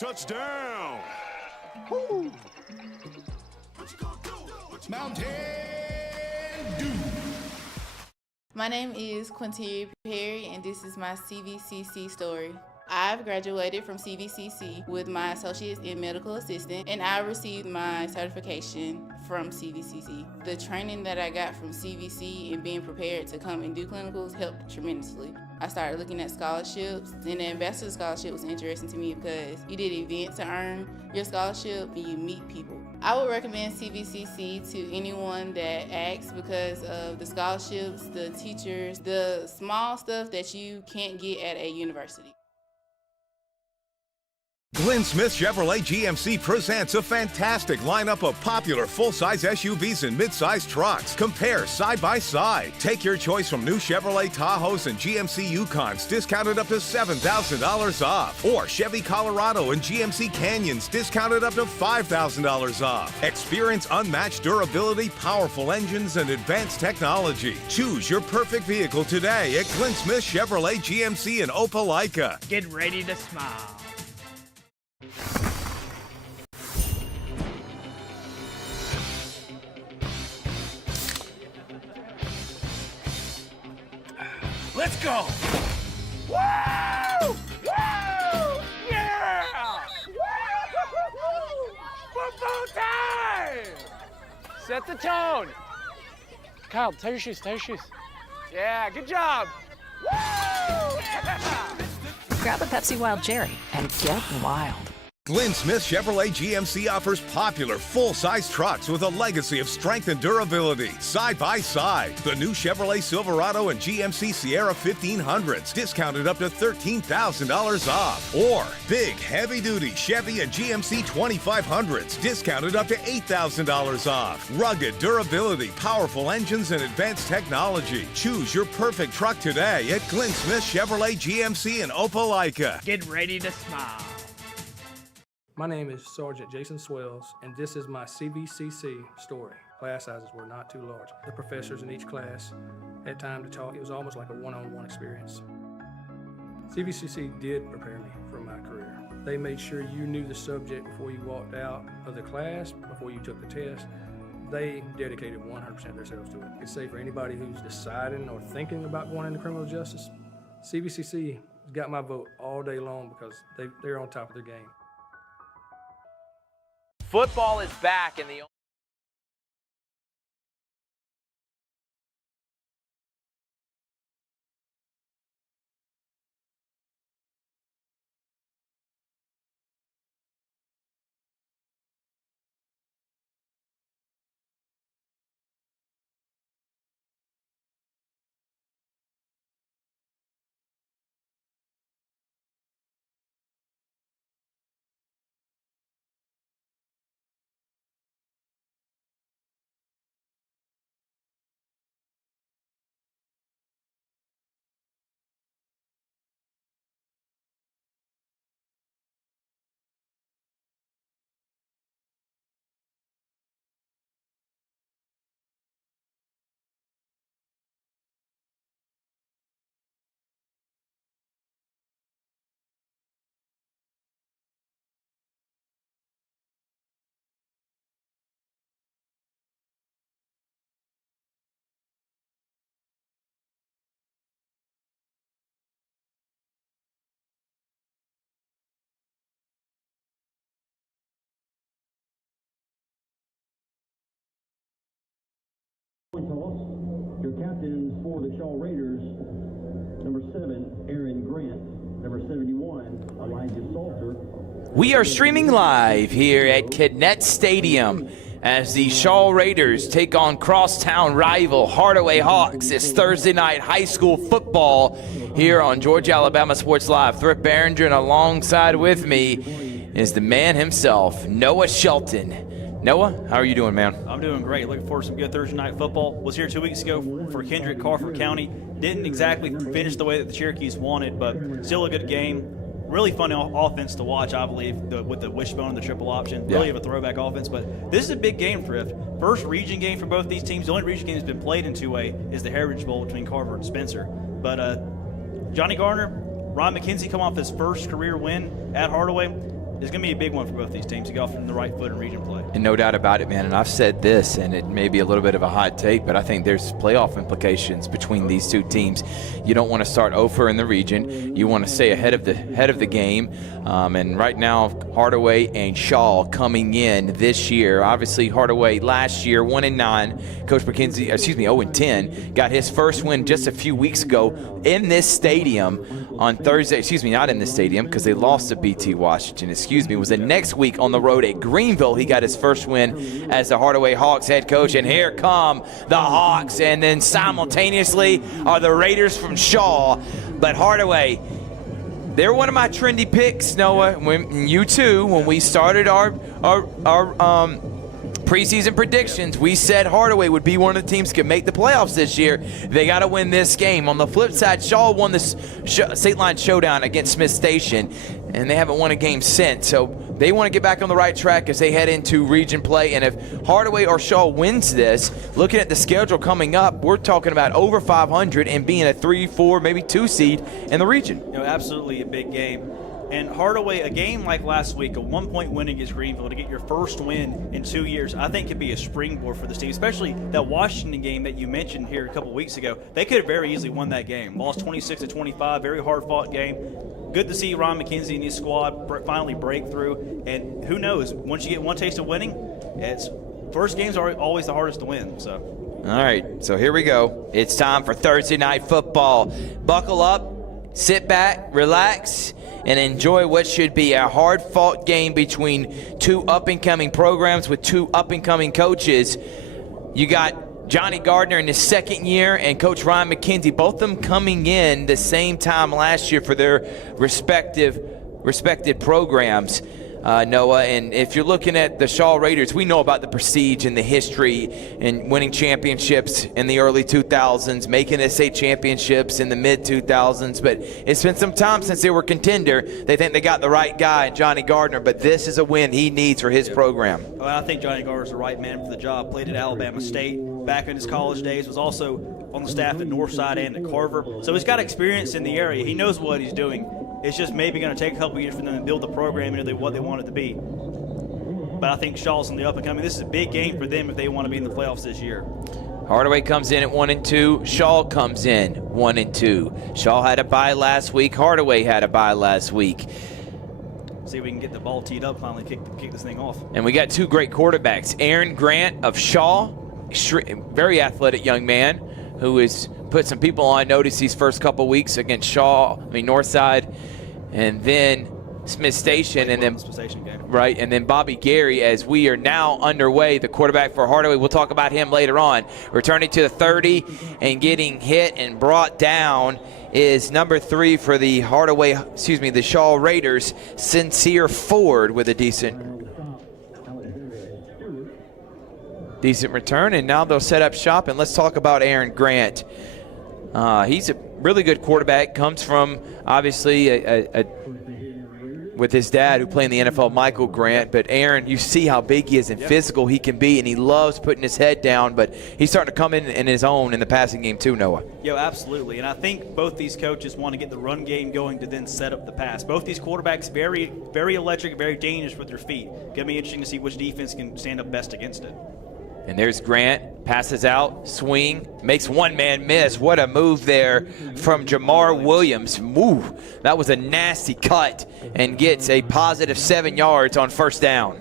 Touchdown! Woo. Mountain Dew. My name is Quinteria Perry, and this is my CVCC story. I've graduated from CVCC with my associates in medical assistant, and I received my certification from CVCC. The training that I got from CVC and being prepared to come and do clinicals helped tremendously. I started looking at scholarships, and the Ambassador Scholarship was interesting to me because you did events to earn your scholarship and you meet people. I would recommend CVCC to anyone that asks because of the scholarships, the teachers, the small stuff that you can't get at a university. Glenn Smith Chevrolet GMC presents a fantastic lineup of popular full-size SUVs and mid-size trucks. Compare side by side. Take your choice from new Chevrolet Tahoes and GMC Yukons discounted up to $7,000 off. Or Chevy Colorado and GMC Canyons discounted up to $5,000 off. Experience unmatched durability, powerful engines, and advanced technology. Choose your perfect vehicle today at Glenn Smith Chevrolet GMC in Opelika. Get ready to smile. Let's go! Woo! Woo! Yeah! Woo! Football time! Set the tone. Kyle, tie your shoes, tie your shoes. Yeah, good job. Woo! Yeah! Grab a Pepsi Wild Cherry and get wild. Glenn Smith Chevrolet GMC offers popular full-size trucks with a legacy of strength and durability. Side by side, the new Chevrolet Silverado and GMC Sierra 1500s discounted up to $13,000 off. Or big heavy-duty Chevy and GMC 2500s discounted up to $8,000 off. Rugged durability, powerful engines, and advanced technology. Choose your perfect truck today at Glenn Smith Chevrolet GMC in Opelika. Get ready to smile. My name is Sergeant Jason Swells, and this is my CVCC story. Class sizes were not too large. The professors in each class had time to talk. It was almost like a one-on-one experience. CVCC did prepare me for my career. They made sure you knew the subject before you walked out of the class, before you took the test. They dedicated 100% of themselves to it. I can say for anybody who's deciding or thinking about going into criminal justice, CVCC got my vote all day long because they're on top of their game. Football is back, and the Your captains for the Shaw Raiders, number 7, Aaron Grant, number 71, Elijah Salter. We are streaming live here at Cadet Stadium as the Shaw Raiders take on crosstown rival Hardaway Hawks. It's Thursday night high school football here on Georgia Alabama Sports Live. Thrift Barringer, and alongside with me is the man himself, Noah Shelton. Noah, how are you doing, man? I'm doing great. Looking forward to some good Thursday night football. Was here 2 weeks ago for Kendrick, Crawford County. Didn't exactly finish the way that the Cherokees wanted, but still a good game. Really fun offense to watch, I believe, with the wishbone and the triple option. Really have a throwback offense, but this is a big game for Thrift. First region game for both these teams. The only region game that's been played in two-way is the Heritage Bowl between Carver and Spencer. But Johnny Garner, Ron McKenzie come off his first career win at Hardaway. it's going to be a big one for both these teams to get off on the right foot in region play. And no doubt about it, man. And I've said this, and it may be a little bit of a hot take, but I think there's playoff implications between these two teams. You don't want to start over in the region. You want to stay ahead of the game. And right now, Hardaway and Shaw coming in this year. Obviously, Hardaway last year 1-9. Coach McKenzie, 0-10, got his first win just a few weeks ago in this stadium on Thursday. Not in this stadium because they lost to BT Washington. It was the next week on the road at Greenville. He got his first win as the Hardaway Hawks head coach. And here come the Hawks. And then simultaneously are the Raiders from Shaw. But Hardaway, they're one of my trendy picks, Noah. You too, when we started our preseason predictions, we said Hardaway would be one of the teams that could make the playoffs this year. They got to win this game. On the flip side, Shaw won this state line showdown against Smith Station, and they haven't won a game since. So they want to get back on the right track as they head into region play. And if Hardaway or Shaw wins this, looking at the schedule coming up, we're talking about over 500 and being a 3, 4, maybe 2 seed in the region. Absolutely a big game. And Hardaway, a game like last week, a 1-point win against Greenville to get your first win in 2 years, I think could be a springboard for this team, especially that Washington game that you mentioned here a couple weeks ago. They could have very easily won that game. Lost 26-25, very hard-fought game. Good to see Ron McKenzie and his squad finally break through. And who knows, once you get one taste of winning, first games are always the hardest to win. So. All right, so here we go. It's time for Thursday Night Football. Buckle up, sit back, relax, and enjoy what should be a hard-fought game between two up-and-coming programs with two up-and-coming coaches. You got Johnny Gardner in his second year and Coach Ryan McKenzie, both of them coming in the same time last year for their respective programs. Noah, and if you're looking at the Shaw Raiders, we know about the prestige and the history and winning championships in the early 2000s, making state championships in the mid-2000s, but it's been some time since they were contender. They think they got the right guy in Johnny Gardner, but this is a win he needs for his program. Well, I think Johnny Gardner's the right man for the job. Played at Alabama State back in his college days, was also on the staff at Northside and at Carver, so he's got experience in the area. He knows what he's doing. It's just maybe going to take a couple years for them to build the program into what they want it to be. But I think Shaw's on the up and coming. This is a big game for them if they want to be in the playoffs this year. Hardaway comes in at 1-2. Shaw comes in 1-2. Shaw had a bye last week. Hardaway had a bye last week. See if we can get the ball teed up, finally kick this thing off. And we got two great quarterbacks. Aaron Grant of Shaw, very athletic young man who has put some people on notice these first couple weeks against Northside, and then Smith Station, and then right, and then Bobby Gary. As we are now underway, the quarterback for Hardaway, we'll talk about him later on. Returning to the 30 and getting hit and brought down is number 3 for the the Shaw Raiders, Sincere Ford, with a decent return. And now they'll set up shop, and let's talk about Aaron Grant. He's a really good quarterback, comes from obviously with his dad who played in the NFL, Michael Grant. But Aaron, you see how big he is and physical he can be, and he loves putting his head down, but he's starting to come in his own in the passing game too, Noah. Yeah, absolutely. And I think both these coaches want to get the run game going to then set up the pass. Both these quarterbacks very, very electric, very dangerous with their feet. Going to be interesting to see which defense can stand up best against it. And there's Grant, passes out, swing, makes one man miss. What a move there from Jamar Williams. That was a nasty cut, and gets a positive 7 yards on first down.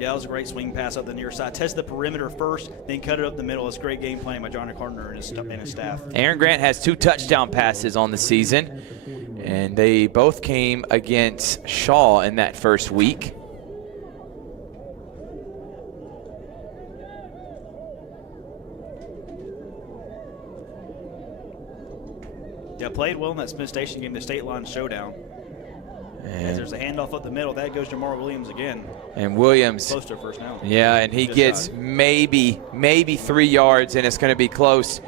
Yeah, that was a great swing pass up the near side. Test the perimeter first, then cut it up the middle. It's great game planning by Johnny Gardner and his staff. Aaron Grant has 2 touchdown passes on the season, and they both came against Shaw in that first week. Yeah, played well in that Smith Station game, the state line showdown. As there's a handoff up the middle, that goes Jamar Williams again. And Williams close to a first down. Yeah, and he gets maybe 3 yards, and it's going to be close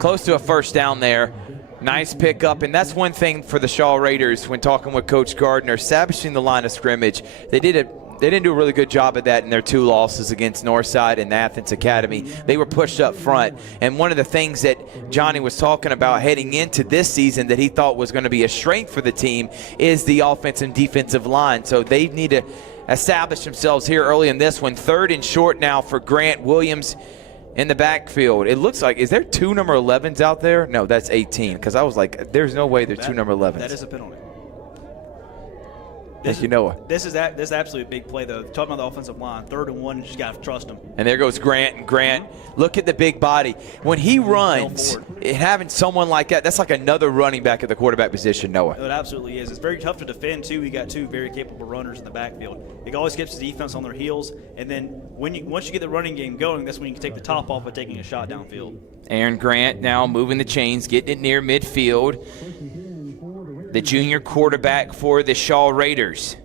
to a first down there. Nice pickup, and that's one thing for the Shaw Raiders when talking with Coach Gardner, establishing the line of scrimmage. They did They didn't do a really good job of that in their 2 losses against Northside and Athens Academy. They were pushed up front. And one of the things that Johnny was talking about heading into this season that he thought was going to be a strength for the team is the offensive and defensive line. So they need to establish themselves here early in this one. 3rd and short now for Grant. Williams in the backfield. It looks like, is there 2 number 11s out there? No, that's 18. Because I was like, there's no way there's 2 number 11s. That is a penalty. This is absolutely a big play, though. Talking about the offensive line, 3rd and 1, you just got to trust him. And there goes Grant. And Grant, look at the big body. When he runs, having someone like that, that's like another running back at the quarterback position, Noah. It absolutely is. It's very tough to defend, too. You got 2 very capable runners in the backfield. It always keeps the defense on their heels. And then once you get the running game going, that's when you can take the top off by taking a shot downfield. Aaron Grant now moving the chains, getting it near midfield. The junior quarterback for the Shaw Raiders.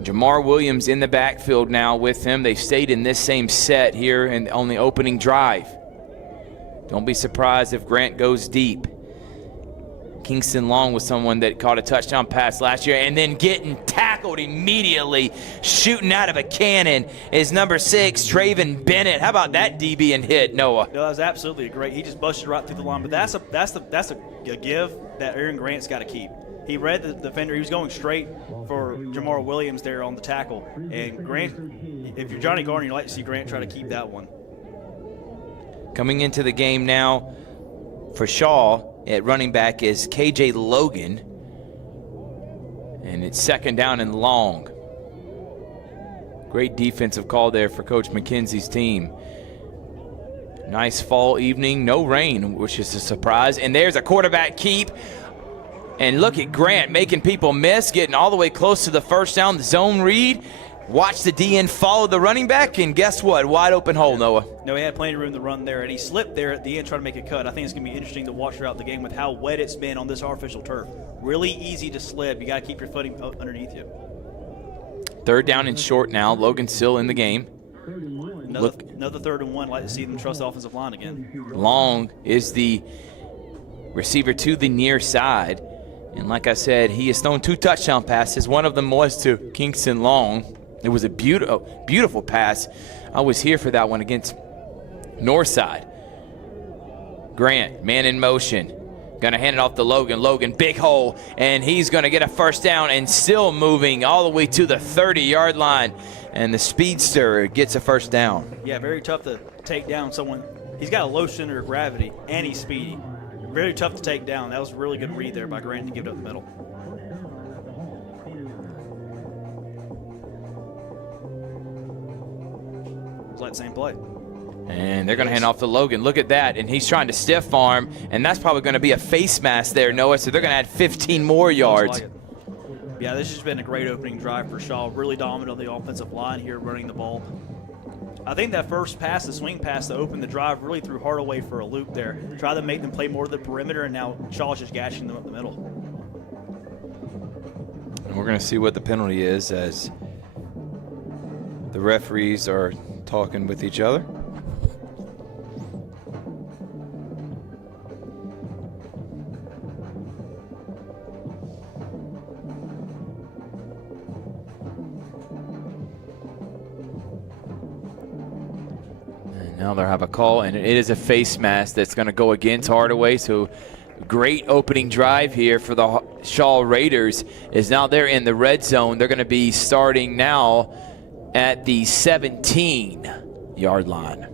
Jamar Williams in the backfield now with him. They've stayed in this same set here on the opening drive. Don't be surprised if Grant goes deep. Kingston Long was someone that caught a touchdown pass last year and then getting tackled immediately, shooting out of a cannon is number 6, Traven Bennett. How about that DB and hit, Noah? No, that was absolutely great. He just busted right through the line. But that's a give that Aaron Grant's got to keep. He read the defender. He was going straight for Jamar Williams there on the tackle. And Grant, if you're Johnny Garner, you like to see Grant try to keep that one. Coming into the game now for Shaw at running back is KJ Logan. And it's 2nd down and long. Great defensive call there for Coach McKenzie's team. Nice fall evening, no rain, which is a surprise. And there's a quarterback keep. And look at Grant making people miss, getting all the way close to the first down, the zone read. Watch the DN follow the running back, and guess what? Wide open hole, Noah. No, he had plenty of room to run there, and he slipped there at the end trying to make a cut. I think it's going to be interesting to watch throughout the game with how wet it's been on this artificial turf. Really easy to slip. You got to keep your footing underneath you. 3rd down and short now. Logan still in the game. Another 3rd and 1. Like to see them trust the offensive line again. Long is the receiver to the near side. And like I said, he has thrown 2 touchdown passes. One of them was to Kingston Long. It was a beautiful pass. I was here for that one against Northside. Grant, man in motion. Going to hand it off to Logan. Logan, big hole. And he's going to get a first down and still moving all the way to the 30-yard line. And the speedster gets a first down. Yeah, very tough to take down someone. He's got a low center of gravity, and he's speedy. Very tough to take down. That was a really good read there by Grant to give it up the middle. It's like the same play. And they're going to hand off to Logan. Look at that. And he's trying to stiff arm, and that's probably going to be a face mask there, Noah, so they're going to add 15 more yards. Like yeah, this has been a great opening drive for Shaw. Really dominant on the offensive line here, running the ball. I think that first pass, the swing pass to open the drive, really threw Hardaway for a loop there. Try to make them play more of the perimeter, and now Shaw's just gashing them up the middle. And we're going to see what the penalty is as the referees are talking with each other. Now they'll have a call, and it is a face mask that's going to go against Hardaway. So great opening drive here for the Shaw Raiders is now they're in the red zone. They're going to be starting now at the 17-yard line.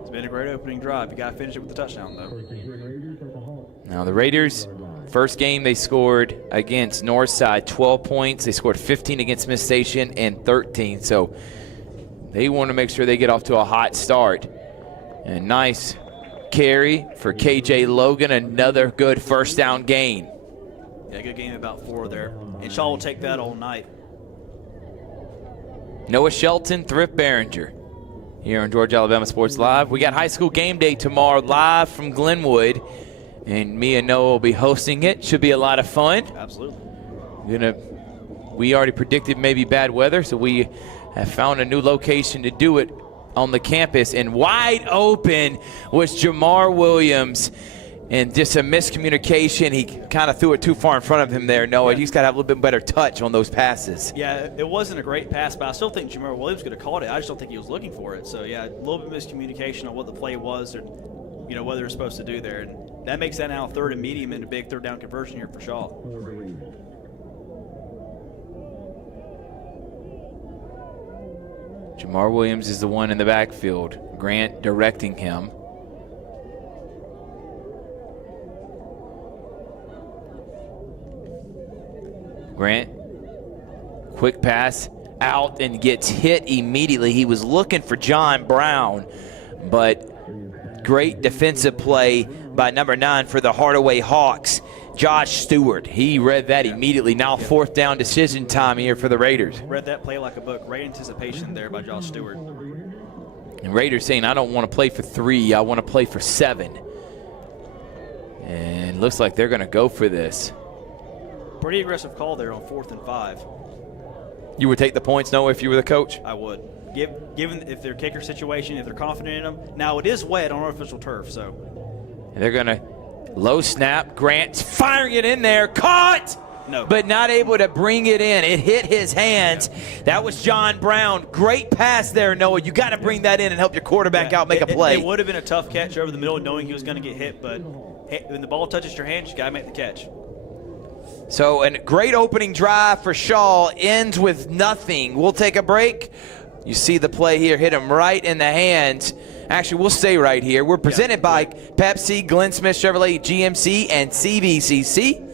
It's been a great opening drive. You got to finish it with the touchdown, though. Now the Raiders, first game they scored against Northside, 12 points. They scored 15 against Smith Station and 13. So they want to make sure they get off to a hot start. And nice carry for KJ Logan, another good first down gain. Yeah, good game about 4 there. And Shaw will take that all night. Noah Shelton, Thrift Behringer here on Georgia Alabama Sports Live. We got high school game day tomorrow live from Glenwood, and me and Noah will be hosting it. Should be a lot of fun. Absolutely. We already predicted maybe bad weather, so we have found a new location to do it on the campus. And wide open was Jamar Williams. And just a miscommunication. He kind of threw it too far in front of him there, Noah. He's got to have a little bit better touch on those passes. Yeah, it wasn't a great pass, but I still think Jamar Williams could have caught it. I just don't think he was looking for it. So, yeah, a little bit of miscommunication on what the play was or, what they were supposed to do there. And that makes that now 3rd and medium and a big 3rd down conversion here for Shaw. Jamar Williams is the one in the backfield. Grant directing him. Grant, quick pass out and gets hit immediately. He was looking for John Brown, but great defensive play by number 9 for the Hardaway Hawks, Josh Stewart. He read that immediately. Now 4th down decision time here for the Raiders. Read that play like a book. Great anticipation there by Josh Stewart. And Raiders saying, I don't want to play for 3, I want to play for 7. And looks like they're going to go for this. Pretty aggressive call there on 4th and 5. You would take the points, Noah, if you were the coach? I would. Given if their kicker situation, if they're confident in them. Now, it is wet on artificial turf, so. And they're going to low snap. Grant's firing it in there. Caught! No. But not able to bring it in. It hit his hands. That was John Brown. Great pass there, Noah. You got to bring that in and help your quarterback out make a play. It would have been a tough catch over the middle knowing he was going to get hit, but when the ball touches your hands, you got to make the catch. So a great opening drive for Shaw ends with nothing. We'll take a break. You see the play here, hit him right in the hands. Actually, we'll stay right here. We're presented by Pepsi, Glenn Smith Chevrolet, GMC, and CVCC.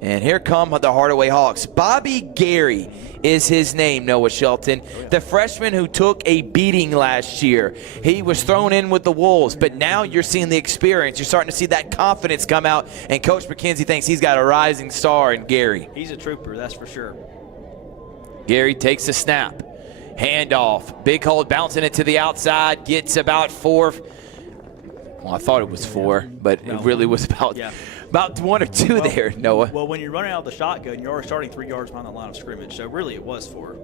And here come the Hardaway Hawks. Bobby Gary is his name, Noah Shelton. The freshman who took a beating last year. He was thrown in with the Wolves, but now you're seeing the experience. You're starting to see that confidence come out, and Coach McKenzie thinks he's got a rising star in Gary. He's a trooper, that's for sure. Gary takes a snap. Handoff. Big hold, bouncing it to the outside. Gets about 4. Well, I thought it was 4, but it really was about... About 1 or 2 there, Noah. Well, when you're running out of the shotgun, you're already starting 3 yards behind the line of scrimmage. So really, it was 4.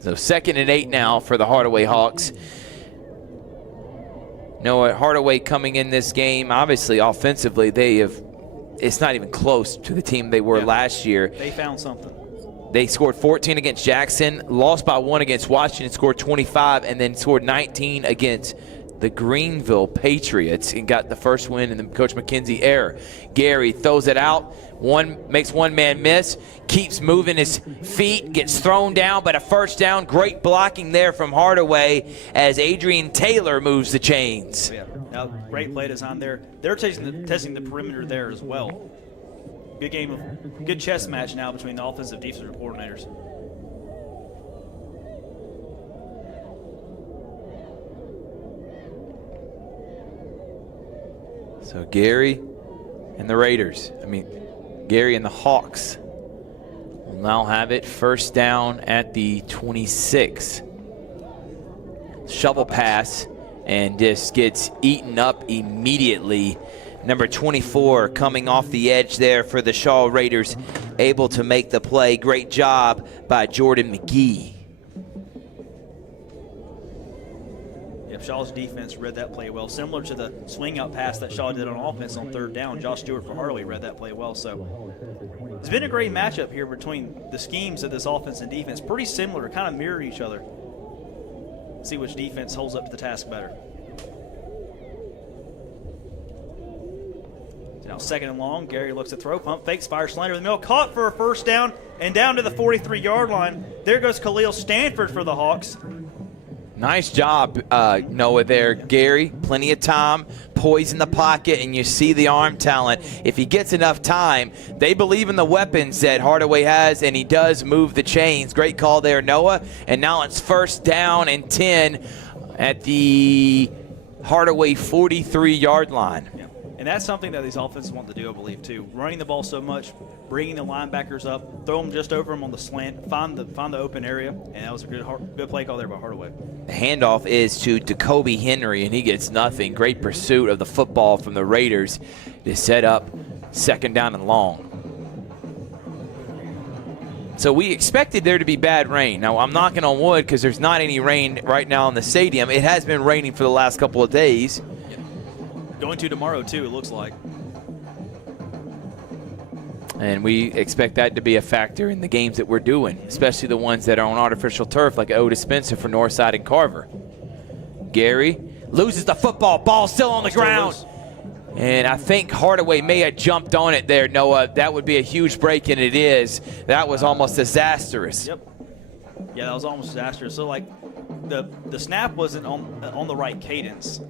So 2nd and 8 now for the Hardaway Hawks. Noah, Hardaway coming in this game, obviously offensively, it's not even close to the team they were last year. They found something. They scored 14 against Jackson, lost by 1 against Washington, scored 25, and then scored 19 against the Greenville Patriots and got the first win in the Coach McKenzie era. Gary throws it out. Makes one man miss. Keeps moving his feet. Gets thrown down, but a first down. Great blocking there from Hardaway as Adrian Taylor moves the chains. Yeah, now, great play design there. They're testing the perimeter there as well. Good chess match now between the offensive defensive coordinators. So Gary and the Raiders, Gary and the Hawks will now have it first down at the 26. Shovel pass and just gets eaten up immediately. Number 24 coming off the edge there for the Shaw Raiders, able to make the play. Great job by Jordan McGee. Shaw's defense read that play well. Similar to the swing-out pass that Shaw did on offense on 3rd down, Josh Stewart for Hardaway read that play well. So it's been a great matchup here between the schemes of this offense and defense. Pretty similar, kind of mirror each other. See which defense holds up to the task better. So now 2nd and long. Gary looks at throw, pump, fakes, fires, slant over the middle, caught for a first down, and down to the 43-yard line. There goes Khalil Stanford for the Hawks. Nice job, Noah, there. Gary, plenty of time, poise in the pocket, and you see the arm talent. If he gets enough time, they believe in the weapons that Hardaway has, and he does move the chains. Great call there, Noah. And now it's first down and 10 at the Hardaway 43-yard line. Yeah. And that's something that these offenses want to do, I believe, too. Running the ball so much, bringing the linebackers up, throw them just over them on the slant, find the open area, and that was a good play call there by Hardaway. The handoff is to Jacoby Henry, and he gets nothing. Great pursuit of the football from the Raiders to set up 2nd down and long. So we expected there to be bad rain. Now, I'm knocking on wood because there's not any rain right now in the stadium. It has been raining for the last couple of days. Going to tomorrow, too, it looks like. And we expect that to be a factor in the games that we're doing, especially the ones that are on artificial turf like Otis Spencer for Northside and Carver. Gary loses the football. Ball still on the ground. And I think Hardaway may have jumped on it there, Noah. That would be a huge break, and it is. That was almost disastrous. Yep. Yeah, that was almost disastrous. So, like, the snap wasn't on the right cadence.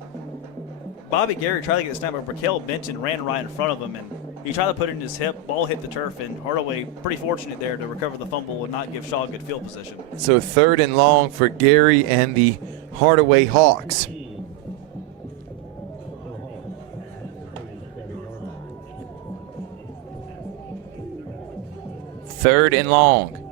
Bobby Gary tried to get the snap, but Raquel Benton ran right in front of him, and he tried to put it in his hip. Ball hit the turf, and Hardaway pretty fortunate there to recover the fumble and not give Shaw a good field position. So 3rd and long for Gary and the Hardaway Hawks. Third and long.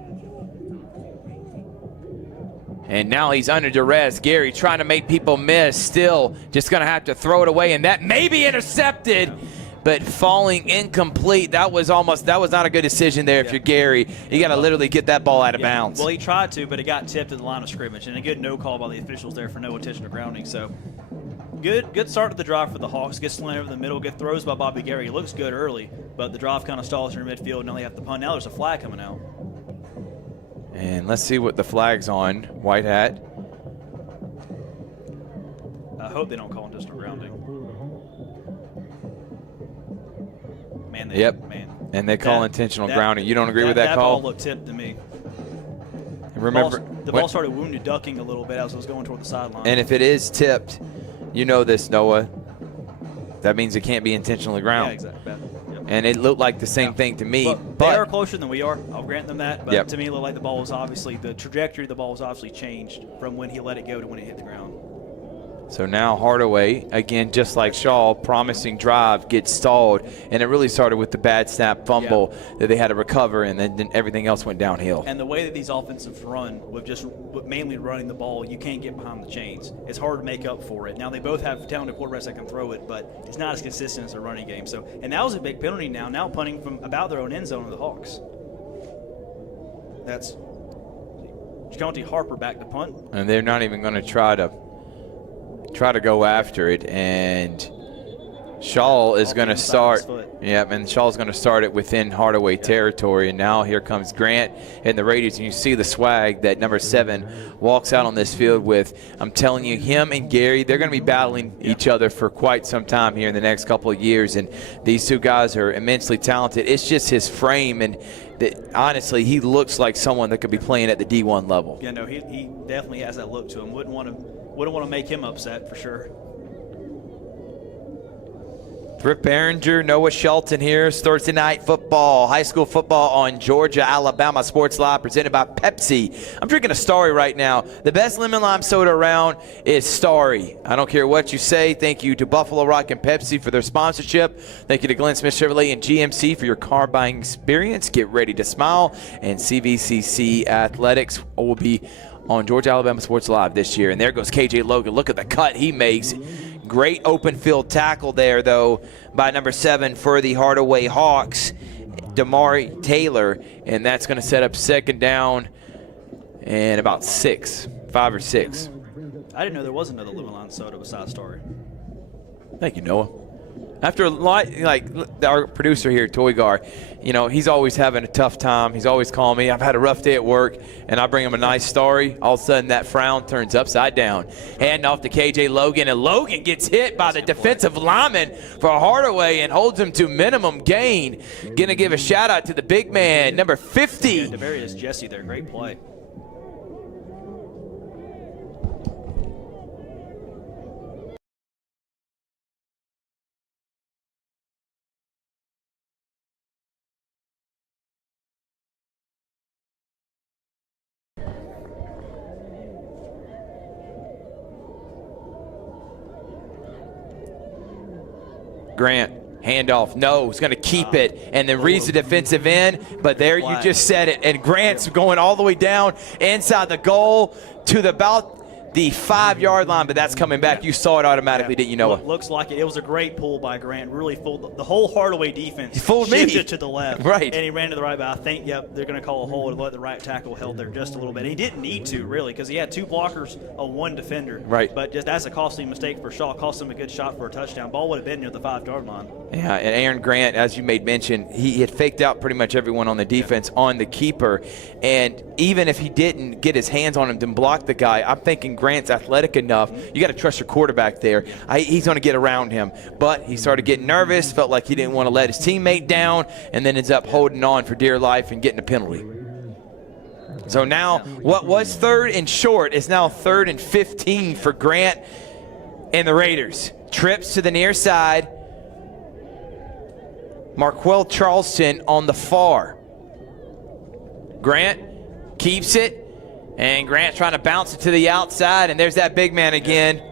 And now he's under duress. Gary trying to make people miss. Still just going to have to throw it away. And that may be intercepted, but falling incomplete. That was not a good decision there if you're Gary. You got to literally get that ball out of bounds. Well, he tried to, but it got tipped at the line of scrimmage. And a good no call by the officials there for no intentional grounding. So good start to the drive for the Hawks. Gets slanted over the middle. Good throws by Bobby Gary. He looks good early, but the drive kind of stalls in midfield. Now they have to punt. Now there's a flag coming out. And let's see what the flag's on. White hat. I hope they don't call intentional grounding. Man, And they call intentional grounding. You don't agree with that call? That ball looked tipped to me. And remember, the ball started wounded ducking a little bit as it was going toward the sideline. And if it is tipped, you know this, Noah, that means it can't be intentionally grounded. Yeah, exactly. Yep. And it looked like the same thing to me. But they are closer than we are. I'll grant them that. But Yep. to me, it looked like the trajectory of the ball was obviously changed from when he let it go to when it hit the ground. So now Hardaway, again, just like Shaw, promising drive, gets stalled. And it really started with the bad snap fumble that they had to recover, and then everything else went downhill. And the way that these offensives run, with mainly running the ball, you can't get behind the chains. It's hard to make up for it. Now, they both have talented quarterbacks that can throw it, but it's not as consistent as a running game. So, and that was a big penalty now punting from about their own end zone of the Hawks. That's County Harper back to punt. And they're not even going to try to go after it, and Shaw is going to start. Yep, and Shaw's going to start it within Hardaway territory. And now here comes Grant and the Raiders, and you see the swag that number 7 walks out on this field with. I'm telling you, him and Gary, they're going to be battling each other for quite some time here in the next couple of years, and these two guys are immensely talented. It's just his frame, and honestly, he looks like someone that could be playing at the D1 level. Yeah, no, he definitely has that look to him. Wouldn't want to make him upset for sure. Rip Behringer, Noah Shelton here. Thursday night football, high school football on Georgia, Alabama Sports Live, presented by Pepsi. I'm drinking a Starry right now. The best lemon lime soda around is Starry. I don't care what you say. Thank you to Buffalo Rock and Pepsi for their sponsorship. Thank you to Glenn Smith Chevrolet and GMC for your car buying experience. Get ready to smile. And CVCC Athletics will be on Georgia, Alabama Sports Live this year. And there goes KJ Logan. Look at the cut he makes. Great open field tackle there, though, by number 7 for the Hardaway Hawks, Damari Taylor. And that's going to set up second down and about 5 or 6. I didn't know there was another lemon lime soda besides Starry. Thank you, Noah. After like our producer here, Toygar, he's always having a tough time. He's always calling me. I've had a rough day at work, and I bring him a nice Starry. All of a sudden, that frown turns upside down. Hand off to KJ Logan, and Logan gets hit by the defensive lineman for Hardaway and holds him to minimum gain. Gonna give a shout out to the big man, number 50. Yeah, Devarius Jesse there, great play. Grant, handoff, no, he's going to keep it, and then reads the defensive end, but there you just said it, and Grant's going all the way down inside the goal to about the 5-yard line, but that's coming back. You saw it automatically, didn't you, Noah? Looks like it. It was a great pull by Grant. Really fooled the whole Hardaway defense. He fooled me. Shifted to the left. Right. And he ran to the right, but I think, they're going to call a hold and let the right tackle held there just a little bit. He didn't need to, really, because he had 2 blockers on 1 defender. Right. But just that's a costly mistake for Shaw. Cost him a good shot for a touchdown. Ball would have been near the 5-yard line. Yeah, and Aaron Grant, as you made mention, he had faked out pretty much everyone on the defense on the keeper. And even if he didn't get his hands on him and block the guy, I'm thinking Grant's athletic enough. You got to trust your quarterback there. He's going to get around him. But he started getting nervous, felt like he didn't want to let his teammate down, and then ends up holding on for dear life and getting a penalty. So now what was 3rd and short is now 3rd and 15 for Grant and the Raiders. Trips to the near side. Marquell Charleston on the far. Grant keeps it, and Grant trying to bounce it to the outside, and there's that big man again.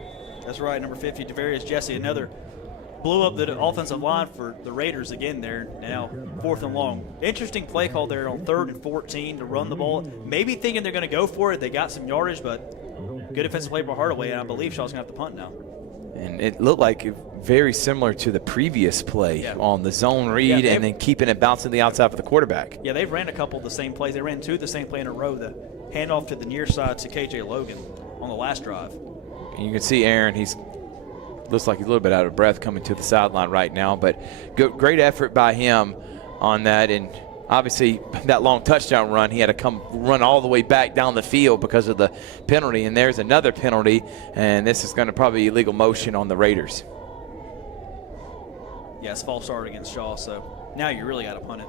That's right, number 50, Devarius Jesse, another blew up the offensive line for the Raiders again there. Now 4th and long. Interesting play call there on 3rd and 14 to run the ball. Maybe thinking they're going to go for it. They got some yardage, but good defensive play by Hardaway, and I believe Shaw's going to have to punt now. And it looked like very similar to the previous play on the zone read and then keeping it bouncing to the outside for the quarterback. Yeah, they've ran a couple of the same plays. They ran 2 of the same play in a row. The handoff to the near side to K.J. Logan on the last drive. And you can see Aaron, looks like he's a little bit out of breath coming to the sideline right now, but great effort by him on that. And obviously that long touchdown run, he had to come run all the way back down the field because of the penalty. And there's another penalty, and this is going to probably be illegal motion on the Raiders. Yeah, it's false start against Shaw, so now you really got to punt it.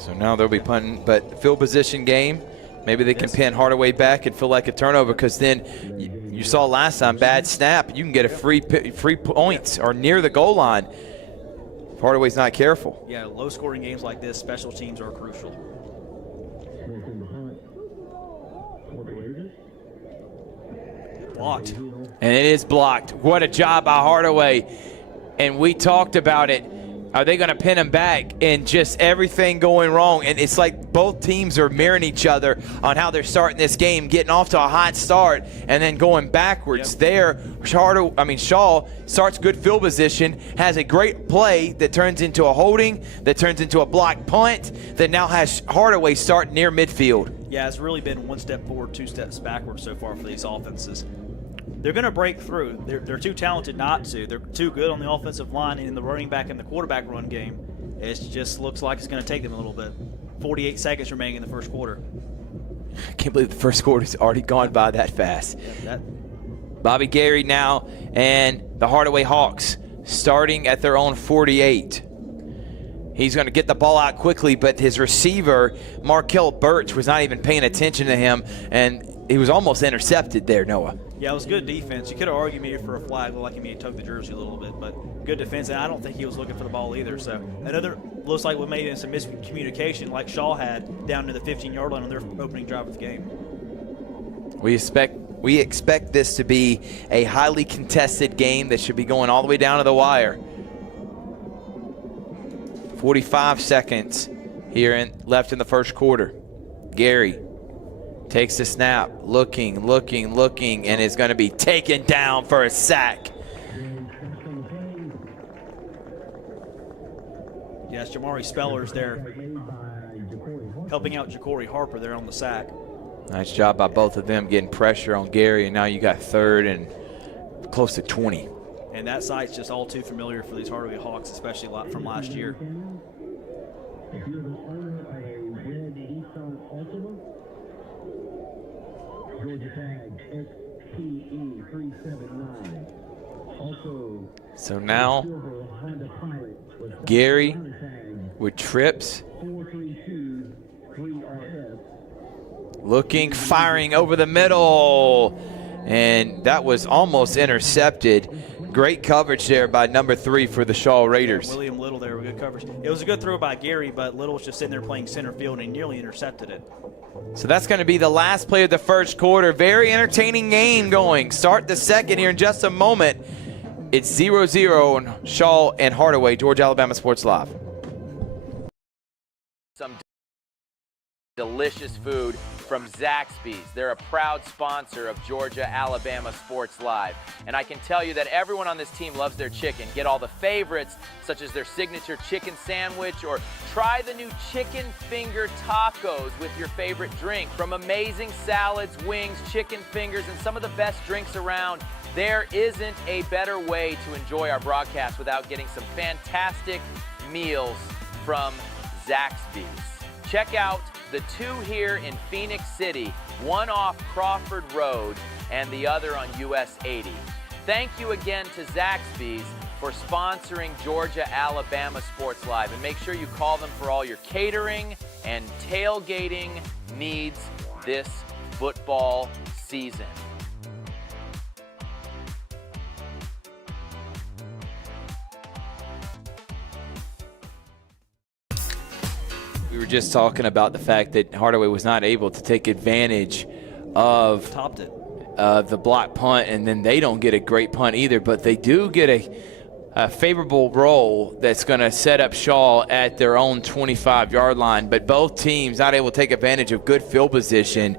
So now they'll be punting, but field position game. Maybe they can pin Hardaway back and feel like a turnover, because then you saw last time, bad snap, you can get a free points or near the goal line if Hardaway's not careful. Yeah, low-scoring games like this, special teams are crucial. Blocked. And it is blocked. What a job by Hardaway. And we talked about it. Are they going to pin him back? And just everything going wrong. And it's like both teams are mirroring each other on how they're starting this game, getting off to a hot start and then going backwards. There, Shaw starts good field position, has a great play that turns into a holding, that turns into a blocked punt, that now has Hardaway starting near midfield. Yeah, it's really been 1 step forward, 2 steps backwards so far for these offenses. They're going to break through. They're too talented not to. They're too good on the offensive line and in the running back and the quarterback run game. It just looks like it's going to take them a little bit. 48 seconds remaining in the first quarter. I can't believe the first quarter's already gone by that fast. Bobby Gary now and the Hardaway Hawks starting at their own 48. He's going to get the ball out quickly, but his receiver, Markel Birch, was not even paying attention to him, and he was almost intercepted there, Noah. Yeah, it was good defense. You could have argued maybe for a flag, looked like he may have tugged the jersey a little bit, but good defense, and I don't think he was looking for the ball either. So another looks like we may have some miscommunication like Shaw had down to the 15-yard line on their opening drive of the game. We expect this to be a highly contested game that should be going all the way down to the wire. 45 seconds here left in the first quarter. Gary takes the snap, looking, and is going to be taken down for a sack. Yes, Jamari Spellers there helping out Ja'Cory Harper there on the sack. Nice job by both of them getting pressure on Gary, and now you got 3rd and close to 20. And that site's just all too familiar for these Hardaway Hawks, especially a lot from last year. So now Gary with trips, looking, firing over the middle, and that was almost intercepted. Great coverage there by number 3 for the Shaw Raiders. Yeah, William Little there with good coverage. It was a good throw by Gary, but Little was just sitting there playing center field, and he nearly intercepted it. So that's going to be the last play of the first quarter. Very entertaining game going. Start the second here in just a moment. It's 0-0 on Shaw and Hardaway, Georgia Alabama Sports Live. delicious food from Zaxby's. They're a proud sponsor of Georgia-Alabama Sports Live. And I can tell you that everyone on this team loves their chicken. Get all the favorites, such as their signature chicken sandwich, or try the new chicken finger tacos with your favorite drink. From amazing salads, wings, chicken fingers, and some of the best drinks around, there isn't a better way to enjoy our broadcast without getting some fantastic meals from Zaxby's. Check out the two here in Phoenix City, one off Crawford Road and the other on US 80. Thank you again to Zaxby's for sponsoring Georgia-Alabama Sports Live, and make sure you call them for all your catering and tailgating needs this football season. We were just talking about the fact that Hardaway was not able to take advantage of the block punt, and then they don't get a great punt either, but they do get a favorable roll that's going to set up Shaw at their own 25-yard line. But both teams not able to take advantage of good field position,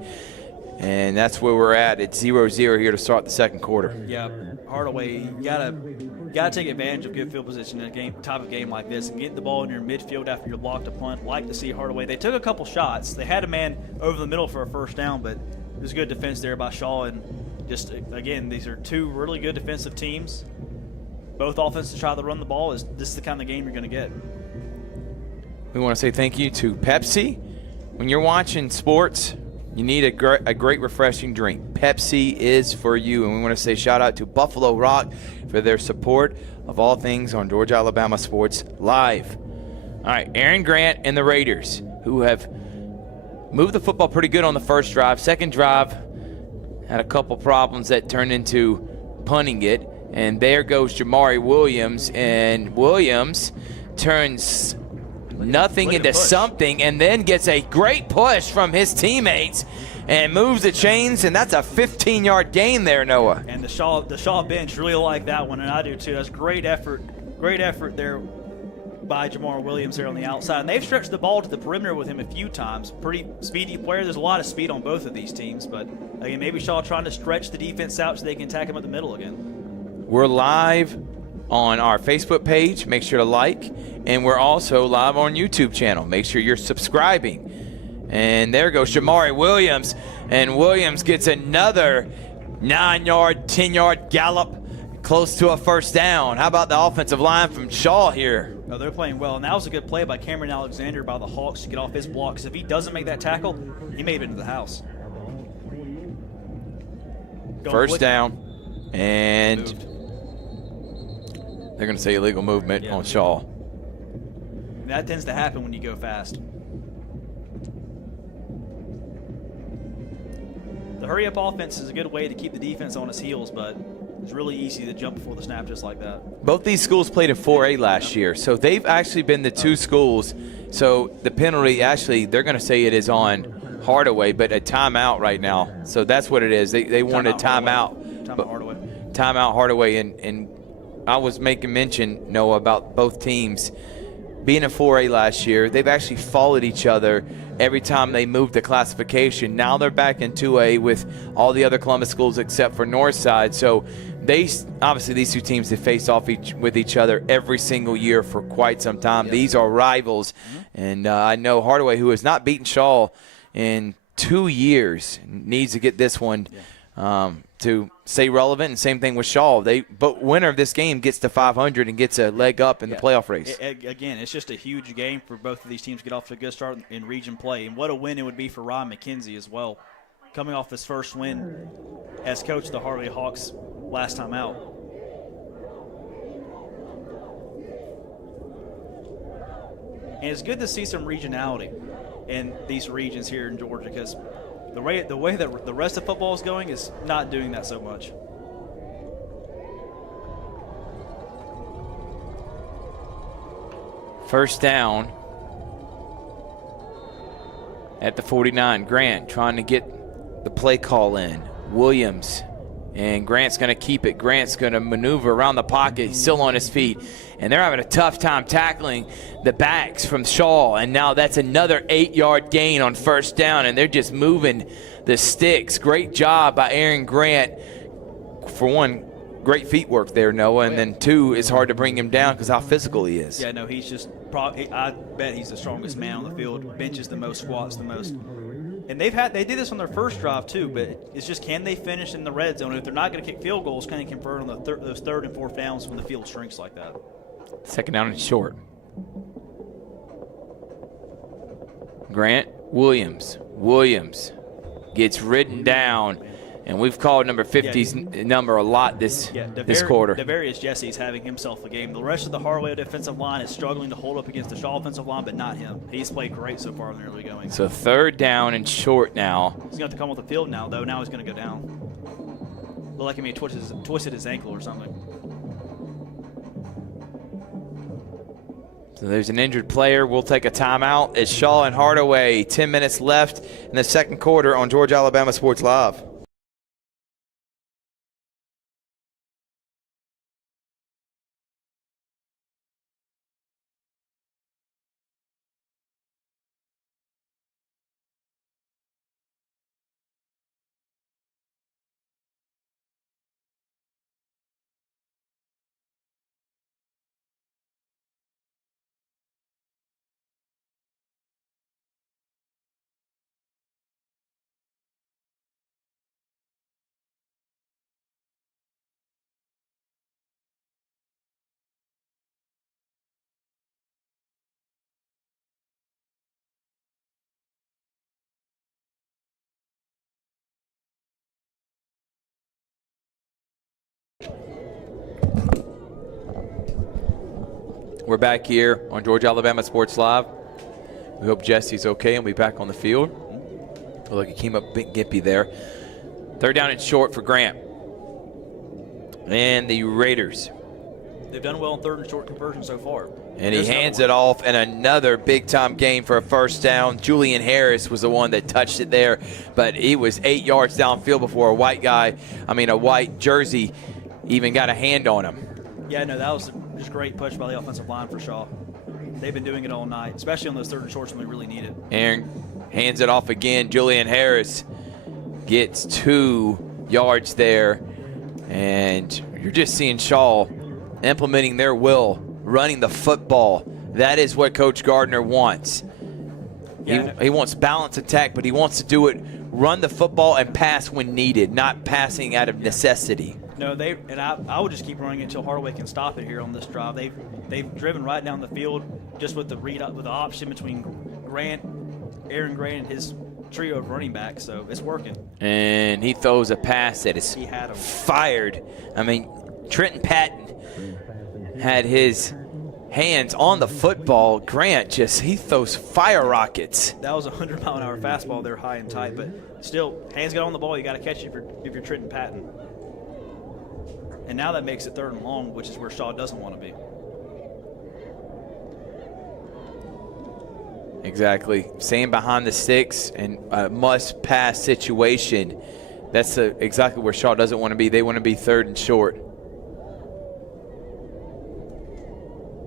and that's where we're at. It's 0-0 here to start the second quarter. Yeah, Hardaway, you gotta take advantage of good field position in a type of game like this, and get the ball in your midfield after you're blocked a punt. Like to see Hardaway. They took a couple shots. They had a man over the middle for a first down, but it was good defense there by Shaw. And just again, these are two really good defensive teams. Both offenses try to run the ball. This is the kind of game you're going to get. We want to say thank you to Pepsi. When you're watching sports, you need a great refreshing drink. Pepsi is for you. And we want to say shout out to Buffalo Rock for their support of all things on Georgia-Alabama Sports Live. All right, Aaron Grant and the Raiders, who have moved the football pretty good on the first drive. Second drive had a couple problems that turned into punting it. And there goes Jamari Williams. And Williams turns nothing into something, and then gets a great push from his teammates and moves the chains, and that's a 15-yard gain there, Noah. And the Shaw bench really like that one, and I do too. That's great effort there by Jamar Williams there on the outside. And they've stretched the ball to the perimeter with him a few times. Pretty speedy player. There's a lot of speed on both of these teams, but again, maybe Shaw trying to stretch the defense out so they can attack him at the middle again. We're live on our Facebook page. Make sure to like. And we're also live on YouTube channel. Make sure you're subscribing. And there goes Jamari Williams. And Williams gets another 9-yard, 10-yard gallop close to a first down. How about the offensive line from Shaw here? Oh, they're playing well. And that was a good play by Cameron Alexander by the Hawks to get off his block. Because if he doesn't make that tackle, he may have been to the house. First down. And they're going to say illegal movement on Shaw. That tends to happen when you go fast. The hurry-up offense is a good way to keep the defense on its heels, but it's really easy to jump before the snap just like that. Both these schools played in 4A last year, so they've actually been the two schools. So the penalty, actually, they're going to say it is on Hardaway, but a timeout right now. So that's what it is. They wanted a timeout. Timeout Hardaway. And I was making mention, Noah, about both teams being in 4A last year. They've actually followed each other every time they moved the classification. Now they're back in 2A with all the other Columbus schools except for Northside. So obviously these two teams have faced off with each other every single year for quite some time. Yep. These are rivals. And I know Hardaway, who has not beaten Shaw in 2 years, needs to get this one to stay relevant, and same thing with Shaw. But winner of this game gets to 500 and gets a leg up in the playoff race. Again, it's just a huge game for both of these teams to get off to a good start in region play. And what a win it would be for Ryan McKenzie as well, coming off his first win as coach of the Hardaway Hawks last time out. And it's good to see some regionality in these regions here in Georgia, because the way that the rest of football is going is not doing that so much. First down at the 49. Grant trying to get the play call in. Williams And Grant's going to keep it. Grant's going to maneuver around the pocket. He's still on his feet. And they're having a tough time tackling the backs from Shaw. And now that's another 8-yard gain on first down. And they're just moving the sticks. Great job by Aaron Grant. For one, great feet work there, Noah. And then two, it's hard to bring him down because how physical he is. Yeah, no, he's just I bet he's the strongest man on the field. Benches the most, squats the most. And they did this on their first drive too, but it's just, can they finish in the red zone? If they're not going to kick field goals, can they convert on those third and fourth downs when the field shrinks like that? Second down and short. Grant, Williams gets ridden down, and we've called number 50's number a lot this quarter. Devarius Jesse's having himself a game. The rest of the Hardaway defensive line is struggling to hold up against the Shaw offensive line, but not him. He's played great so far in the early going. So third down and short now. He's going to have to come off the field now, though. Now he's going to go down. Look like he may twisted his ankle or something. So there's an injured player. We'll take a timeout. It's Shaw and Hardaway. 10 minutes left in the second quarter on Georgia Alabama Sports Live. We're back here on Georgia Alabama Sports Live. We hope Jesse's okay and we'll be back on the field. Look, he came up big gimpy there. Third down and short for Grant. And the Raiders. They've done well in third and short conversion so far. And he hands it off, and another big-time gain for a first down. Julian Harris was the one that touched it there, but he was 8 yards downfield before a white jersey even got a hand on him. Yeah, no, that was just a great push by the offensive line for Shaw. They've been doing it all night, especially on those third and shorts when we really need it. Aaron hands it off again. Julian Harris gets 2 yards there, and you're just seeing Shaw implementing their will, running the football. That is what Coach Gardner wants. Yeah. He wants balanced attack, but he wants to do it, run the football and pass when needed, not passing out of necessity. No, I would just keep running it until Hardaway can stop it here on this drive. They've driven right down the field just with the option between Aaron Grant, and his trio of running backs, so it's working. And he throws a pass that is fired. I mean, Trenton Patton had his hands on the football. Grant he throws fire rockets. That was a 100-mile-an-hour fastball there, high and tight, but still, hands get on the ball, you got to catch it if you're Trenton Patton. And now that makes it third and long, which is where Shaw doesn't want to be. Exactly. Staying behind the sticks and a must-pass situation. That's exactly where Shaw doesn't want to be. They want to be third and short.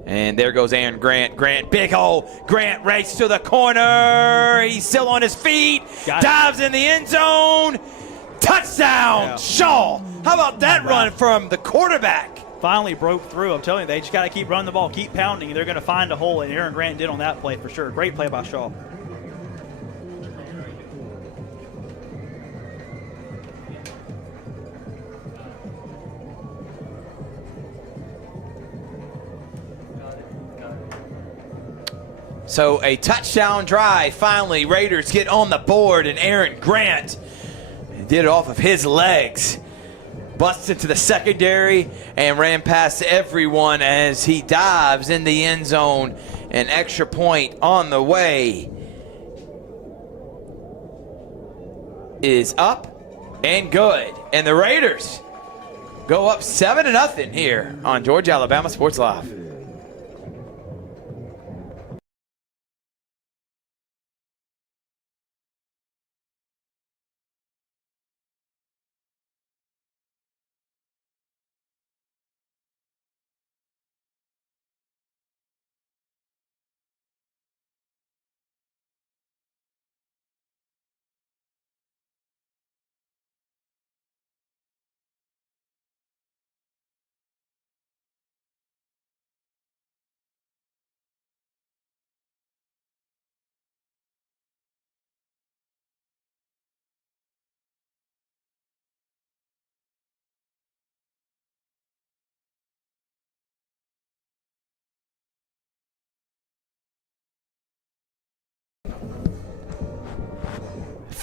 And there goes Aaron Grant. Grant, big hole. Grant races to the corner. He's still on his feet. Dives in the end zone. Touchdown, yeah. Shaw. How about that run from the quarterback? Finally broke through. I'm telling you, they just got to keep running the ball, keep pounding, and they're going to find a hole, and Aaron Grant did on that play for sure. Great play by Shaw. So a touchdown drive. Finally, Raiders get on the board, and Aaron Grant did it off of his legs. Busts into the secondary and ran past everyone as he dives in the end zone. An extra point on the way is up and good. And the Raiders go up 7-0 here on Georgia Alabama Sports Live.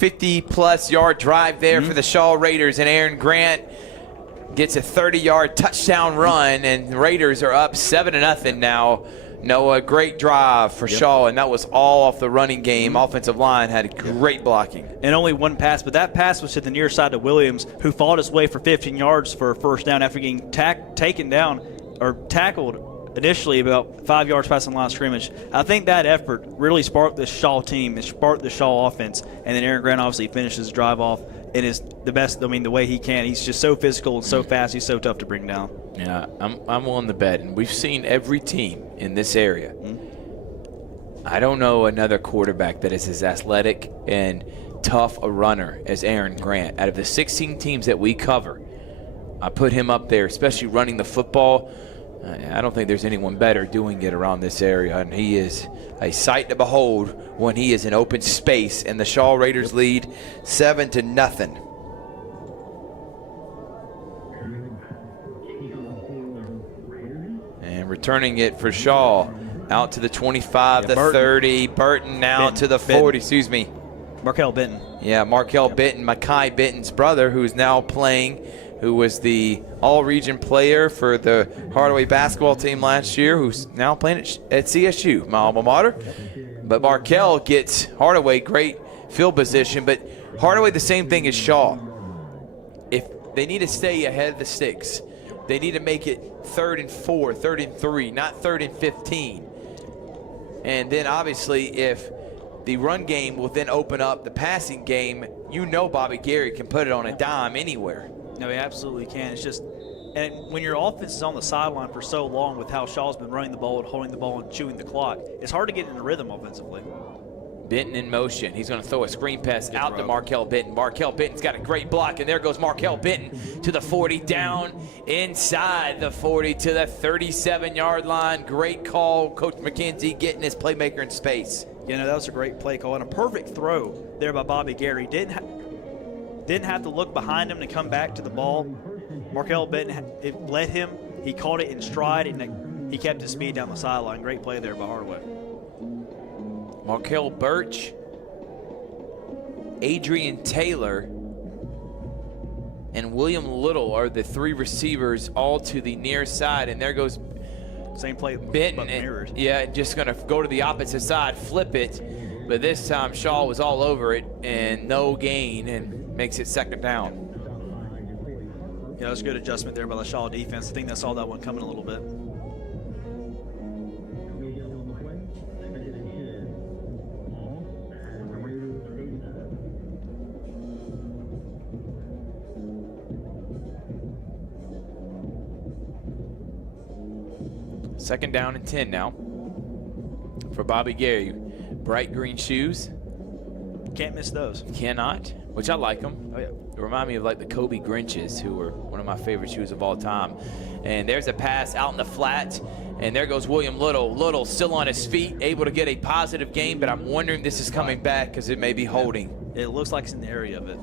50-plus yard drive there for the Shaw Raiders, and Aaron Grant gets a 30-yard touchdown run, and the Raiders are up 7-0 now. Noah, great drive for Shaw, and that was all off the running game. Offensive line had great blocking. And only one pass, but that pass was to the near side to Williams, who fought his way for 15 yards for a first down after getting taken down or tackled initially about 5 yards past the line of scrimmage. I think that effort really sparked the Shaw team. It sparked the Shaw offense, and then Aaron Grant obviously finishes the drive off and is the best, I mean, the way he can. He's just so physical and so fast. He's so tough to bring down. Yeah, I'm willing to bet, and we've seen every team in this area. I don't know another quarterback that is as athletic and tough a runner as Aaron Grant. Out of the 16 teams that we cover, I put him up there, especially running the football. I don't think there's anyone better doing it around this area, and he is a sight to behold when he is in open space, and the Shaw Raiders lead 7-0. And returning it for Shaw, out to the 25, the 30. Burton now to the 40. Excuse me. Markel Benton. Yeah, Markel Benton, Makai Benton's brother, who's now playing, who was the all-region player for the Hardaway basketball team last year, who's now playing at CSU, my alma mater. But Markel gets Hardaway great field position, but Hardaway the same thing as Shaw. If they need to stay ahead of the sticks, they need to make it 3rd and 4, 3rd and 3, not 3rd and 15. And then obviously if the run game will then open up the passing game, you know Bobby Gary can put it on a dime anywhere. No, he absolutely can. It's just, and when your offense is on the sideline for so long with how Shaw's been running the ball and holding the ball and chewing the clock, it's hard to get in a rhythm offensively. Benton in motion. He's going to throw a screen pass out to Markel Benton. Markel Benton's got a great block, and there goes Markel Benton to the 40, down inside the 40 to the 37-yard line. Great call. Coach McKenzie getting his playmaker in space. You know, that was a great play call and a perfect throw there by Bobby Gary. Didn't have to look behind him to come back to the ball. Markel Benton, it led him. He caught it in stride, and he kept his speed down the sideline. Great play there by Hardaway. Markel Birch, Adrian Taylor, and William Little are the three receivers all to the near side, and there goes same play Benton. Yeah, just going to go to the opposite side, flip it, but this time Shaw was all over it and no gain, and makes it 2nd down. Yeah, that was a good adjustment there by the Shaw defense. I think they saw that one coming a little bit. Second down and 10 now for Bobby Gary. Bright green shoes. Can't miss those. Cannot, which I like them. Oh, yeah. They remind me of like the Kobe Grinches, who were one of my favorite shoes of all time. And there's a pass out in the flat, and there goes William Little. Little still on his feet, able to get a positive gain, but I'm wondering this is coming back because it may be holding. It looks like it's in the area of it.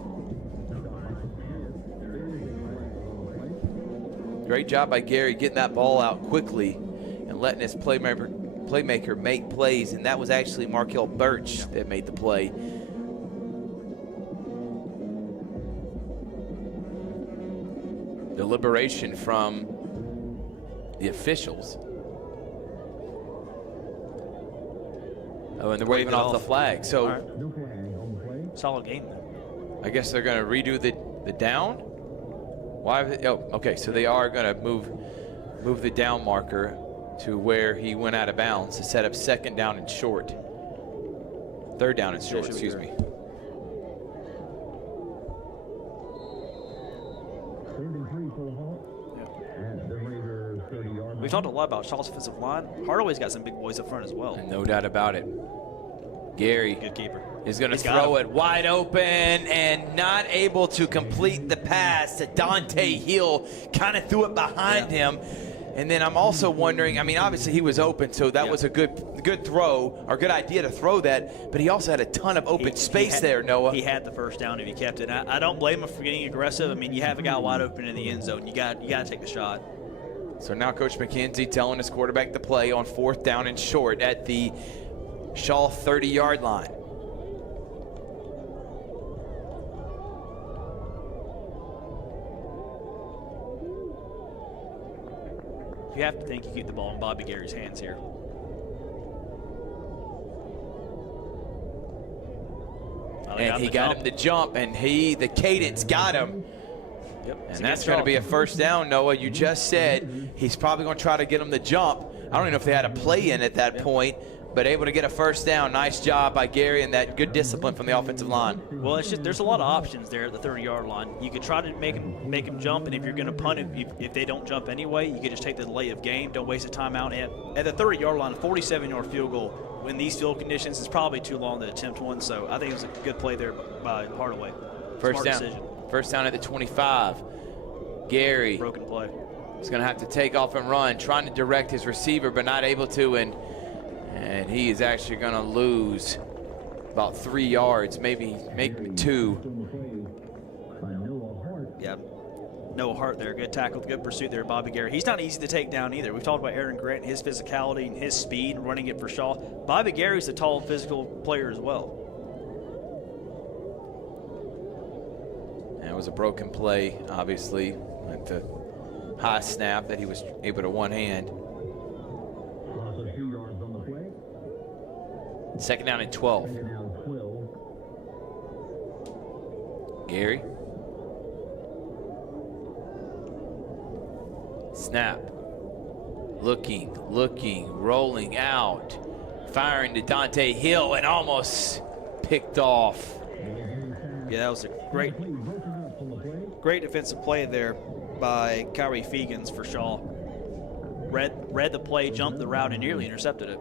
Great job by Gary getting that ball out quickly and letting his playmaker make plays, and that was actually Markel Birch that made the play. Deliberation from the officials. Oh, and they're waving off the flag. So, solid game. I guess they're going to redo the down. Why? Oh, okay. So they are going to move the down marker to where he went out of bounds to set up 2nd down and short. 3rd down and short. Excuse me. We've talked a lot about Shaw's offensive line. Hardaway's got some big boys up front as well. No doubt about it. Gary Good keeper. is going to throw it wide open and not able to complete the pass to Dante Hill. Kind of threw it behind him. And then I'm also wondering, I mean, obviously he was open, so that was a good throw, or good idea to throw that, but he also had a ton of open space there, Noah. He had the first down if he kept it. I don't blame him for getting aggressive. I mean, you have a guy wide open in the end zone. You got to take the shot. So now Coach McKenzie telling his quarterback to play on 4th down and short at the Shaw 30-yard line. You have to think you keep the ball in Bobby Gary's hands here. And he got him to jump, and the cadence got him. Yep. And that's going to be a first down, Noah. You just said he's probably going to try to get him to jump. I don't even know if they had a play in at that point, but able to get a first down. Nice job by Gary and that good discipline from the offensive line. Well, it's just there's a lot of options there at the 30-yard line. You could try to make him jump, and if you're going to punt it, if they don't jump anyway, you could just take the delay of game. Don't waste a timeout. At the 30-yard line, a 47-yard field goal in these field conditions is probably too long to attempt one. So I think it was a good play there by Hardaway. First Smart down. decision. First down at the 25. Gary. Broken play. He's going to have to take off and run, trying to direct his receiver, but not able to, and he is actually going to lose about 3 yards, maybe 2. Yeah, Noah Hart there. Good tackle, good pursuit there, Bobby Gary. He's not easy to take down either. We've talked about Aaron Grant, his physicality and his speed, running it for Shaw. Bobby Gary's a tall, physical player as well. And it was a broken play, obviously, at the high snap that he was able to one hand. Second down and 12. Gary. Snap. Looking, rolling out. Firing to Dante Hill and almost picked off. Yeah, that was a great defensive play there by Kyrie Fegans for Shaw. Read the play, jumped the route, and nearly intercepted it.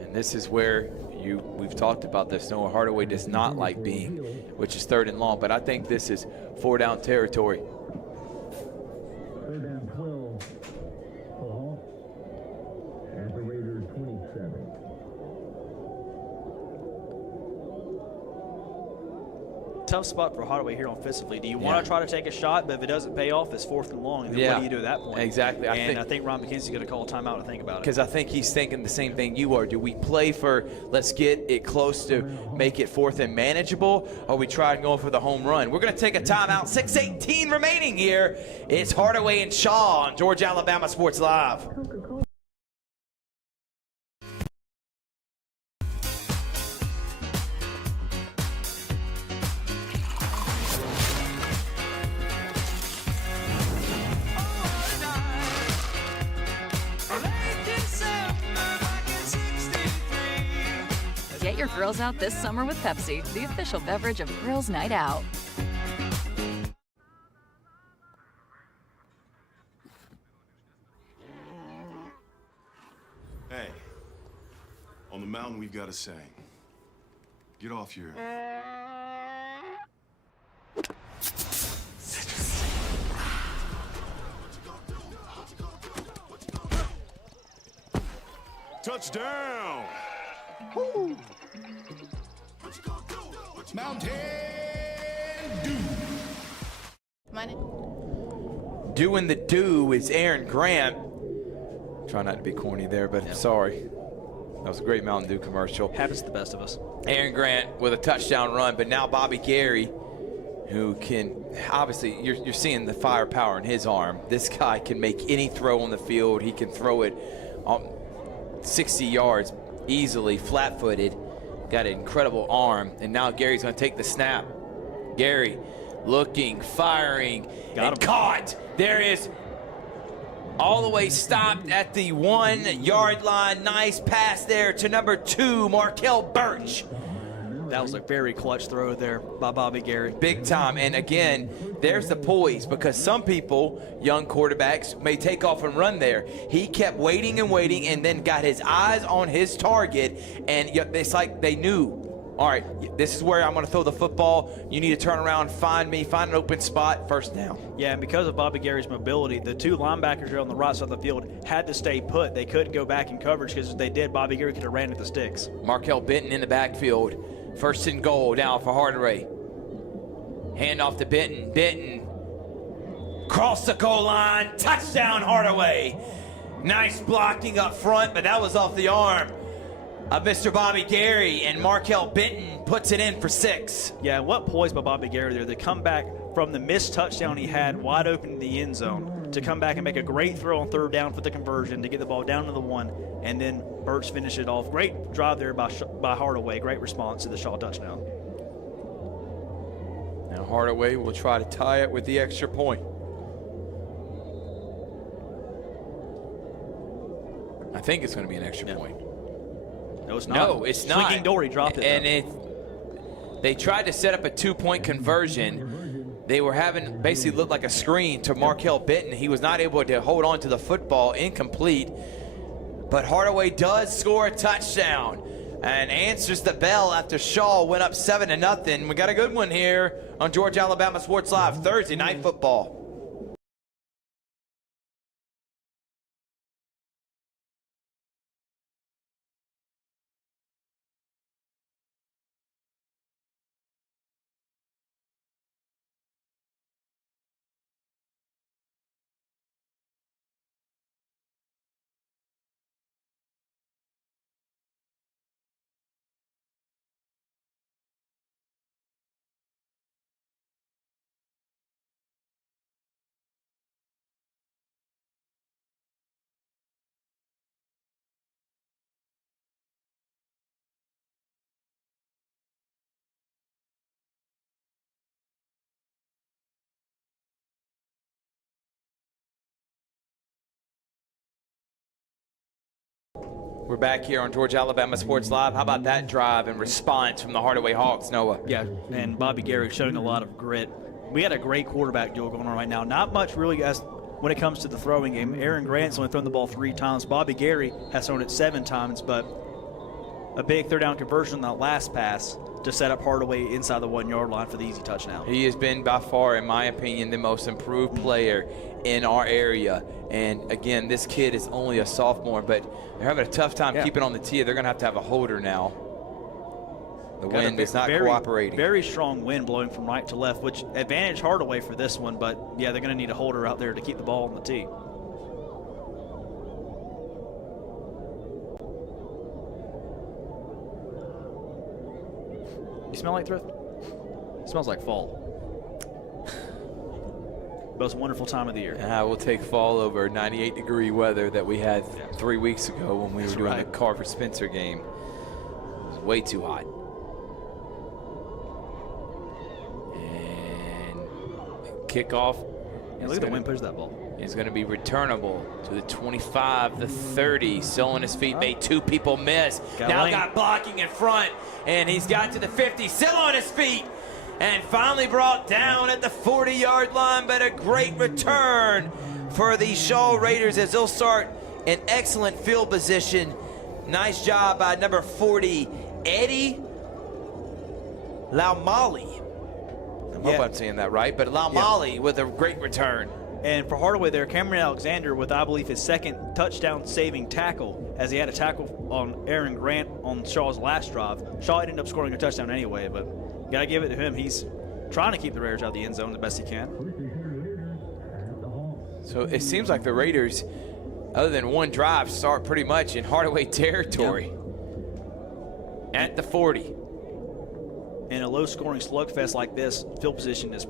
And this is where we've talked about this. Noah Hardaway does not like being, which is 3rd and long, but I think this is 4-down territory. 3rd and 12 for the Hawks at the Raiders 27. Tough spot for Hardaway here offensively. Do you want to try to take a shot, but if it doesn't pay off, it's 4th and long, and then what do you do at that point? Exactly. I think Ron McKenzie's going to call a timeout to think about it. Because I think he's thinking the same thing you are. Do we play for let's get it close to make it 4th and manageable, or we try and go for the home run? We're going to take a timeout. 6:18 remaining here. It's Hardaway and Shaw on Georgia Alabama Sports Live. Get your grills out this summer with Pepsi, the official beverage of Grills Night Out. Hey, on the mountain we've got a saying. Get off your... Touchdown! Woo! Mountain Dew. Doing the do is Aaron Grant. Try not to be corny there, but I'm sorry. That was a great Mountain Dew commercial. Happens to the best of us. Aaron Grant with a touchdown run, but now Bobby Gary, who can, obviously, you're seeing the firepower in his arm. This guy can make any throw on the field. He can throw it 60 yards easily, flat-footed. Got an incredible arm, and now Gary's going to take the snap. Gary looking, firing, and caught. There is all the way stopped at the 1-yard line. Nice pass there to number 2, Markel Birch. That was a very clutch throw there by Bobby Gary. Big time. And again, there's the poise, because some people, young quarterbacks, may take off and run there. He kept waiting and then got his eyes on his target, and it's like they knew, all right, this is where I'm going to throw the football. You need to turn around, find an open spot, first down. Yeah, and because of Bobby Gary's mobility, the 2 linebackers here on the right side of the field had to stay put. They couldn't go back in coverage, because if they did, Bobby Gary could have ran at the sticks. Markel Benton in the backfield. 1st and goal down for Hardaway. Hand off to Benton. Benton cross the goal line. Touchdown, Hardaway. Nice blocking up front, but that was off the arm of Mr. Bobby Gary, and Markel Benton puts it in for 6. Yeah, what poise by Bobby Gary there. They come back from the missed touchdown he had wide open in the end zone. to come back and make a great throw on 3rd down for the conversion to get the ball down to the 1, and then Birch finished it off. Great drive there by Hardaway. Great response to the Shaw touchdown. Now Hardaway will try to tie it with the extra point. I think it's going to be an extra point. No, it's not. No, it's not. Swinging door, he dropped it. And they tried to set up a 2-point conversion. They were having basically looked like a screen to Markel Benton. He was not able to hold on to the football, incomplete. But Hardaway does score a touchdown and answers the bell after Shaw went up 7-0. We got a good one here on Georgia Alabama Sports Live, Thursday Night Football. We're back here on Georgia Alabama Sports Live. How about that drive and response from the Hardaway Hawks, Noah? Yeah, and Bobby Gary showing a lot of grit. We had a great quarterback duel going on right now. Not much really as when it comes to the throwing game. Aaron Grant's only thrown the ball 3 times. Bobby Gary has thrown it 7 times, but a big 3rd down conversion on that last pass to set up Hardaway inside the 1-yard line for the easy touchdown. He has been by far, in my opinion, the most improved player in our area. And again, this kid is only a sophomore, but they're having a tough time keeping on the tee. They're going to have a holder now. The wind is not cooperating. Very strong wind blowing from right to left, which advantage Hardaway for this one. But yeah, they're going to need a holder out there to keep the ball on the tee. You smell like thrift? It smells like fall. Most wonderful time of the year. We'll take fall over 98-degree weather that we had 3 weeks ago when we were doing the Carver-Spencer game. It was way too hot. And kickoff. Yeah, look at the wind push that ball. Is going to be returnable to the 25, the 30. Still on his feet, made 2 people miss. Now got blocking in front, and he's got to the 50, still on his feet. And finally brought down at the 40-yard line, but a great return for the Shaw Raiders as they'll start in excellent field position. Nice job by number 40, Eddie Laumali. I hope I'm saying that right, but Laumali with a great return. And for Hardaway there, Cameron Alexander with, I believe, his 2nd touchdown-saving tackle, as he had a tackle on Aaron Grant on Shaw's last drive. Shaw ended up scoring a touchdown anyway, but got to give it to him. He's trying to keep the Raiders out of the end zone the best he can. So it seems like the Raiders, other than one drive, start pretty much in Hardaway territory at the 40. In a low-scoring slugfest like this, field position is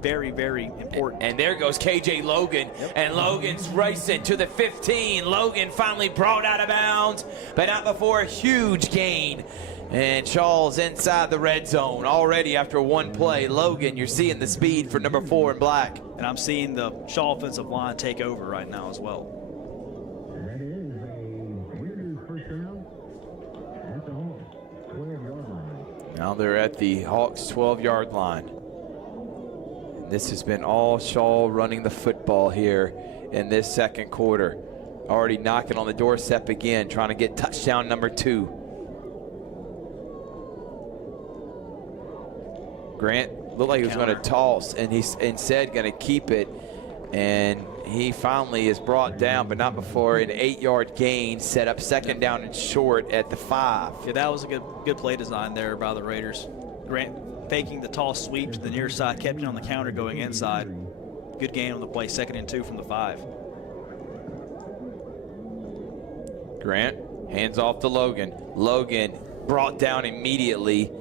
very, very important. And there goes KJ Logan, and Logan's racing to the 15. Logan finally brought out of bounds, but not before a huge gain. And Shaw's inside the red zone already after one play. Logan, you're seeing the speed for number 4 in black. And I'm seeing the Shaw offensive line take over right now as well. Now they're at the Hawks' 12-yard line. This has been all Shaw running the football here in this 2nd quarter. Already knocking on the doorstep again, trying to get touchdown number 2. Grant looked like he was going to toss, and he's instead going to keep it. And he finally is brought down, but not before an 8-yard gain, set up 2nd down and short at the 5. Yeah, that was a good play design there by the Raiders. Grant faking the toss sweep to the near side, kept it on the counter going inside. Good gain on the play, 2nd and 2 from the 5. Grant hands off to Logan. Logan brought down immediately,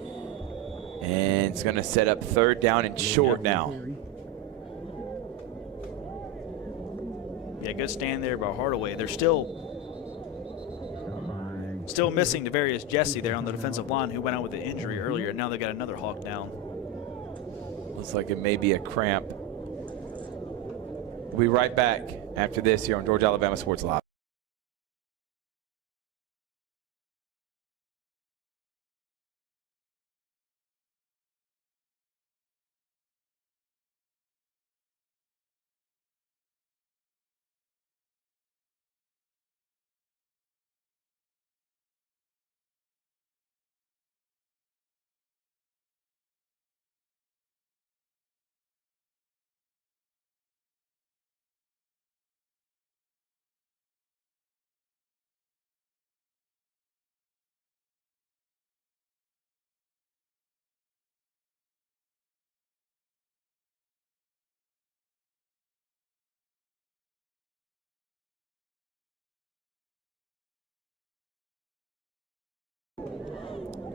and it's going to set up 3rd down and short now. Yeah, good stand there by Hardaway. They're still missing Devarius Jesse there on the defensive line, who went out with an injury earlier. Now they got another Hawk down. Looks like it may be a cramp. We'll be right back after this here on Georgia Alabama Sports Live.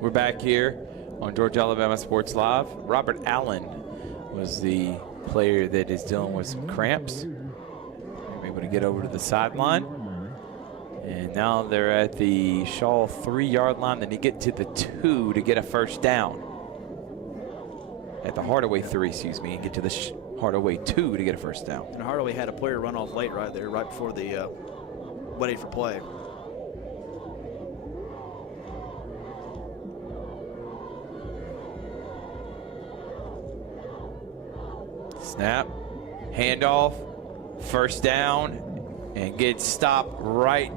We're back here on Georgia Alabama Sports Live. Robert Allen was the player that is dealing with some cramps. Able to get over to the sideline. And now they're at the Shaw 3-yard line. Then you get to the 2 to get a first down. At the Hardaway 3, excuse me, and get to the Hardaway 2 to get a first down. And Hardaway had a player run off late right there, right before the ready for play. Snap, handoff, first down, and gets stopped right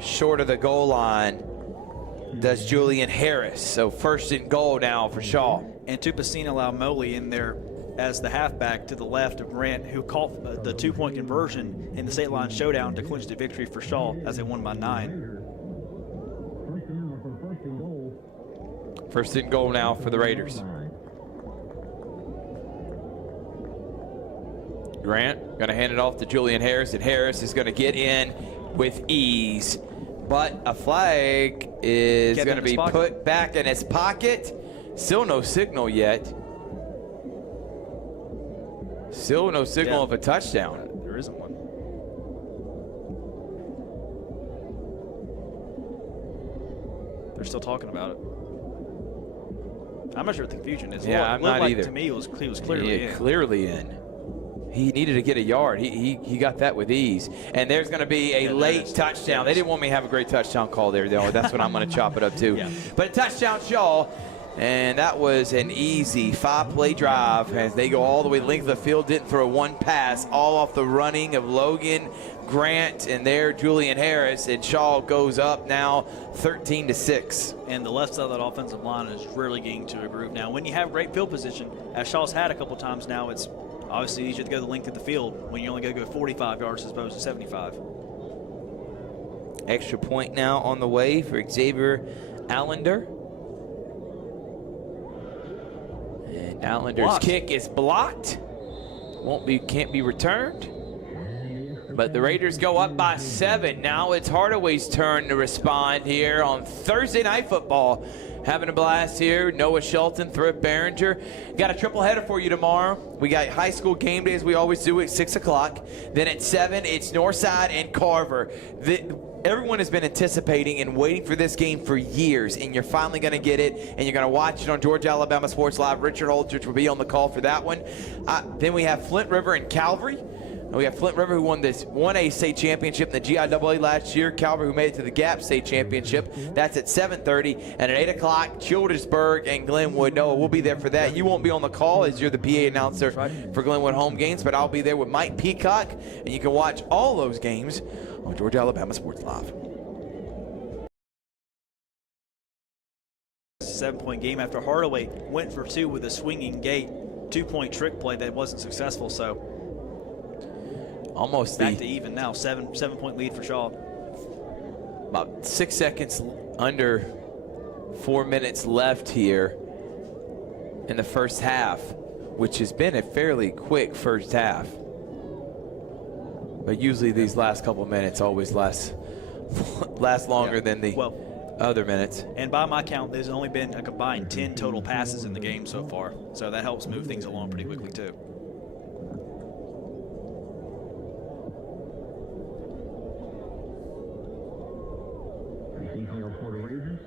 short of the goal line. Does Julian Harris. So first and goal now for Shaw. And Tupacina allowed Moley in there as the halfback to the left of Grant, who caught the 2-point conversion in the state line showdown to clinch the victory for Shaw as they won by 9. First and goal now for the Raiders. Grant going to hand it off to Julian Harris, and Harris is going to get in with ease. But a flag is going to be put back in his pocket. Still no signal yet. Still no signal of a touchdown. There isn't one. They're still talking about it. I'm not sure what the confusion is. Yeah, I'm not either. To me, he was clearly in. Clearly in. He needed to get a yard. He got that with ease. And there's going to be a late touchdown. They didn't want me to have a great touchdown call there, though. That's what I'm going to chop it up to. Yeah. But a touchdown, Shaw. And that was an easy 5-play drive as they go all the way length of the field. Didn't throw one pass, all off the running of Logan, Grant, and there Julian Harris. And Shaw goes up now 13-6. And the left side of that offensive line is really getting to a groove now. When you have great field position, as Shaw's had a couple times now, it's obviously easier to go the length of the field when you only got to go 45 yards as opposed to 75. Extra point now on the way for Xavier Allender. And Allender's kick is blocked. Can't be returned. But the Raiders go up by 7. Now it's Hardaway's turn to respond here on Thursday Night Football. Having a blast here. Noah Shelton, Thrift Behringer. Got a triple header for you tomorrow. We got high school game day as we always do at 6 o'clock. Then at 7, it's Northside and Carver. Everyone has been anticipating and waiting for this game for years, and you're finally going to get it, and you're going to watch it on Georgia Alabama Sports Live. Richard Holdridge will be on the call for that one. Then we have Flint River and Calvary. We have Flint River, who won a state championship in the GIAA last year. Calvary, who made it to the Gap State Championship. That's at 7:30. And at 8 o'clock, Childersburg and Glenwood. Noah, we'll be there for that. You won't be on the call as you're the PA announcer for Glenwood home games, but I'll be there with Mike Peacock, and you can watch all those games on Georgia Alabama Sports Live. 7-point game after Hardaway went for 2 with a swinging gate 2-point trick play that wasn't successful. So almost back to even now. 7-point lead for Shaw. About 6 seconds under 4 minutes left here in the first half, which has been a fairly quick first half. But usually these last couple minutes always last longer than the other minutes. And by my count, there's only been a combined 10 total passes in the game so far. So that helps move things along pretty quickly too. Player for the Raiders,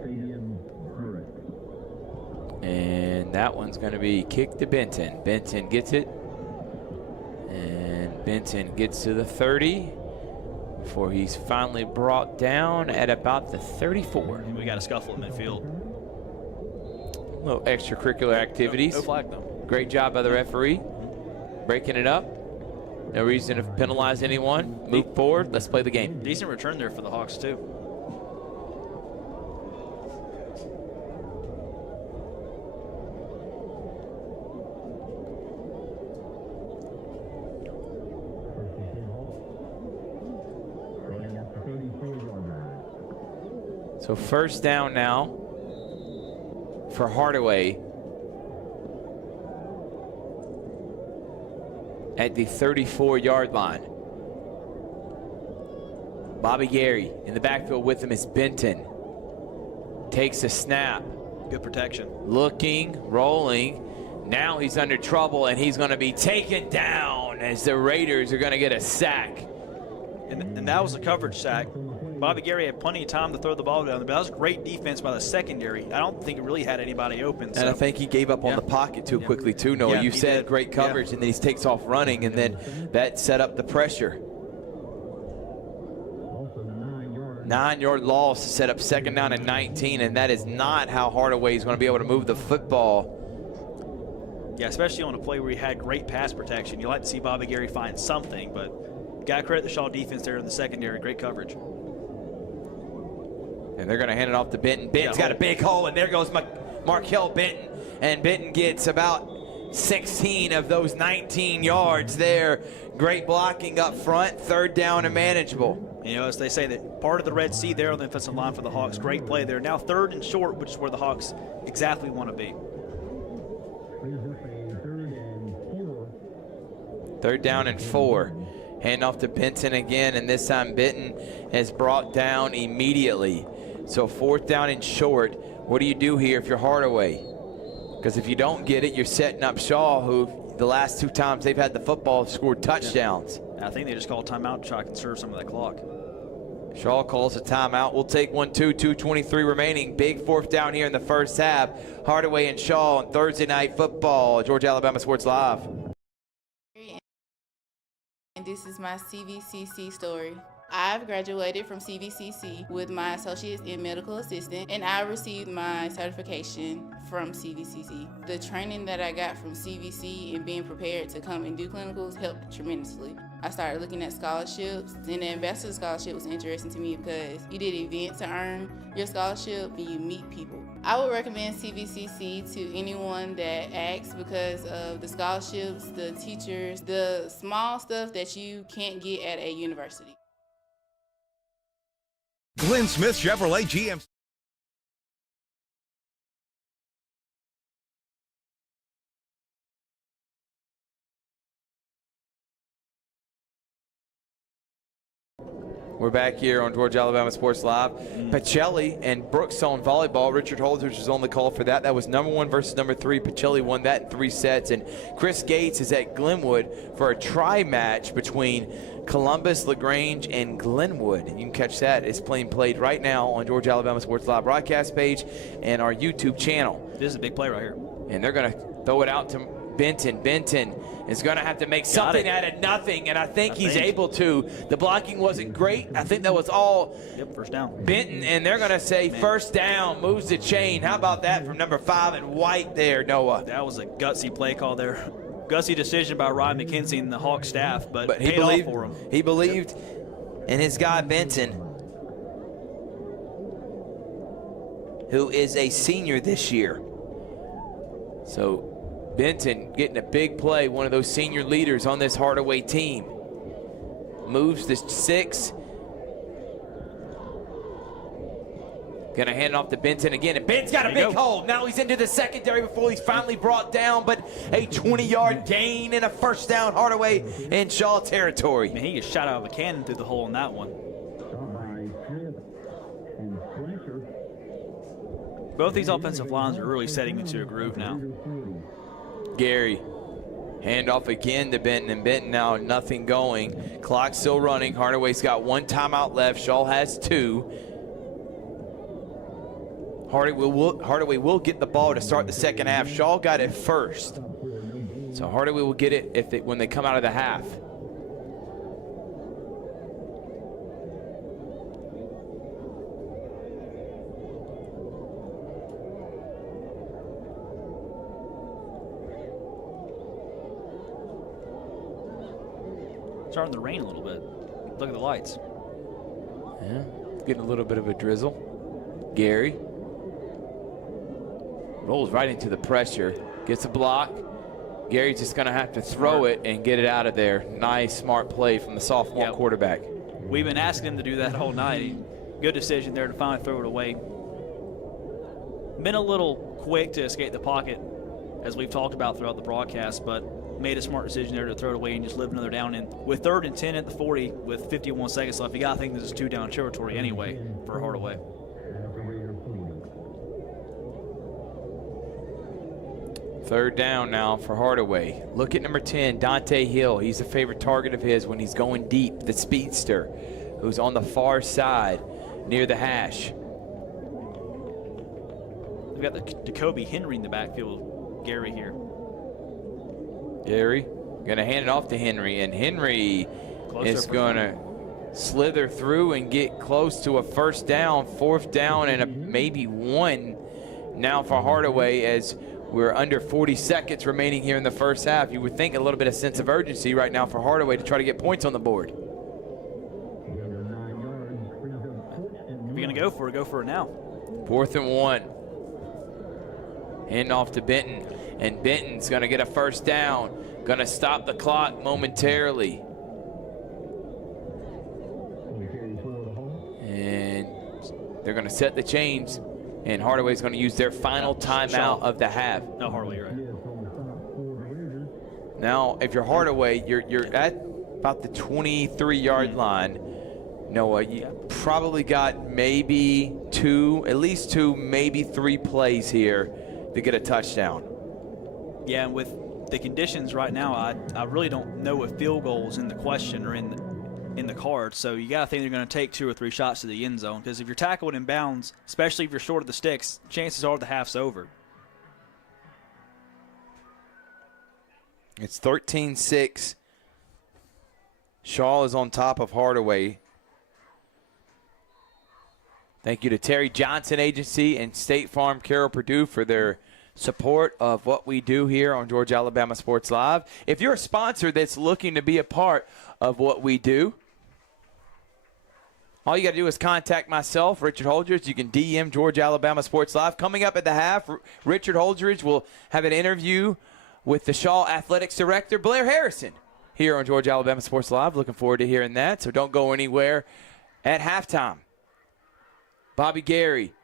Stadium Burrett. And that one's going to be kicked to Benton. Benton gets it. And Benton gets to the 30 before he's finally brought down at about the 34. And we got a scuffle in midfield. Little extracurricular activities. No flag, though. Great job by the referee. Breaking it up. No reason to penalize anyone. Move forward. Let's play the game. Decent return there for the Hawks, too. So first down now for Hardaway at the 34-yard line. Bobby Gary in the backfield with him is Benton. Takes a snap. Good protection. Looking, rolling. Now he's under trouble, and he's going to be taken down as the Raiders are going to get a sack. And that was a coverage sack. Bobby Gary had plenty of time to throw the ball down, but that was great defense by the secondary. I don't think it really had anybody open. So. And I think he gave up on the pocket too quickly too, Noah. Yeah, You said did. great coverage, and then he takes off running, and then that set up the pressure. 9-yard loss to set up second down and 19, and that is not how Hardaway is going to be able to move the football. Yeah, especially on a play where he had great pass protection. You like to see Bobby Gary find something, but got to credit the Shaw defense there in the secondary. Great coverage. And they're going to hand it off to Benton. Benton's got a big hole, and there goes Markel Benton. And Benton gets about 16 of those 19 yards there. Great blocking up front, third down and manageable. You know, as they say, that part of the Red Sea there on the defensive line for the Hawks. Great play there. Now third and short, which is where the Hawks exactly want to be. Third down and 4. Hand off to Benton again, and this time Benton is brought down immediately. So fourth down and short. What do you do here if you're Hardaway? Because if you don't get it, you're setting up Shaw, who the last 2 times they've had the football have scored touchdowns. I think they just called timeout to try to conserve some of that clock. Shaw calls a timeout. We'll take 1-2, 2:23 remaining. Big fourth down here in the first half. Hardaway and Shaw on Thursday Night Football. Georgia Alabama Sports Live. And this is my CVCC story. I've graduated from CVCC with my associates in medical assistant, and I received my certification from CVCC. The training that I got from CVC and being prepared to come and do clinicals helped tremendously. I started looking at scholarships, and the ambassador scholarship was interesting to me because you did events to earn your scholarship and you meet people. I would recommend CVCC to anyone that asks because of the scholarships, the teachers, the small stuff that you can't get at a university. Glenn Smith Chevrolet GMC. We're back here on Georgia Alabama Sports Live. Pacelli and Brooks on volleyball. Richard Holdridge was on the call for that. That was number 1 versus number 3. Pacelli won that in 3 sets. And Chris Gates is at Glenwood for a tri-match between Columbus, LaGrange, and Glenwood. You can catch that. It's played right now on Georgia Alabama Sports Live broadcast page and our YouTube channel. This is a big play right here. And they're going to throw it out to Benton. Benton is going to have to make something out of nothing, and I think he's able to. The blocking wasn't great. I think that was all first down. Benton, and they're going to say first down, moves the chain. How about that from number 5 and White there, Noah? That was a gutsy play call there. Gutsy decision by Ryan McKenzie and the Hawk staff, but he paid believed off for him. He believed in his guy Benton, who is a senior this year. So Benton getting a big play, one of those senior leaders on this Hardaway team. Moves to 6. Gonna hand it off to Benton again, and Benton's got a big hole. Now he's into the secondary before he's finally brought down, but a 20-yard gain and a first down, Hardaway in Shaw territory. Man, he just shot out of a cannon through the hole in that one. Both these offensive lines are really setting into a groove now. Gary Hand off again to Benton, and Benton now nothing going. Clock still running. Hardaway's got 1 timeout left. Shaw has 2. Hardaway will get the ball to start the second half. Shaw got it first. So Hardaway will get it when they come out of the half. Starting to rain a little bit. Look at the lights. Yeah, getting a little bit of a drizzle. Gary rolls right into the pressure, gets a block. Gary's just going to have to throw it and get it out of there. Nice, smart play from the sophomore quarterback. We've been asking him to do that all night. Good decision there to finally throw it away. Been a little quick to escape the pocket, as we've talked about throughout the broadcast, but made a smart decision there to throw it away and just live another down in. With 3rd and 10 at the 40 with 51 seconds left, you got to think this is 2-down territory anyway for Hardaway. Third down now for Hardaway. Look at number 10, Dante Hill. He's a favorite target of his when he's going deep, the speedster, who's on the far side near the hash. We've got the Jacoby Henry in the backfield, Gary here. Gary going to hand it off to Henry, and Henry is going to slither through and get close to a first down, 4th down, and maybe 1 now for Hardaway as we're under 40 seconds remaining here in the first half. You would think a little bit of sense of urgency right now for Hardaway to try to get points on the board. If you're going to go for it now. 4th and 1. Hand off to Benton, and Benton's going to get a first down. Going to stop the clock momentarily. And they're going to set the chains, and Hardaway's going to use their final timeout of the half. No, Hardaway, you're right. Now, if you're Hardaway, you're at about the 23-yard line. Noah, you probably got maybe at least 2, maybe 3 plays here to get a touchdown. Yeah, and with the conditions right now, I really don't know if field goals in the question or in the cards. So you got to think they're going to take 2 or 3 shots to the end zone, because if you're tackled in bounds, especially if you're short of the sticks, chances are the half's over. It's 13-6. Shaw is on top of Hardaway. Thank you to Terry Johnson Agency and State Farm Carroll Purdue for their support of what we do here on Georgia Alabama Sports Live. If you're a sponsor that's looking to be a part of what we do, all you got to do is contact myself, Richard Holdridge. You can DM Georgia Alabama Sports Live. Coming up at the half, Richard Holdridge will have an interview with the Shaw Athletics Director, Blair Harrison, here on Georgia Alabama Sports Live. Looking forward to hearing that, so don't go anywhere. At halftime, Bobby Gary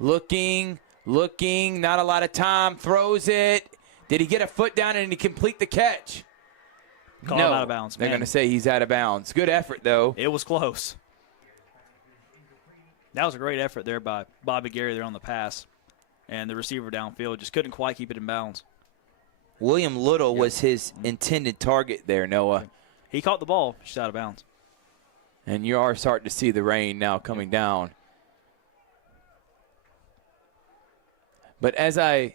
looking, not a lot of time, throws it. Did he get a foot down and did he complete the catch? Call him out of bounds. They're going to say he's out of bounds. Good effort, though. It was close. That was a great effort there by Bobby Gary there on the pass. And the receiver downfield just couldn't quite keep it in bounds. William Little was his intended target there, Noah. He caught the ball, just out of bounds. And you are starting to see the rain now coming down. But as I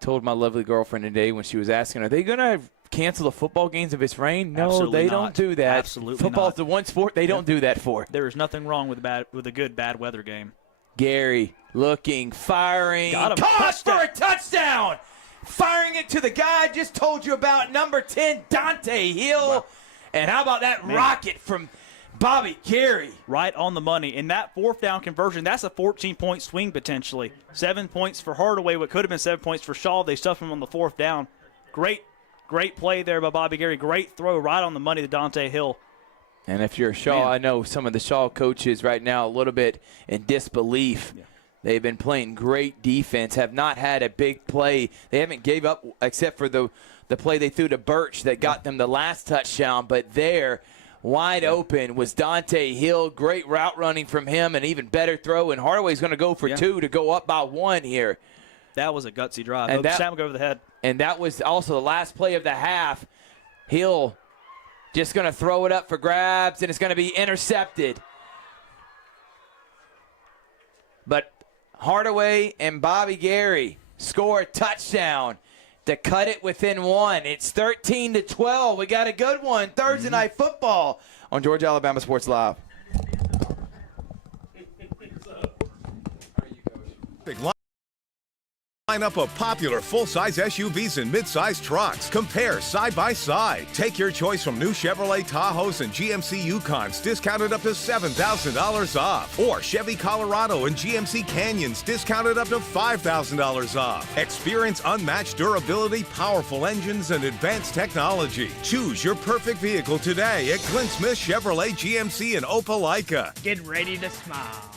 told my lovely girlfriend today when she was asking, are they going to cancel the football games if it's rain? No, Absolutely they not. don't do that. Absolutely Football's not. the one sport they don't do that for. There is nothing wrong with a good bad weather game. Gary looking, firing. Got him. Toss for a touchdown. Firing it to the guy I just told you about, number 10, Dante Hill. Wow. And how about that rocket from Bobby Gary? Right on the money. In that 4th down conversion, that's a 14-point swing potentially. 7 points for Hardaway, what could have been 7 points for Shaw. They stuffed him on the 4th down. Great play there by Bobby Gary. Great throw right on the money to Dante Hill. And if you're Shaw, I know some of the Shaw coaches right now a little bit in disbelief. Yeah. They've been playing great defense, have not had a big play. They haven't gave up except for the play they threw to Birch that got them the last touchdown. But there, wide open, was Dante Hill. Great route running from him, and even better throw. And Hardaway's going to go for 2 to go up by 1 here. That was a gutsy drive. And Sam go over the head. And that was also the last play of the half. Hill just going to throw it up for grabs, and it's going to be intercepted. But Hardaway and Bobby Gary score a touchdown to cut it within one. It's 13-12. We got a good one. Thursday Night Football on Georgia Alabama Sports Live. Lineup of popular full-size SUVs and mid-size trucks. Compare side by side. Take your choice from new Chevrolet Tahoes and GMC Yukons, discounted up to $7,000 off. Or Chevy Colorado and GMC Canyons, discounted up to $5,000 off. Experience unmatched durability, powerful engines, and advanced technology. Choose your perfect vehicle today at Clint Smith Chevrolet GMC in Opelika. Get ready to smile.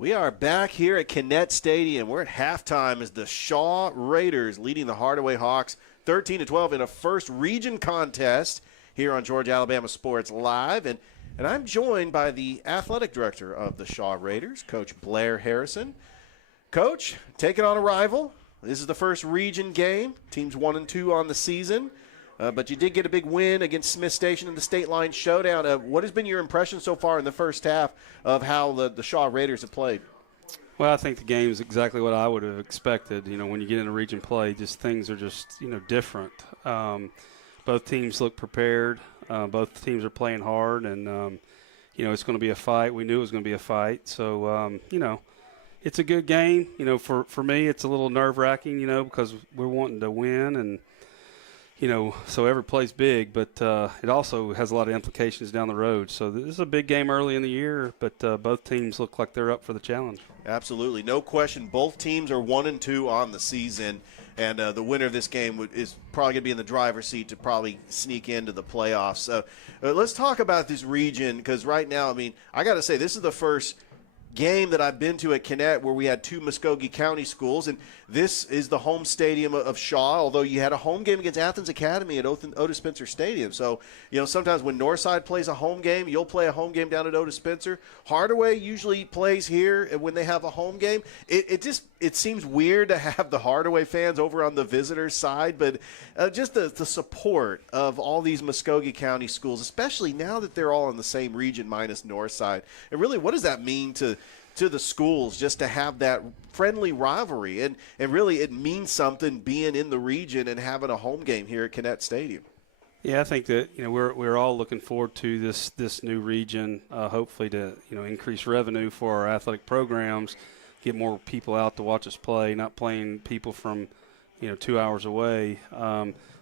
We are back here at Kinnett Stadium. We're at halftime as the Shaw Raiders leading the Hardaway Hawks 13-12 in a first region contest here on Georgia Alabama Sports Live. And I'm joined by the athletic director of the Shaw Raiders, Coach Blair Harrison. Coach, taking on a rival. This is the first region game. Teams 1 and 2 on the season. But you did get a big win against Smith Station in the state line showdown. What has been your impression so far in the first half of how the Shaw Raiders have played? Well, I think the game is exactly what I would have expected. You know, when you get into region play, just things are just, different. Both teams look prepared. Both teams are playing hard, and, it's going to be a fight. We knew it was going to be a fight. So, it's a good game. For me, it's a little nerve-wracking, because we're wanting to win, and so every play's big, but it also has a lot of implications down the road. So this is a big game early in the year, but both teams look like they're up for the challenge. Absolutely. No question. Both teams are 1 and 2 on the season, and the winner of this game is probably going to be in the driver's seat to probably sneak into the playoffs. So let's talk about this region, because right now, I got to say, this is the first game that I've been to at Kinnett where we had 2 Muskogee County schools, and this is the home stadium of Shaw, although you had a home game against Athens Academy at Otis Spencer Stadium. So, sometimes when Northside plays a home game, you'll play a home game down at Otis Spencer. Hardaway usually plays here when they have a home game. It seems weird to have the Hardaway fans over on the visitors' side, but just the support of all these Muskogee County schools, especially now that they're all in the same region minus Northside. And really, what does that mean to the schools just to have that friendly rivalry? And really, it means something being in the region and having a home game here at Kinnett Stadium. Yeah, I think that we're all looking forward to this new region, hopefully to increase revenue for our athletic programs, get more people out to watch us play, not playing people from 2 hours away.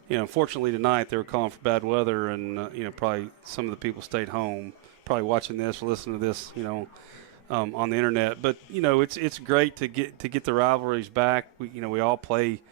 Unfortunately tonight they were calling for bad weather, and probably some of the people stayed home, probably watching this or listening to this, on the internet. But it's great to get the rivalries back. We all play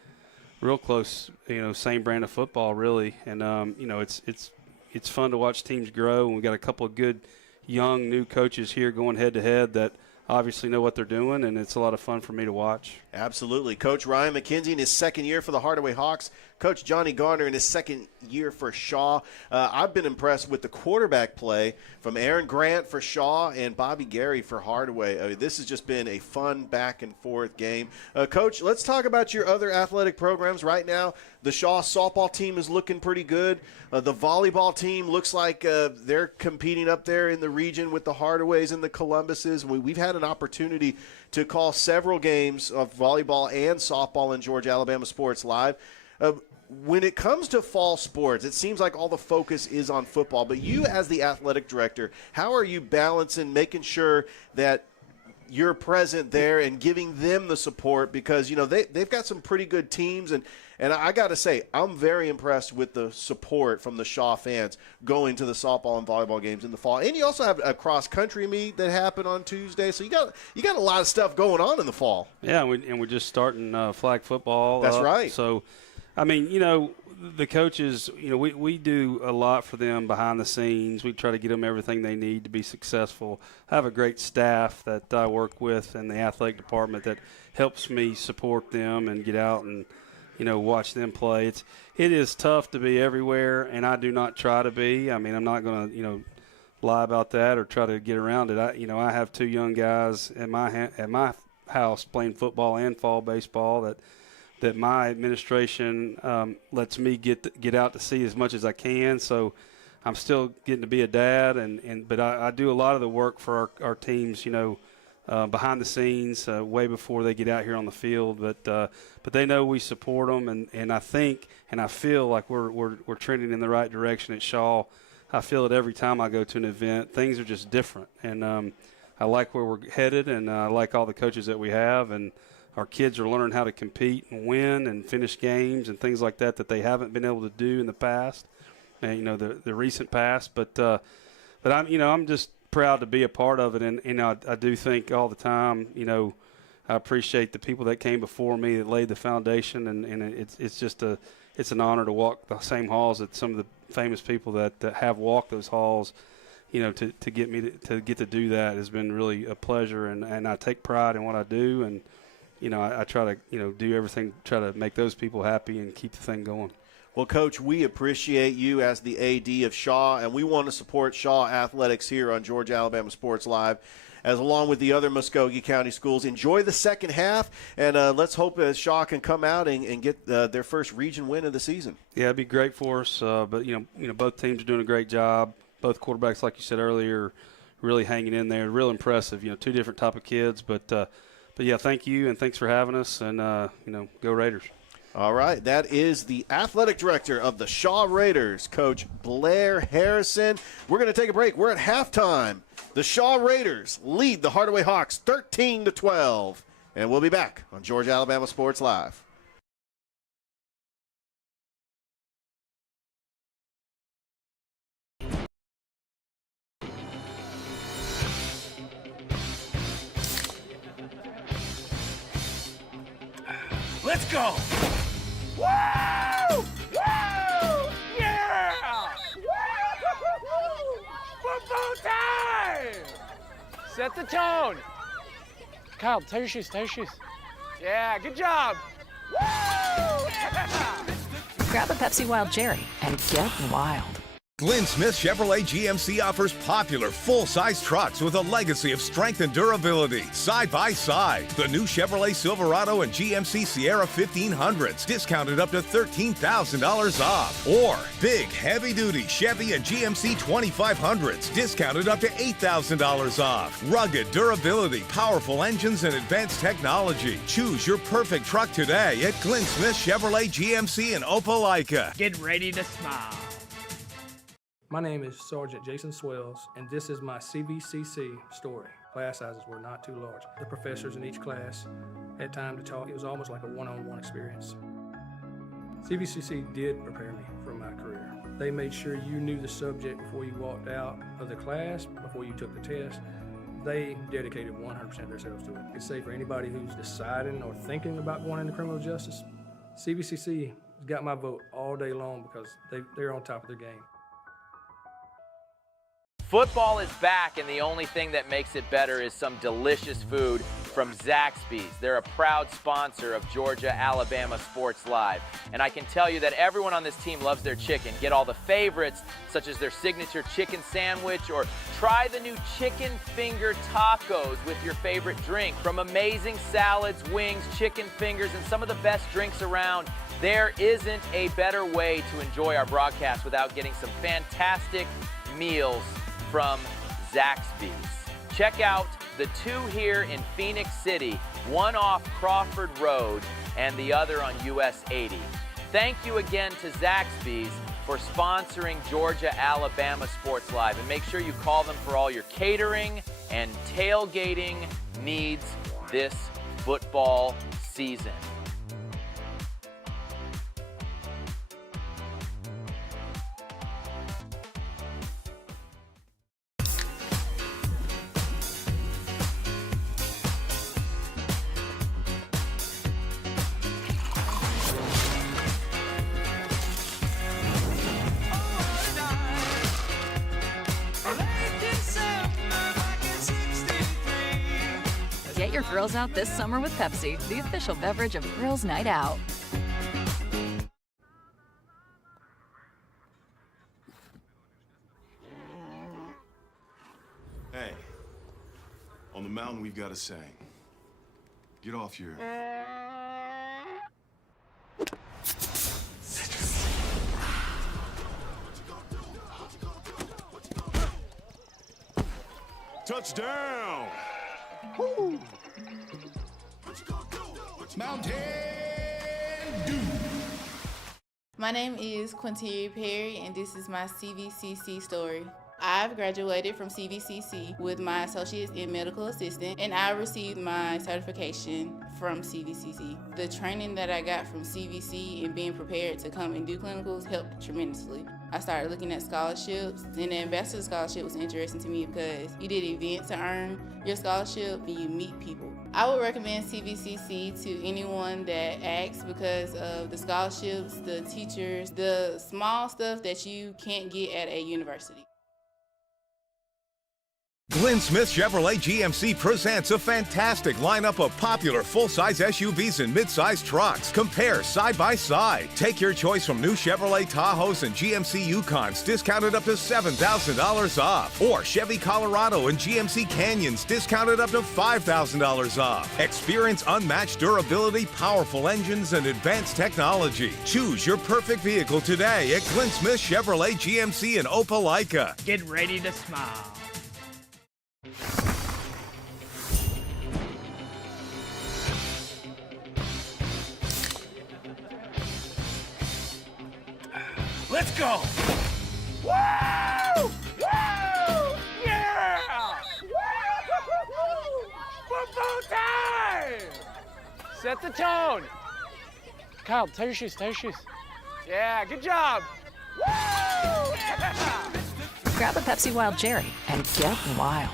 real close, same brand of football really, and it's fun to watch teams grow. And we got a couple of good young new coaches here going head to head that obviously know what they're doing, and it's a lot of fun for me to watch. Absolutely. Coach Ryan McKenzie in his second year for the Hardaway Hawks. Coach Johnny Garner in his second year for Shaw. I've been impressed with the quarterback play from Aaron Grant for Shaw and Bobby Gary for Hardaway. This has just been a fun back-and-forth game. Coach, let's talk about your other athletic programs right now. The Shaw softball team is looking pretty good. The volleyball team looks like they're competing up there in the region with the Hardaways and the Columbuses. We've had an opportunity to call several games of volleyball and softball in Georgia Alabama Sports Live. When it comes to fall sports, it seems like all the focus is on football. But you as the athletic director, how are you balancing making sure that you're present there and giving them the support? Because, they've got some pretty good teams. And I got to say, I'm very impressed with the support from the Shaw fans going to the softball and volleyball games in the fall. And you also have a cross-country meet that happened on Tuesday. So you got a lot of stuff going on in the fall. Yeah, and we're just starting flag football. That's right. So, the coaches, we do a lot for them behind the scenes. We try to get them everything they need to be successful. I have a great staff that I work with in the athletic department that helps me support them and get out and, watch them play. It is tough to be everywhere, and I do not try to be. I'm not going to, lie about that or try to get around it. I have 2 young guys at my house playing football and fall baseball that my administration lets me get out to see as much as I can. So I'm still getting to be a dad, but I do a lot of the work for our teams, behind the scenes, way before they get out here on the field. But they know we support them, and I think and I feel like we're trending in the right direction at Shaw. I feel it every time I go to an event. Things are just different, and I like where we're headed, and I like all the coaches that we have, and our kids are learning how to compete and win and finish games and things like that they haven't been able to do in the past, and the recent past. But I'm just proud to be a part of it, and I do think all the time, I appreciate the people that came before me that laid the foundation, and it's an honor to walk the same halls that some of the famous people that have walked those halls. To get me to get to do that has been really a pleasure, and I take pride in what I do, and I try to do everything to try to make those people happy and keep the thing going. Well, Coach, we appreciate you as the AD of Shaw, and we want to support Shaw Athletics here on Georgia Alabama Sports Live, as along with the other Muskogee County schools. Enjoy the second half, and let's hope that Shaw can come out and get their first region win of the season. Yeah, it'd be great for us. But both teams are doing a great job. Both quarterbacks, like you said earlier, really hanging in there. Real impressive. 2 different type of kids, but yeah, thank you and thanks for having us. And go Raiders. All right, that is the athletic director of the Shaw Raiders, Coach Blair Harrison. We're going to take a break. We're at halftime. The Shaw Raiders lead the Hardaway Hawks 13-12, and we'll be back on Georgia Alabama Sports Live. Let's go! Woo! Woo! Yeah! Woo! Football time! Set the tone. Kyle, tie your shoes, tie your shoes. Yeah, good job. Woo! Yeah! Grab a Pepsi Wild Cherry and get wild. Glenn Smith Chevrolet GMC offers popular full-size trucks with a legacy of strength and durability. Side by side, the new Chevrolet Silverado and GMC Sierra 1500s, discounted up to $13,000 off. Or big, heavy-duty Chevy and GMC 2500s, discounted up to $8,000 off. Rugged durability, powerful engines, and advanced technology. Choose your perfect truck today at Glenn Smith Chevrolet GMC in Opelika. Get ready to smile. My name is Sergeant Jason Swells, and this is my CVCC story. Class sizes were not too large. The professors in each class had time to talk. It was almost like a one-on-one experience. CVCC did prepare me for my career. They made sure you knew the subject before you walked out of the class, before you took the test. They dedicated 100% of themselves to it. I can say for anybody who's deciding or thinking about going into criminal justice, CVCC has got my vote all day long because they're on top of their game. Football is back, and the only thing that makes it better is some delicious food from Zaxby's. They're a proud sponsor of Georgia Alabama Sports Live. And I can tell you that everyone on this team loves their chicken. Get all the favorites, such as their signature chicken sandwich, or try the new chicken finger tacos with your favorite drink. From amazing salads, wings, chicken fingers, and some of the best drinks around, there isn't a better way to enjoy our broadcast without getting some fantastic meals from Zaxby's. Check out the 2 here in Phoenix City, one off Crawford Road and the other on US 80. Thank you again to Zaxby's for sponsoring Georgia Alabama Sports Live, and make sure you call them for all your catering and tailgating needs this football season. Get your girls out this summer with Pepsi, the official beverage of Girls' Night Out. mountain we've got a saying. Get off your... Touchdown! Woo! Mountain Dew! My name is Quinteria Perry, and this is my CVCC story. I've graduated from CVCC with my associates in medical assistant, and I received my certification from CVCC. The training that I got from CVC and being prepared to come and do clinicals helped tremendously. I started looking at scholarships, and the ambassador scholarship was interesting to me because you did an event to earn your scholarship and you meet people. I would recommend CVCC to anyone that asks because of the scholarships, the teachers, the small stuff that you can't get at a university. Glenn Smith Chevrolet GMC presents a fantastic lineup of popular full-size SUVs and mid-size trucks. Compare side by side. Take your choice from new Chevrolet Tahoes and GMC Yukons, discounted up to $7,000 off. Or Chevy Colorado and GMC Canyons, discounted up to $5,000 off. Experience unmatched durability, powerful engines, and advanced technology. Choose your perfect vehicle today at Glenn Smith Chevrolet GMC in Opelika. Get ready to smile. Let's go! Woo! Woo! Yeah! Woo! Football time! Set the tone. Kyle, tie your shoes, tie your shoes. Yeah, good job. Woo! Yeah! Grab a Pepsi Wild Cherry and get wild.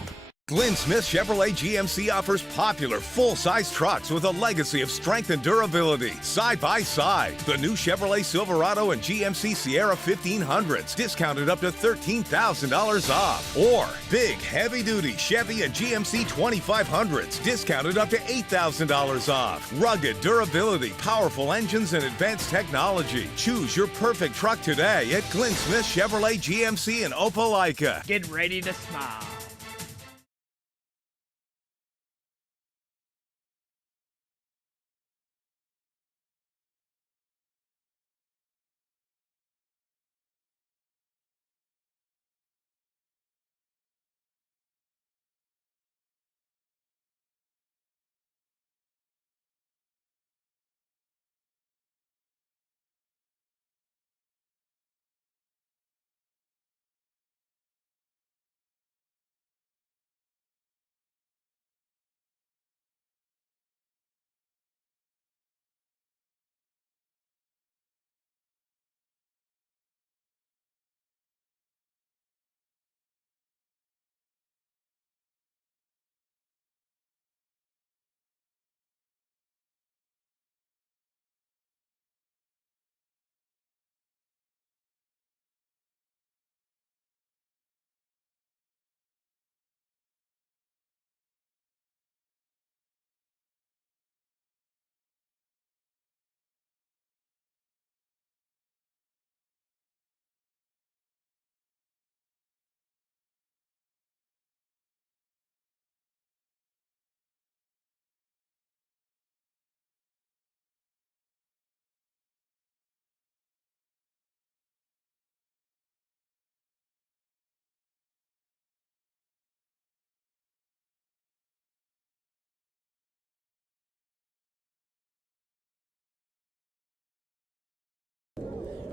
Glenn Smith Chevrolet GMC offers popular full-size trucks with a legacy of strength and durability. Side by side, the new Chevrolet Silverado and GMC Sierra 1500s, discounted up to $13,000 off. Or big, heavy-duty Chevy and GMC 2500s, discounted up to $8,000 off. Rugged durability, powerful engines, and advanced technology. Choose your perfect truck today at Glenn Smith Chevrolet GMC in Opelika. Get ready to smile.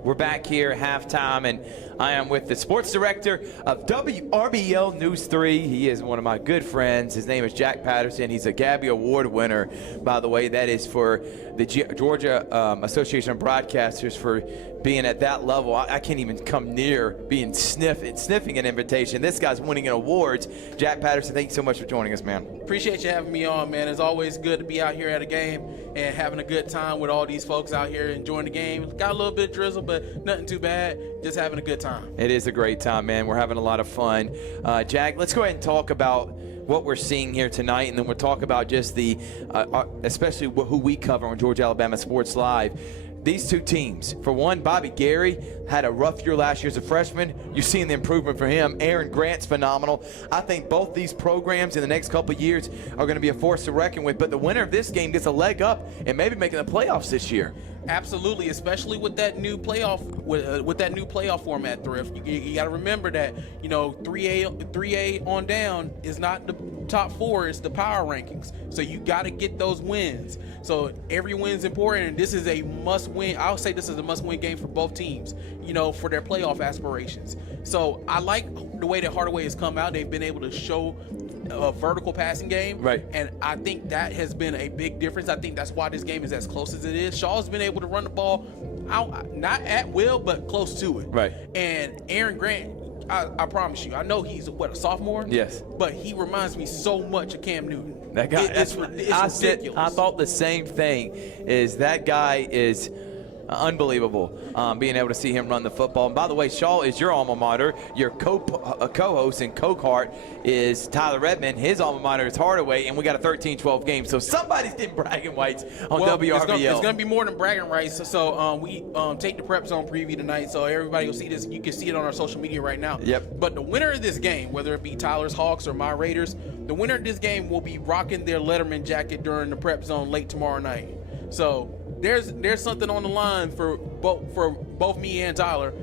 We're back here at halftime, and I am with the sports director of WRBL News 3. He is one of my good friends. His name is Jack Patterson. He's a Gabby Award winner, by the way. That is for the Georgia Association of Broadcasters for being at that level. I can't even come near being sniffing an invitation. This guy's winning an awards. Jack Patterson, thank you so much for joining us, man. Appreciate you having me on, man. It's always good to be out here at a game and having a good time with all these folks out here enjoying the game. Got a little bit of drizzle, but nothing too bad. Just having a good time. It is a great time, man. We're having a lot of fun. Jack, let's go ahead and talk about what we're seeing here tonight, and then we'll talk about just the, especially who we cover on Georgia Alabama Sports Live. these two teams. For one, Bobby Gary had a rough year last year as a freshman. You're seeing the improvement for him. Aaron Grant's phenomenal. I think both these programs in the next couple of years are going to be a force to reckon with. But the winner of this game gets a leg up and maybe making the playoffs this year. Absolutely, especially with that new playoff with that new playoff format, Thrift. You got to remember that 3A on down is not the top 4; it's the power rankings. So you got to get those wins. So every win's important, and this is a must-win. I'll say this is a must-win game for both teams. For their playoff aspirations. So I like the way that Hardaway has come out. They've been able to show a vertical passing game. Right. And I think that has been a big difference. I think that's why this game is as close as it is. Shaw's been able to run the ball out, not at will, but close to it. Right. And Aaron Grant, I promise you, I know he's a sophomore? Yes. But he reminds me so much of Cam Newton. That guy, it's ridiculous. I thought the same thing. Is that guy is unbelievable, being able to see him run the football. And by the way, Shaw is your alma mater. Your co-host and co-cart is Tyler Redmond. His alma mater is Hardaway, and we got a 13-12 game. So somebody's getting bragging rights on WRBL. It's going to be more than bragging rights. So we take the Prep Zone preview tonight, so everybody will see this. You can see it on our social media right now. Yep. But the winner of this game, whether it be Tyler's Hawks or my Raiders, the winner of this game will be rocking their Letterman jacket during the Prep Zone late tomorrow night. So there's something on the line for both me and Tyler.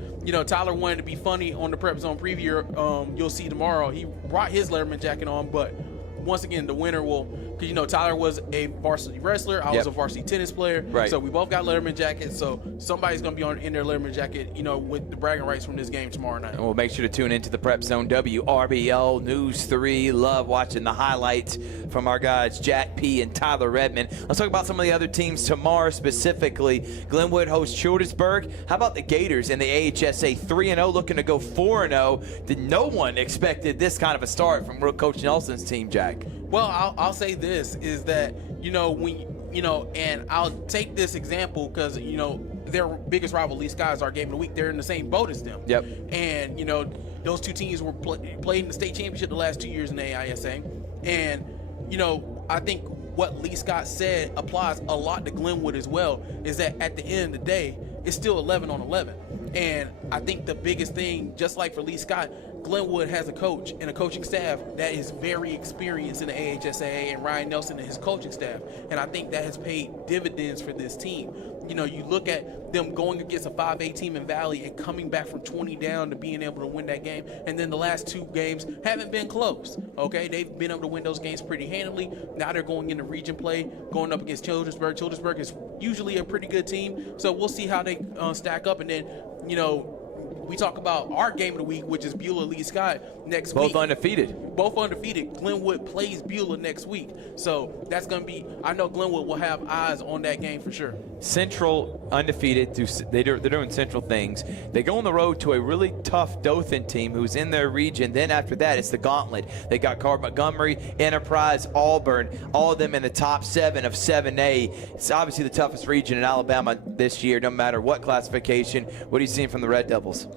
Tyler wanted to be funny on the Prep Zone preview. You'll see tomorrow. He brought his Letterman jacket on, but once again, the winner will, because Tyler was a varsity wrestler. I was a varsity tennis player. Right. So we both got Letterman jackets. So somebody's going to be in their Letterman jacket, with the bragging rights from this game tomorrow night. And we'll make sure to tune into the Prep Zone WRBL News 3. Love watching the highlights from our guys Jack P. and Tyler Redmond. Let's talk about some of the other teams tomorrow specifically. Glenwood hosts Childersburg. How about the Gators in the AHSA 3-0, looking to go 4-0? Did no one expected this kind of a start from Coach Nelson's team, Jack? Well, I'll say this is that, and I'll take this example because, their biggest rival, Lee Sky, is our game of the week. They're in the same boat as them. Yep. And, those two teams were played in the state championship the last 2 years in the AISA. And, I think what Lee Scott said applies a lot to Glenwood as well, is that at the end of the day, it's still 11 on 11. And I think the biggest thing, just like for Lee Scott, Glenwood has a coach and a coaching staff that is very experienced in the AHSAA, and Ryan Nelson and his coaching staff. And I think that has paid dividends for this team. You look at them going against a 5A team in Valley and coming back from 20 down to being able to win that game. And then the last 2 games haven't been close. Okay, they've been able to win those games pretty handily. Now they're going into region play, going up against Childersburg. Childersburg is usually a pretty good team. So we'll see how they stack up. And then, we talk about our game of the week, which is Beulah Lee Scott next week. Both undefeated. Glenwood plays Beulah next week. So that's going to be, I know Glenwood will have eyes on that game for sure. Central undefeated. They're doing Central things. They go on the road to a really tough Dothan team who's in their region. Then after that, it's the gauntlet. They got Card Montgomery, Enterprise, Auburn, all of them in the top 7 of 7A. It's obviously the toughest region in Alabama this year, no matter what classification. What are you seeing from the Red Devils?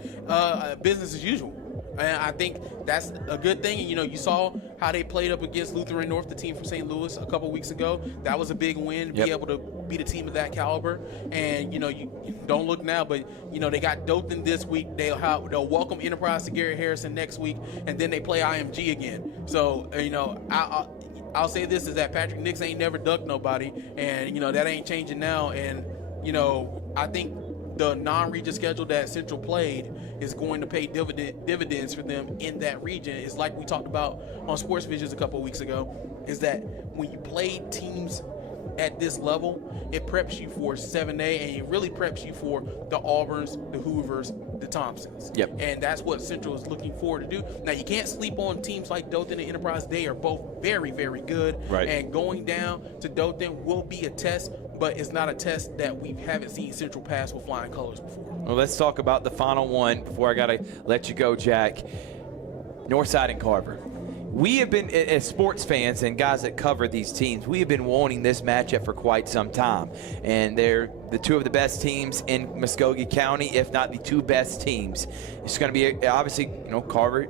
Business as usual. And I think that's a good thing. You saw how they played up against Lutheran North, the team from St. Louis, a couple weeks ago. That was a big win, be able to beat a team of that caliber. And, you don't look now, but, they got Dothan this week. They'll welcome Enterprise to Gary Harrison next week, and then they play IMG again. So, I'll say this is that Patrick Nix ain't never ducked nobody, and, that ain't changing now. And, I think the non-region schedule that Central played is going to pay dividends for them in that region. It's like we talked about on Sports Visions a couple of weeks ago, is that when you play teams at this level, it preps you for 7A, and it really preps you for the Auburns, the Hoovers, the Thompsons. Yep. And that's what Central is looking forward to do. Now, you can't sleep on teams like Dothan and Enterprise. They are both very, very good. Right. And going down to Dothan will be a test, but it's not a test that we haven't seen Central pass with flying colors before. Well, let's talk about the final one before I got to let you go, Jack. Northside and Carver. we have been, as sports fans and guys that cover these teams, we have been wanting this matchup for quite some time. And they're the two of the best teams in Muskogee County, if not the two best teams. It's going to be, obviously, Carver,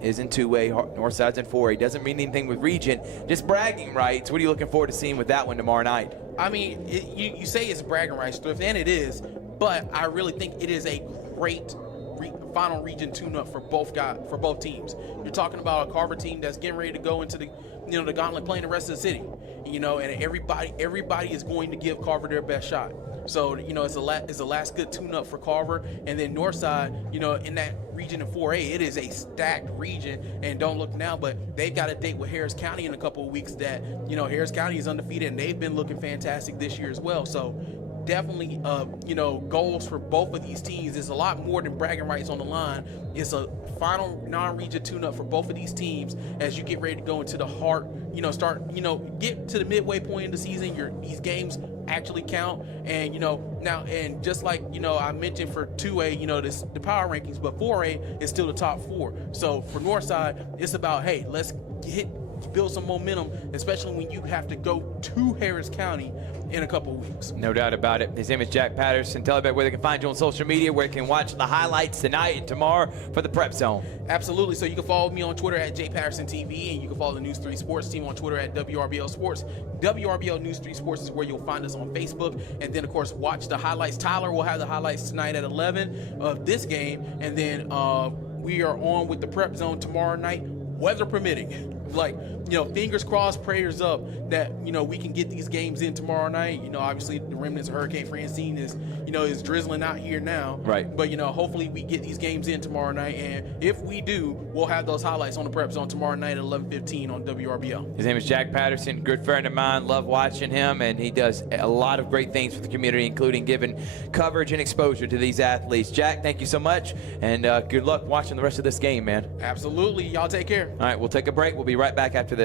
is in 2A, Northside's in 4A. Doesn't mean anything with region, just bragging rights. What are you looking forward to seeing with that one tomorrow night? You say it's bragging rights, Thrift, and it is, but I really think it is a great final region tune-up for both teams. You're talking about a Carver team that's getting ready to go into the the gauntlet, playing the rest of the city. And everybody is going to give Carver their best shot. So it's a last good tune-up for Carver, and then Northside, in that region in 4A, it is a stacked region. And don't look now, but they've got a date with Harris County in a couple of weeks. That Harris County is undefeated, and they've been looking fantastic this year as well. So definitely, goals for both of these teams. There's a lot more than bragging rights on the line. It's a final non-region tune-up for both of these teams as you get ready to go into the heart. Get to the midway point in the season. These games actually count, and now, and just like I mentioned for 2A, the power rankings, but 4A is still the top 4. So for Northside, it's about, hey, let's build some momentum, especially when you have to go to Harris County in a couple of weeks. No doubt about it. His name is Jack Patterson. Tell everybody where they can find you on social media, where they can watch the highlights tonight and tomorrow for the Prep Zone. Absolutely. So you can follow me on Twitter at JPattersonTV, and you can follow the News 3 Sports team on Twitter at WRBL Sports. WRBL News 3 Sports is where you'll find us on Facebook. And then, of course, watch the highlights. Tyler will have the highlights tonight at 11 of this game. And then we are on with the Prep Zone tomorrow night, weather permitting. Fingers crossed, prayers up that, we can get these games in tomorrow night. Obviously the remnants of Hurricane Francine is drizzling out here now. Right. But, hopefully we get these games in tomorrow night. And if we do, we'll have those highlights on the Prep Zone tomorrow night at 11:15 on WRBL. His name is Jack Patterson, good friend of mine. Love watching him, and he does a lot of great things for the community, including giving coverage and exposure to these athletes. Jack, thank you so much, and good luck watching the rest of this game, man. Absolutely. Y'all take care. All right, we'll take a break. We'll be right back after this.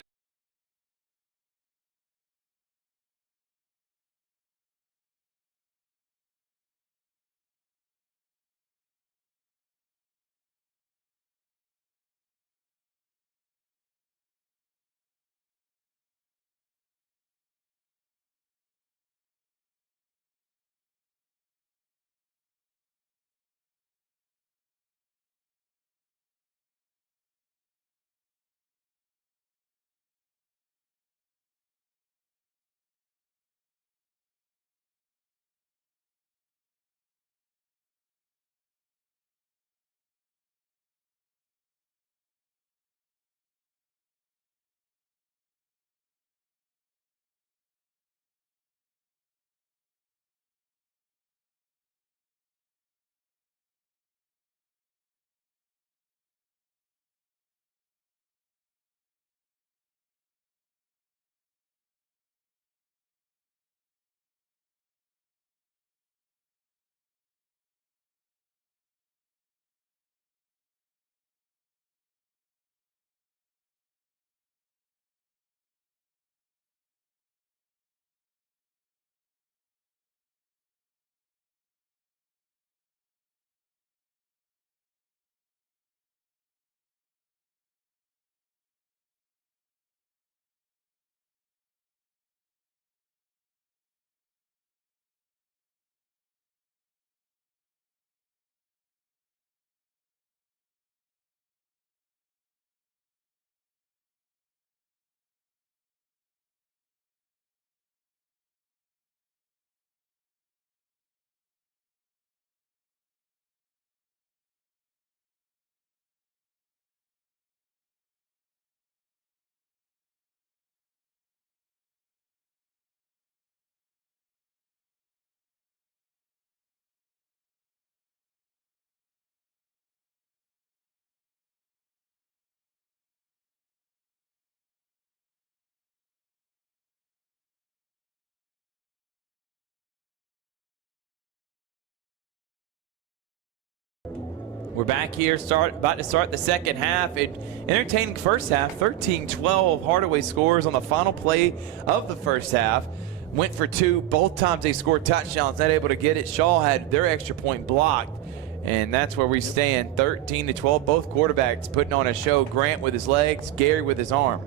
We're back here, about to start the second half. Entertaining first half, 13-12 Hardaway scores on the final play of the first half. Went for two. Both times they scored touchdowns, not able to get it. Shaw had their extra point blocked. And that's where we stand, 13-12. Both quarterbacks putting on a show. Grant with his legs, Gary with his arm.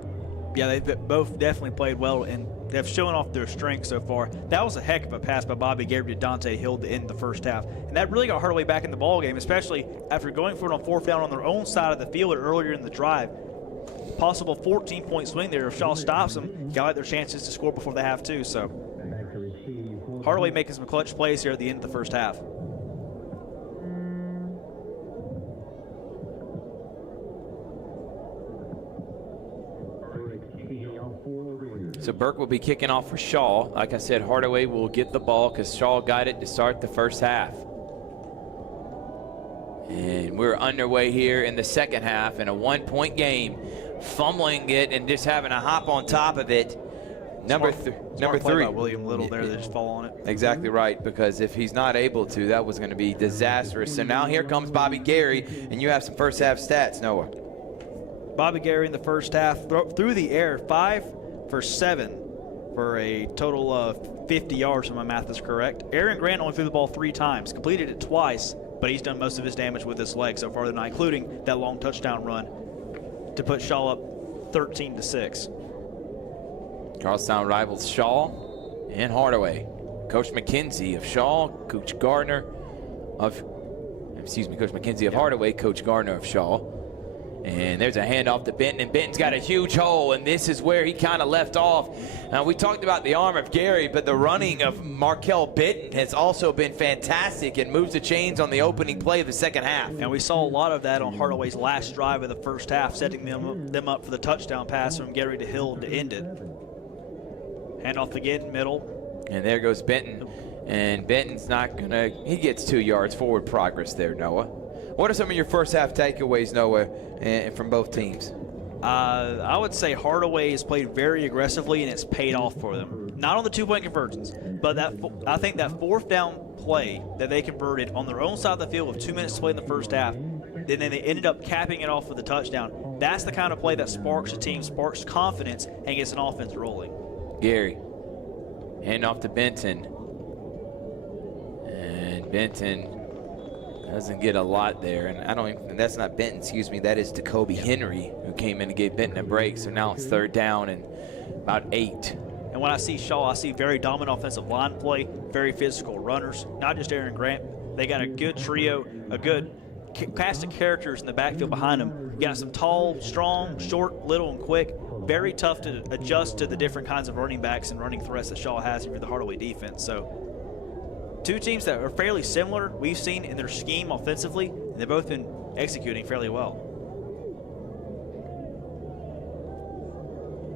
Yeah, they've both definitely played well, and they've shown off their strength so far. That was a heck of a pass by Bobby Gary to Dante Hill to end the first half. And that really got Hardaway back in the ballgame, especially after going for it on fourth down on their own side of the field earlier in the drive. Possible 14-point swing there. If Shaw stops them, got like their chances to score before they have to. So Hardaway making some clutch plays here at the end of the first half. So Burke will be kicking off for Shaw. Like I said, Hardaway will get the ball because Shaw got it to start the first half. And we're underway here in the second half in a 1-point game. Fumbling it and just having to hop on top of it. Number three. Play by William Little there. They just fall on it. Exactly right, because if he's not able to, that was going to be disastrous. So now here comes Bobby Gary, and you have some first half stats, Noah. Bobby Gary in the first half through the air, 5 for 7 for a total of 50 yards, if my math is correct. Aaron Grant only threw the ball 3 times, completed it twice, but he's done most of his damage with his legs so far tonight, including that long touchdown run to put Shaw up 13-6. Charlestown rivals Shaw and Hardaway. Coach McKenzie of Shaw, Coach Gardner of Hardaway, Coach Gardner of Shaw. And there's a handoff to Benton, and Benton's got a huge hole, and this is where he kind of left off. Now, we talked about the arm of Gary, but the running of Markel Benton has also been fantastic and moves the chains on the opening play of the second half. And we saw a lot of that on Hardaway's last drive of the first half, setting them up for the touchdown pass from Gary to Hill to end it. Handoff again, middle. And there goes Benton. And Benton's not going to – he gets 2 yards forward progress there, Noah. What are some of your first half takeaways, Noah, from both teams? I would say Hardaway has played very aggressively, and it's paid off for them. Not on the 2-point conversions, but I think that fourth down play that they converted on their own side of the field with 2 minutes to play in the first half, and then they ended up capping it off with a touchdown. That's the kind of play that sparks a team, sparks confidence, and gets an offense rolling. Gary, hand off to Benton. And Benton doesn't get a lot there, and that's not Benton, excuse me, that is Jacoby Henry, who came in and gave Benton a break. So now it's third down and about 8. And when I see Shaw, I see very dominant offensive line play, very physical runners, not just Aaron Grant. They got a good trio, a good cast of characters in the backfield behind them. You got some tall, strong, short, little, and quick. Very tough to adjust to the different kinds of running backs and running threats that Shaw has for the Hardaway defense. So two teams that are fairly similar we've seen in their scheme offensively, and they've both been executing fairly well.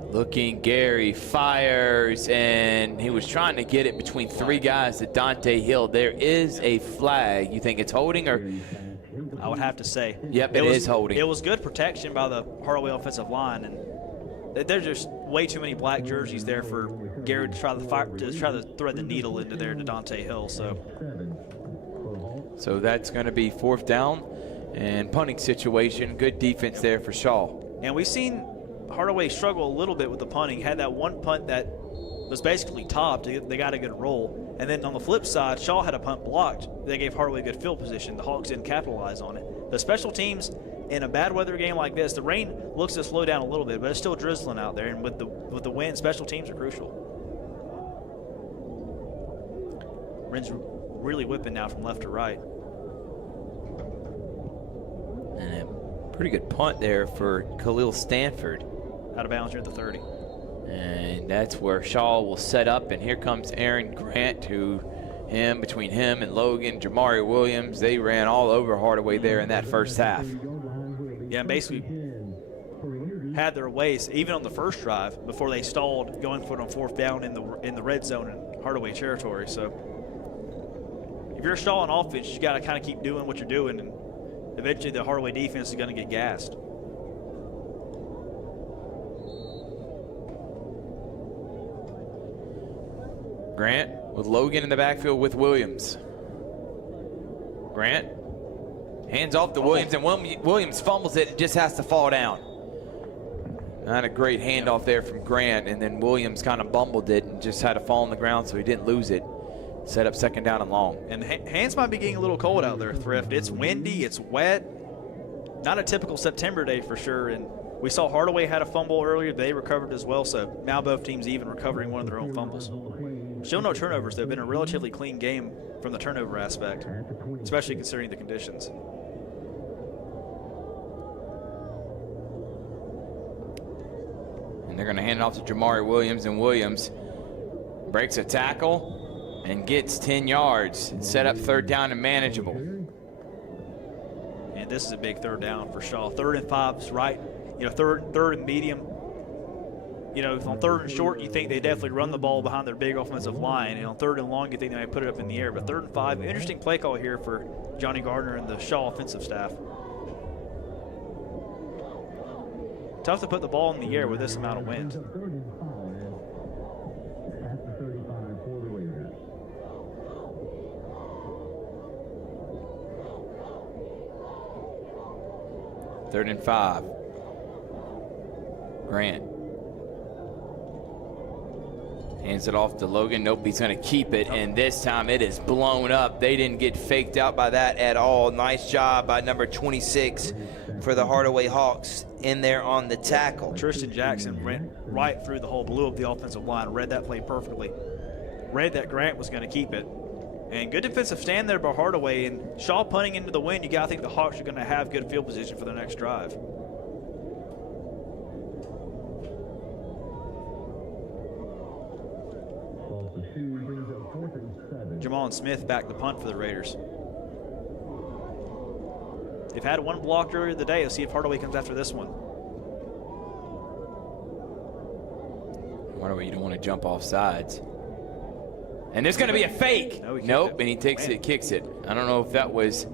Looking, Gary fires, and he was trying to get it between 3 guys to Dante Hill. There is a flag. You think it's holding, or? I would have to say. Yep, it is holding. It was good protection by the Hardaway offensive line, and there's just way too many black jerseys there for Gary to try to thread the needle into there to Dante Hill. So that's going to be fourth down and punting situation. Good defense there for Shaw. And we've seen Hardaway struggle a little bit with the punting. Had that one punt that was basically topped. They got a good roll. And then on the flip side, Shaw had a punt blocked. They gave Hardaway a good field position. The Hawks didn't capitalize on it. The special teams in a bad weather game like this, the rain looks to slow down a little bit, but it's still drizzling out there. And with the wind, special teams are crucial. Wind's really whipping now from left to right. And a pretty good punt there for Khalil Stanford. Out of bounds here at the 30. And that's where Shaw will set up, and here comes Aaron Grant, between him and Logan, Jamari Williams, they ran all over Hardaway there in that first half. Yeah, and basically had their ways, even on the first drive, before they stalled going for it on fourth down in the red zone in Hardaway territory. So if you're Shaw on offense, you got to kind of keep doing what you're doing, and eventually the Hardaway defense is going to get gassed. Grant with Logan in the backfield with Williams. Grant hands off to Williams, and Williams fumbles it and just has to fall down. Not a great handoff there from Grant, and then Williams kind of bumbled it and just had to fall on the ground so he didn't lose it. set up second down and long. And hands might be getting a little cold out there, Thrift. It's windy, it's wet. Not a typical September day for sure. And we saw Hardaway had a fumble earlier. They recovered as well. So now both teams even recovering one of their own fumbles. Still no turnovers, though. Been a relatively clean game from the turnover aspect, especially considering the conditions. And they're going to hand it off to Jamari Williams, and Williams breaks a tackle and gets 10 yards. Set up third down and manageable. And this is a big third down for Shaw. 3rd and 5's right. Third and medium. On 3rd and short, you think they definitely run the ball behind their big offensive line. And on 3rd and long, you think they might put it up in the air. But 3rd and 5, interesting play call here for Johnny Gardner and the Shaw offensive staff. Tough to put the ball in the air with this amount of wind. Third and 5. Grant hands it off to Logan. Nope, he's going to keep it, and this time it is blown up. They didn't get faked out by that at all. Nice job by number 26 for the Hardaway Hawks in there on the tackle. Tristan Jackson went right through the hole, blew up the offensive line, read that play perfectly. Read that Grant was going to keep it. And good defensive stand there by Hardaway, and Shaw punting into the wind. You got to think the Hawks are going to have good field position for the next drive. Jamal Smith back the punt for the Raiders. They've had one blocked earlier in the day. Let's see if Hardaway comes after this one. Hardaway, you don't want to jump off sides. And there's going to be a fake. Nope, and he takes it, kicks it. I don't know if that was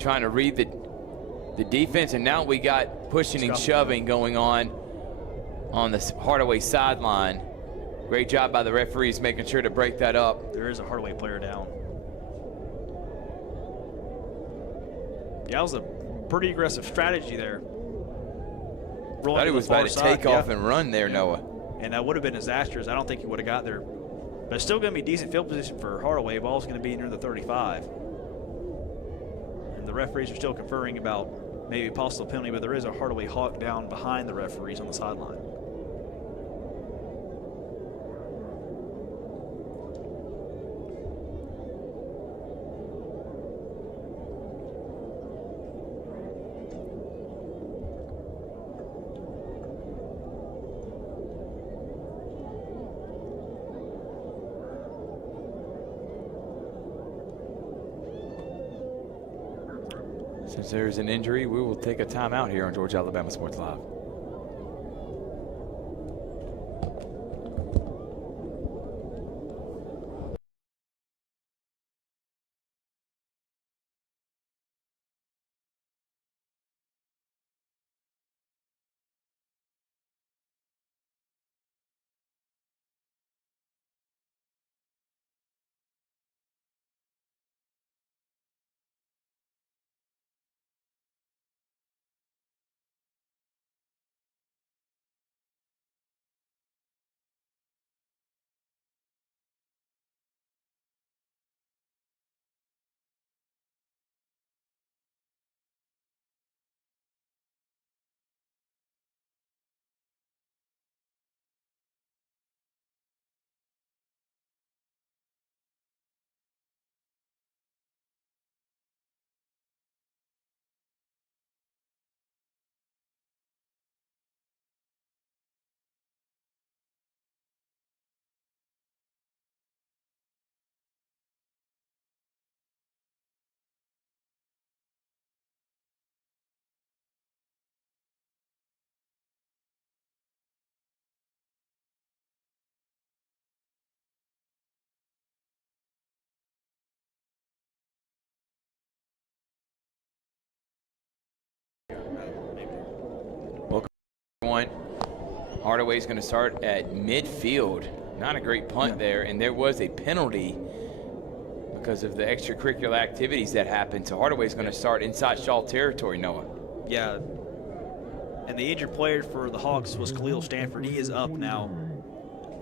trying to read the defense, and now we got pushing and shoving going on the Hardaway sideline. Great job by the referees making sure to break that up. There is a Hardaway player down. Yeah, that was a pretty aggressive strategy there. Thought he was about to take off and run there, Noah. And that would have been disastrous. I don't think he would have got there. But it's still going to be decent field position for Hardaway. Ball's going to be near the 35. And the referees are still conferring about maybe a possible penalty, but there is a Hardaway Hawk down behind the referees on the sideline. Since there's an injury, we will take a timeout here on Georgia Alabama Sports Live. Welcome, everyone. Hardaway's going to start at midfield. Not a great punt there, and there was a penalty because of the extracurricular activities that happened. So Hardaway's going to start inside Shaw territory, Noah. Yeah, and the injured player for the Hawks was Khalil Stanford. He is up now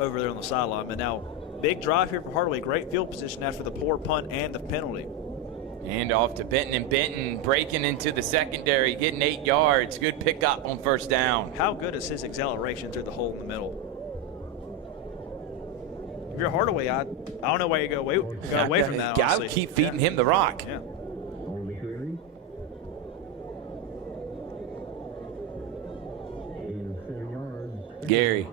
over there on the sideline, but now Big drive here for Hardaway. Great field position after the poor punt and the penalty. And off to Benton, and Benton breaking into the secondary, getting 8 yards. Good pickup on first down. How good is his acceleration through the hole in the middle? If you're Hardaway, I don't know why you go away from that. I would keep feeding him the rock. Yeah. Gary.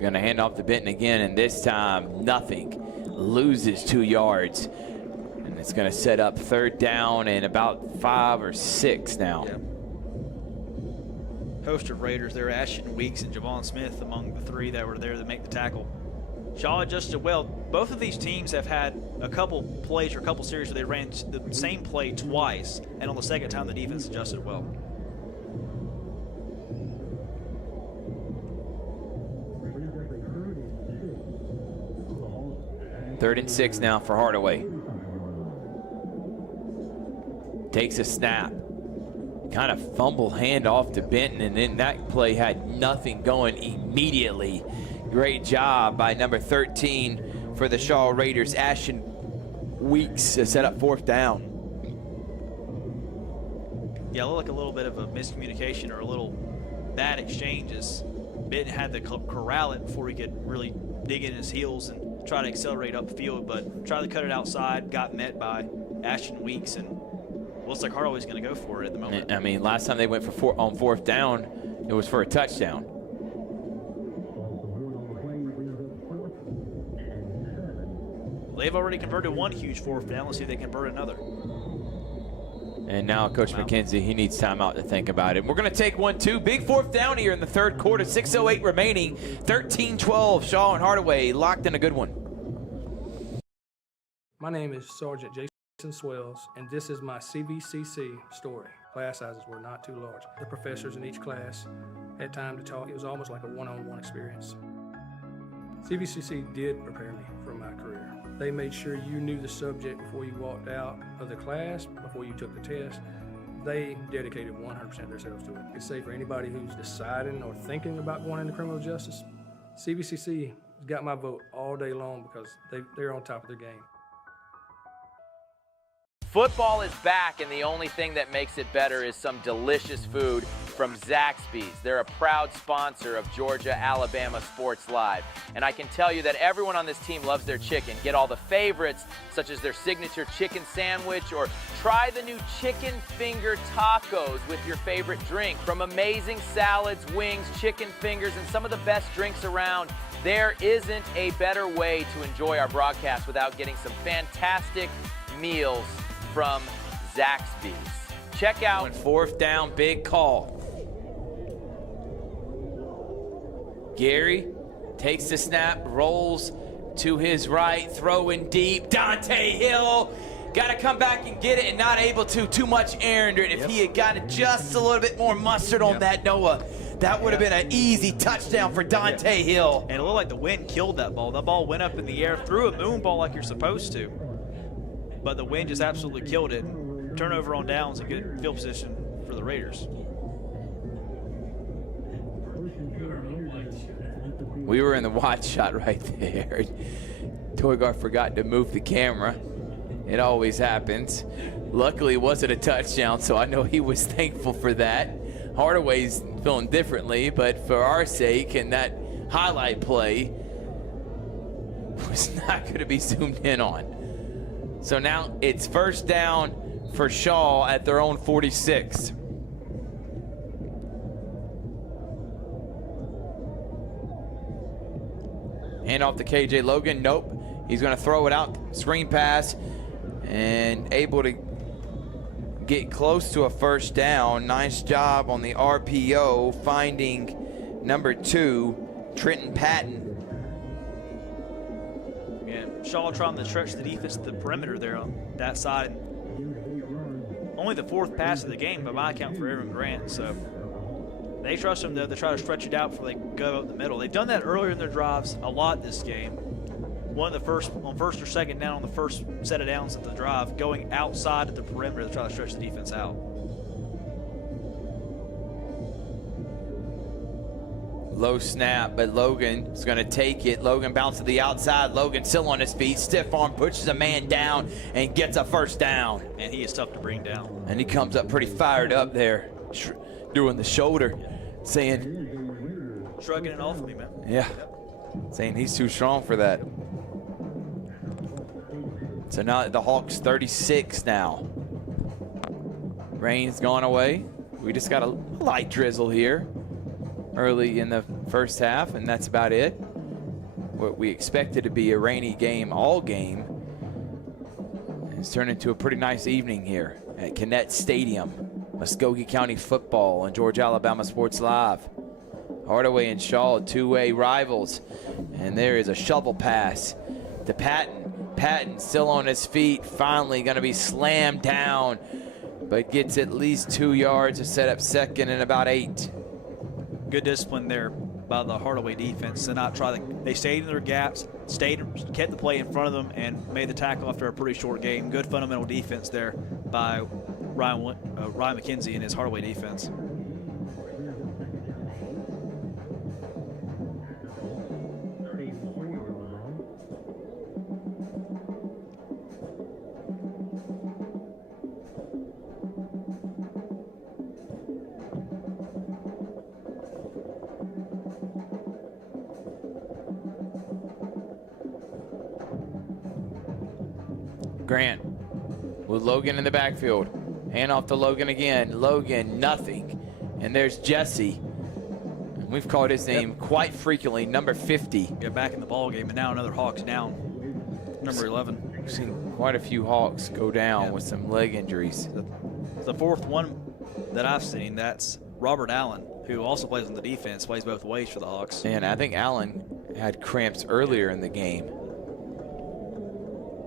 Gonna hand off to Benton again, and this time nothing. Loses 2 yards. And it's gonna set up third down and about 5 or 6 now. Yeah. Host of Raiders there, Ashton Weeks and Javon Smith among the 3 that were there to make the tackle. Shaw adjusted well. Both of these teams have had a couple plays or a couple series where they ran the same play twice, and on the second time the defense adjusted well. Third and 6 now for Hardaway. Takes a snap. Kind of fumble handoff to Benton, and then that play had nothing going immediately. Great job by number 13 for the Shaw Raiders, Ashton Weeks, to set up fourth down. Yeah, it looked like a little bit of a miscommunication or a little bad exchanges. Benton had to corral it before he could really dig in his heels and try to accelerate upfield, but tried to cut it outside, got met by Ashton Weeks, and looks like Hardaway's going to go for it at the moment. I mean, last time they went for on fourth down, it was for a touchdown. They've already converted one huge fourth down. Let's see if they convert another. And now Coach McKenzie, he needs timeout to think about it. We're going to take 1-2. Big fourth down here in the third quarter. 6:08 remaining. 13-12. Shaw and Hardaway locked in a good one. My name is Sergeant Jason Swells, and this is my CVCC story. Class sizes were not too large. The professors in each class had time to talk. It was almost like a one-on-one experience. CVCC did prepare me for my career. They made sure you knew the subject before you walked out of the class, before you took the test. They dedicated 100% of themselves to it. I can say for anybody who's deciding or thinking about going into criminal justice, CVCC has got my vote all day long because they're on top of their game. Football is back, and the only thing that makes it better is some delicious food from Zaxby's. They're a proud sponsor of Georgia-Alabama Sports Live. And I can tell you that everyone on this team loves their chicken. Get all the favorites, such as their signature chicken sandwich, or try the new chicken finger tacos with your favorite drink. From amazing salads, wings, chicken fingers, and some of the best drinks around, there isn't a better way to enjoy our broadcast without getting some fantastic meals from Zaxby's. Check out fourth down, big call. Gary takes the snap, rolls to his right, throwing deep. Dante Hill got to come back and get it, and not able to. Too much air under it. If he had gotten just a little bit more mustard on that, Noah, that would have been an easy touchdown for Dante Hill. And it looked like the wind killed that ball. That ball went up in the air, threw a moon ball like you're supposed to. But the wind just absolutely killed it. Turnover on downs, a good field position for the Raiders. We were in the watch shot right there. Toygar forgot to move the camera. It always happens. Luckily, it wasn't a touchdown, so I know he was thankful for that. Hardaway's feeling differently, but for our sake, and that highlight play was not going to be zoomed in on. So now it's first down for Shaw at their own 46. Hand off to KJ Logan. Nope. He's going to throw it out. Screen pass. And able to get close to a first down. Nice job on the RPO finding number 2, Trenton Patton. Yeah, Shaw trying to stretch the defense to the perimeter there on that side. Only the 4th pass of the game by my account for Aaron Grant, so they trust him though to try to stretch it out before they go up the middle. They've done that earlier in their drives a lot this game. On first or second down on the first set of downs of the drive, going outside of the perimeter to try to stretch the defense out. Low snap, but Logan is going to take it. Logan bounces to the outside. Logan still on his feet. Stiff arm pushes a man down and gets a first down. And he is tough to bring down. And he comes up pretty fired up there, doing the shoulder, saying, shrugging it off of me, man. Yeah, saying he's too strong for that. So now the Hawks 36 now. Rain's gone away. We just got a light drizzle here early in the first half, and that's about it. What we expected to be a rainy game all game has turned into a pretty nice evening here at Kinnett Stadium. Muskogee County football on Georgia Alabama Sports Live. Hardaway and Shaw, two-way rivals, and there is a shovel pass to Patton. Patton still on his feet, finally going to be slammed down, but gets at least 2 yards to set up second and about 8. Good discipline there by the Hardaway defense to not try to. They stayed in their gaps, kept the play in front of them, and made the tackle after a pretty short game. Good fundamental defense there by Ryan McKenzie and his Hardaway defense. Grant with Logan in the backfield. Hand off to Logan again. Logan, nothing. And there's Jesse. We've called his name quite frequently, number 50. Yeah, back in the ball game, and now another Hawks down, number 11. We've seen quite a few Hawks go down with some leg injuries. The fourth one that I've seen, that's Robert Allen, who also plays on the defense, plays both ways for the Hawks. And I think Allen had cramps earlier in the game.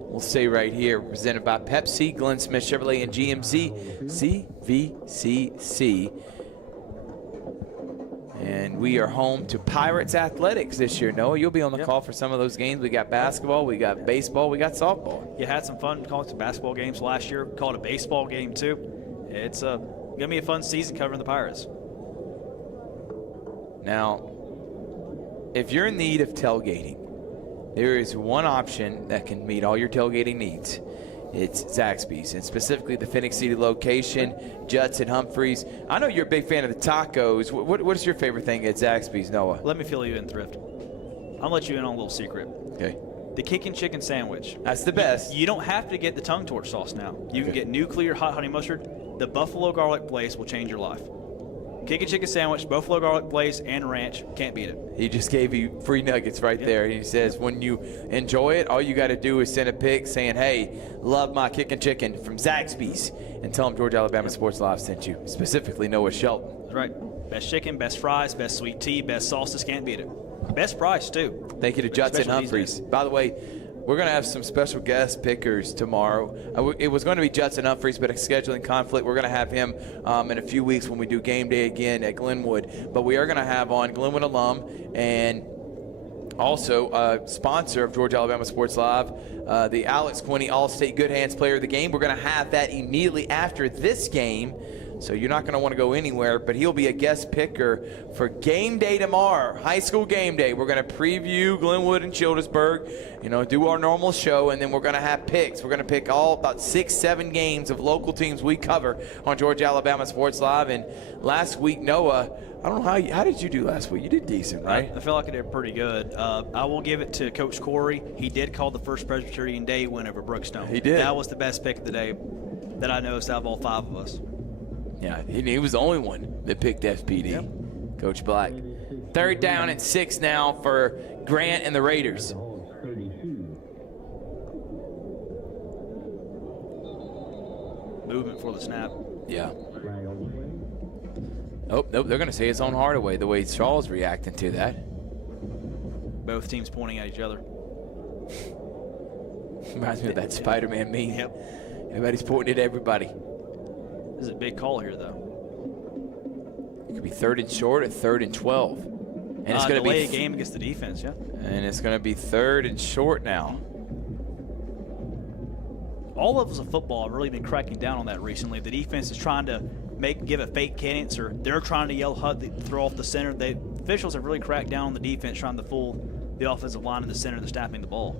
We'll stay right here, presented by Pepsi, Glenn Smith Chevrolet, and GMC CVCC. And we are home to Pirates Athletics this year. Noah, you'll be on the call for some of those games. We got basketball, we got baseball, we got softball. You had some fun calling some basketball games last year. Called a baseball game too. It's gonna be a fun season covering the Pirates. Now, if you're in need of tailgating, there is one option that can meet all your tailgating needs. It's Zaxby's, and specifically the Phoenix City location, Juts and Humphreys. I know you're a big fan of the tacos. What is your favorite thing at Zaxby's, Noah? Let me fill you in, Thrift. I'll let you in on a little secret. Okay. The kickin' chicken sandwich. That's the best. You don't have to get the tongue torch sauce now. You can get nuclear hot honey mustard. The buffalo garlic glaze will change your life. Kickin' chicken sandwich, buffalo garlic glaze, and ranch. Can't beat it. He just gave you free nuggets right there. He says when you enjoy it, all you got to do is send a pic saying, hey, love my kickin' chicken from Zaxby's, and tell them Georgia Alabama Sports Live sent you, specifically Noah Shelton. That's right. Best chicken, best fries, best sweet tea, best sauces. Can't beat it. Best price, too. Thank you to Juts and Humphreys. By the way, we're going to have some special guest pickers tomorrow. It was going to be Juts and Humphreys, but a scheduling conflict. We're going to have him in a few weeks when we do game day again at Glenwood. But we are going to have on Glenwood alum and also a sponsor of Georgia Alabama Sports Live, the Alex Quinney All-State Good Hands Player of the Game. We're going to have that immediately after this game. So you're not going to want to go anywhere, but he'll be a guest picker for game day tomorrow, high school game day. We're going to preview Glenwood and Childersburg, do our normal show, and then we're going to have picks. We're going to pick all about 6-7 games of local teams we cover on Georgia Alabama Sports Live. And last week, Noah, I don't know how did you do last week? You did decent, right? I feel like I did pretty good. I will give it to Coach Corey. He did call the First Presbyterian Day win over Brookstone. He did. That was the best pick of the day that I noticed out of all 5 of us. Yeah, he was the only one that picked FPD, yep. Coach Black. 3rd down and 6 now for Grant and the Raiders. Movement for the snap. Yeah. Nope, they're going to say it's on Hardaway, the way Shaw's reacting to that. Both teams pointing at each other. Reminds me of that Spider-Man meme. Yep. Everybody's pointing at everybody. This is a big call here, though. It could be 3rd and short or 3rd and 12. And it's going to be a game against the defense, yeah. And it's going to be 3rd and short now. All levels of football have really been cracking down on that recently. The defense is trying to give a fake cadence, or they're trying to yell HUD, throw off the center. officials have really cracked down on the defense, trying to fool the offensive line in the center that's snapping the ball.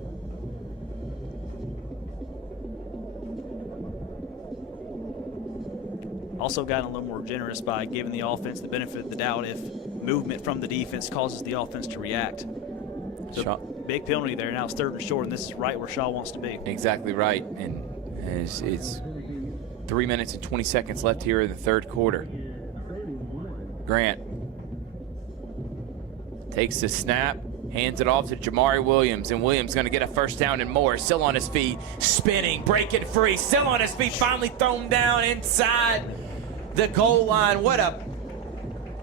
Also gotten a little more generous by giving the offense the benefit of the doubt if movement from the defense causes the offense to react. So big penalty there. Now it's 3rd and short, and this is right where Shaw wants to be. Exactly right. And it's 3 minutes and 20 seconds left here in the 3rd quarter. Grant takes the snap, hands it off to Jamari Williams, and Williams going to get a first down and more. Still on his feet, spinning, breaking free, still on his feet, finally thrown down inside the goal line. What a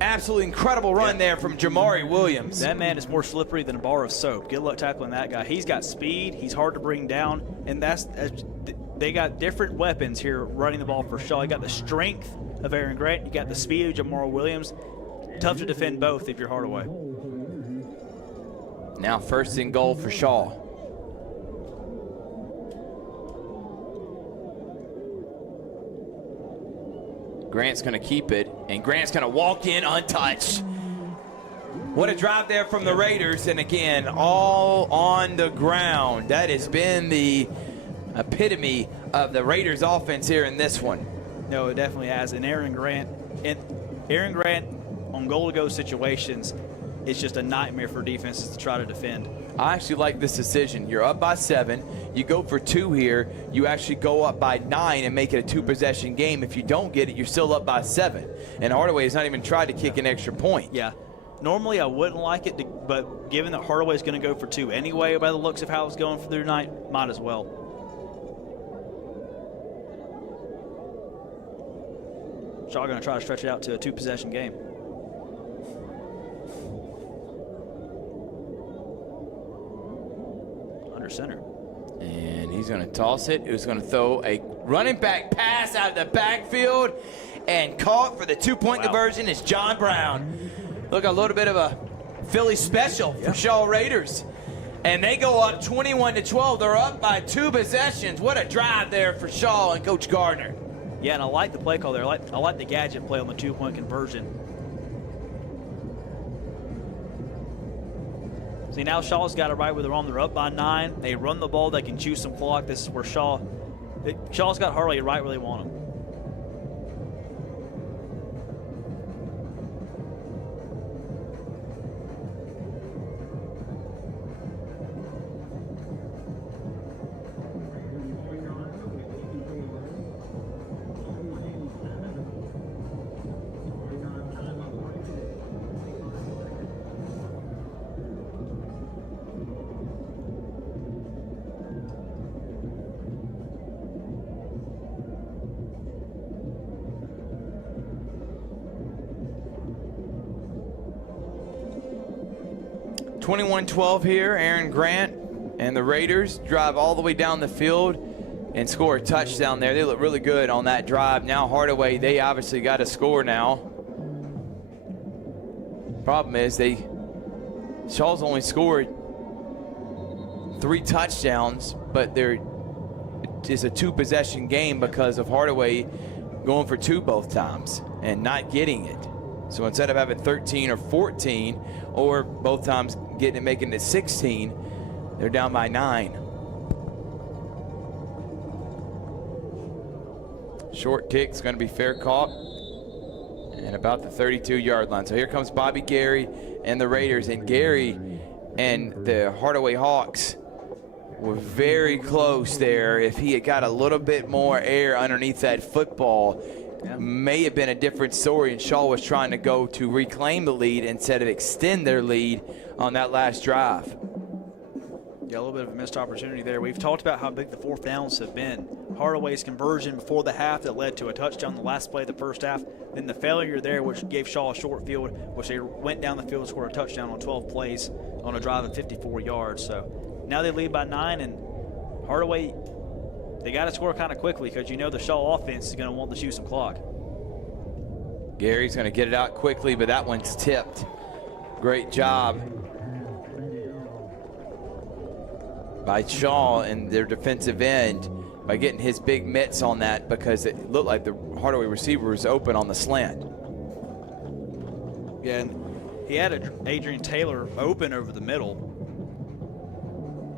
absolutely incredible run there from Jamari Williams. That man is more slippery than a bar of soap. Good luck tackling that guy. He's got speed. He's hard to bring down, and they got different weapons here running the ball for Shaw. You got the strength of Aaron Grant. You got the speed of Jamari Williams. Tough to defend both if you're Hardaway. Now 1st and goal for Shaw. Grant's going to keep it, and Grant's going to walk in untouched. What a drive there from the Raiders, and again, all on the ground. That has been the epitome of the Raiders offense here in this one. No, it definitely has. And Aaron Grant on goal-to-go situations, it's just a nightmare for defenses to try to defend. I actually like this decision. You're up by 7. You go for 2 here. You actually go up by 9 and make it a 2-possession game. If you don't get it, you're still up by 7. And Hardaway has not even tried to kick an extra point. Yeah. Normally I wouldn't like it, but given that Hardaway is going to go for 2 anyway, by the looks of how it's going for the night, might as well. Shaw going to try to stretch it out to a 2-possession game. Under center. And he's going to toss it. He's going to throw a running back pass out of the backfield, and caught for the 2-point conversion is John Brown. Look, a little bit of a Philly special for Shaw Raiders. And they go up 21-12. They're up by 2 possessions. What a drive there for Shaw and Coach Gardner. Yeah, and I like the play call there. I like the gadget play on the 2-point conversion. See, now Shaw's got it right where they're on. They're up by 9. They run the ball. They can choose some clock. This is where Shaw's got Hardaway right where they want him. .21-12 here. Aaron Grant and the Raiders drive all the way down the field and score a touchdown there. They look really good on that drive. Now Hardaway, they obviously got to score now. Problem is Shaw's only scored 3 touchdowns, but there is a 2-possession game because of Hardaway going for 2 both times and not getting it. So instead of having 13 or 14, or both times getting it, making it 16, they're down by 9. Short kick's going to be fair caught and about the 32-yard line. So here comes Bobby Gary and the Raiders, and Gary and the Hardaway Hawks were very close there. If he had got a little bit more air underneath that football, may have been a different story, and Shaw was trying to go to reclaim the lead instead of extend their lead on that last drive. Yeah, a little bit of a missed opportunity there. We've talked about how big the 4th downs have been. Hardaway's conversion before the half that led to a touchdown the last play of the first half, then the failure there which gave Shaw a short field, which they went down the field and scored a touchdown on 12 plays on a drive of 54 yards. So now they lead by 9, and Hardaway, they got to score kind of quickly because you know the Shaw offense is going to want to shoot some clock. Gary's going to get it out quickly, but that one's tipped. Great job by Shaw and their defensive end by getting his big mitts on that, because it looked like the Hardaway receiver was open on the slant. Yeah, and He had Adrian Taylor open over the middle.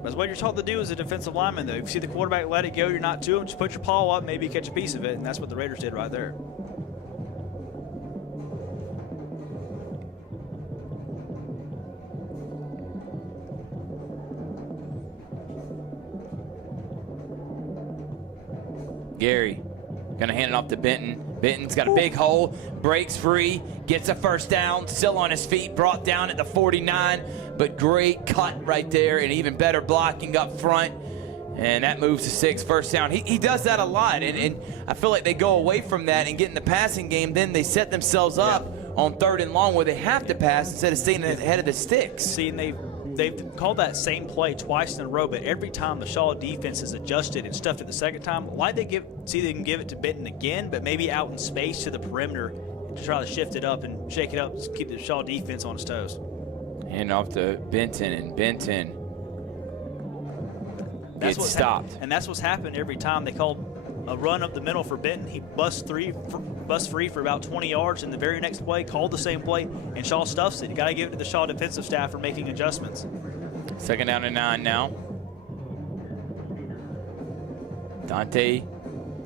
That's what you're taught to do as a defensive lineman, though. If you see the quarterback let it go, you're not to him, just put your paw up, maybe catch a piece of it, and that's what the Raiders did right there. Gary gonna hand it off to Benton. Benton's got a big hole, breaks free, gets a first down, still on his feet, brought down at the 49, but great cut right there and even better blocking up front. And that moves to 6, first down. He does that a lot, and I feel like they go away from that and get in the passing game. Then they set themselves up on 3rd and long where they have to pass instead of staying ahead of the sticks. See, and they've called that same play twice in a row, but every time the Shaw defense has adjusted and stuffed it the second time, why they can give it to Benton again, but maybe out in space to the perimeter to try to shift it up and shake it up, keep the Shaw defense on its toes. Hand off to Benton, and Benton gets stopped. And that's what's happened every time. They called a run up the middle for Benton. He busts free for about 20 yards, and the very next play, called the same play, and Shaw stuffs it. You got to give it to the Shaw defensive staff for making adjustments. 2nd down and 9 now. Dante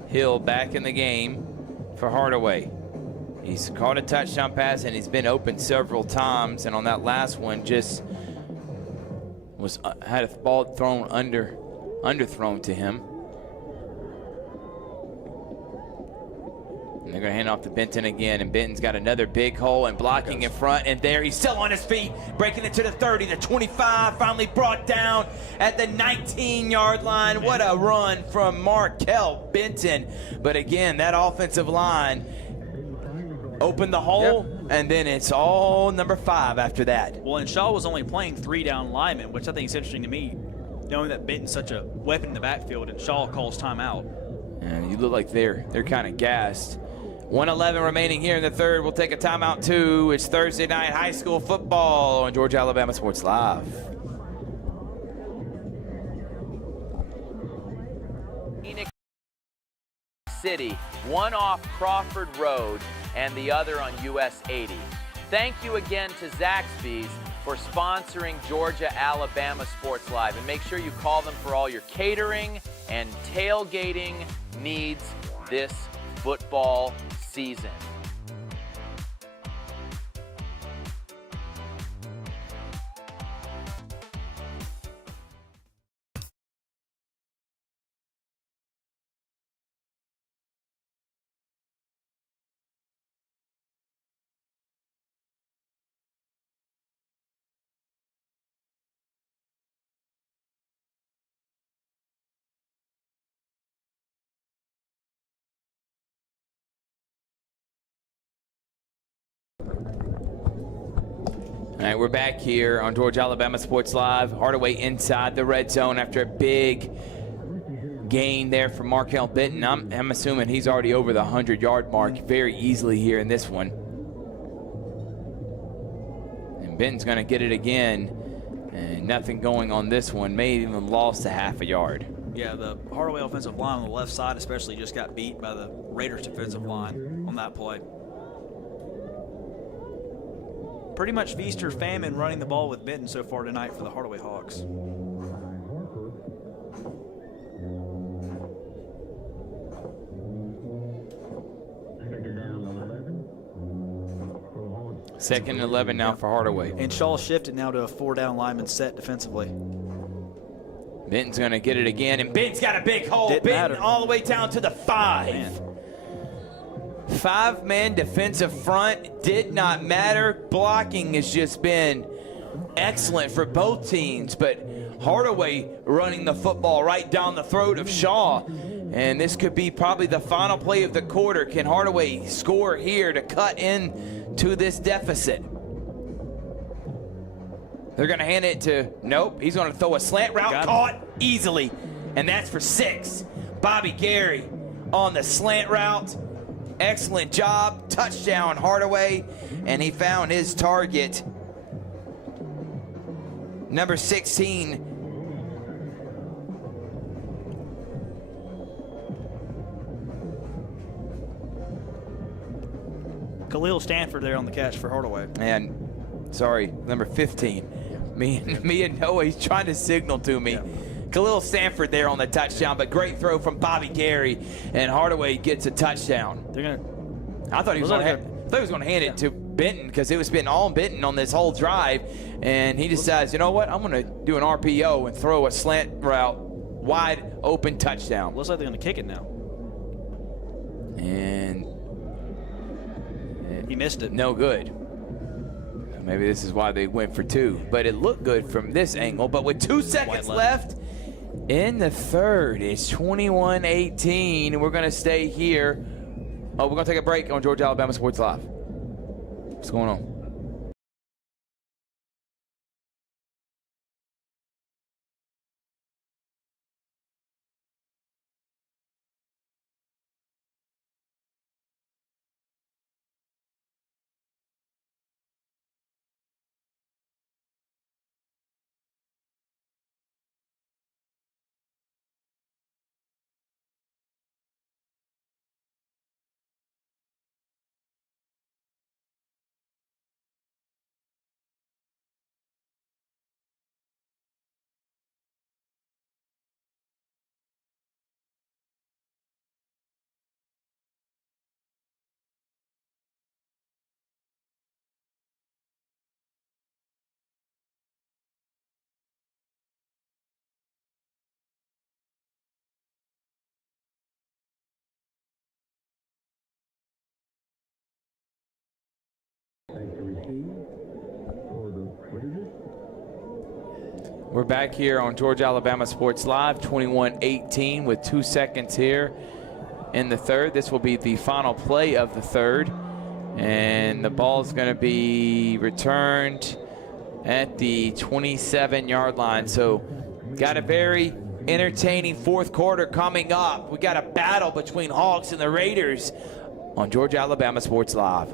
Hill back in the game for Hardaway. He's caught a touchdown pass, and he's been open several times, and on that last one just had a ball thrown underthrown to him. And they're going to hand off to Benton again, and Benton's got another big hole and blocking in front, and there he's still on his feet, breaking it to the 30, the 25, finally brought down at the 19-yard line. What a run from Markel Benton. But again, that offensive line opened the hole, and then it's all number 5 after that. Well, and Shaw was only playing 3 down linemen, which I think is interesting to me, knowing that Benton's such a weapon in the backfield, and Shaw calls timeout. And you look like they're kind of gassed. 1:11 remaining here in the 3rd. We'll take a timeout too. It's Thursday night high school football on Georgia Alabama Sports Live. Phoenix City, one off Crawford Road and the other on US 80. Thank you again to Zaxby's for sponsoring Georgia Alabama Sports Live, and make sure you call them for all your catering and tailgating needs this football season. All right, we're back here on Georgia Alabama Sports Live. Hardaway inside the red zone after a big gain there from Markel Benton. I'm assuming he's already over the 100-yard mark very easily here in this one. And Benton's going to get it again, and nothing going on this one. May have even lost a half a yard. Yeah, the Hardaway offensive line on the left side especially just got beat by the Raiders defensive line on that play. Pretty much feast or famine running the ball with Benton so far tonight for the Hardaway Hawks. Second and 11 now for Hardaway. And Shaw shifted now to a 4-down lineman set defensively. Benton's going to get it again, and Benton's got a big hole. Didn't Benton matter. all the way down to the 5. Man. 5-man defensive front did not matter. Blocking has just been excellent for both teams, but Hardaway running the football right down the throat of Shaw. And this could be probably the final play of the quarter. Can Hardaway score here to cut into this deficit? They're going to hand it to, nope, he's going to throw a slant route, caught easily, and that's for 6. Bobby Gary on the slant route. Excellent job, touchdown Hardaway, and he found his target, number 16. Khalil Stanford there on the catch for Hardaway. And Sorry, number 15. Me and Noah, he's trying to signal to me. Khalil Sanford there on the touchdown, but great throw from Bobby Gary, and Hardaway gets a touchdown. I thought he was going to hand it to Benton because it was been all Benton on this whole drive, and he decides, you know what, I'm going to do an RPO and throw a slant route, wide open touchdown. Looks like they're going to kick it now. And he missed it. No good. Maybe this is why they went for 2, but it looked good from this angle. But with 2 seconds left in the third, it's 21-18. We're going to stay here. Oh, we're going to take a break on Georgia Alabama Sports Live. What's going on? We're back here on Georgia Alabama Sports Live, 21-18 with 2 seconds here in the third. This will be the final play of the third, and the ball's going to be returned at the 27-yard line. So got a very entertaining fourth quarter coming up. We got a battle between Hawks and the Raiders on Georgia Alabama Sports Live.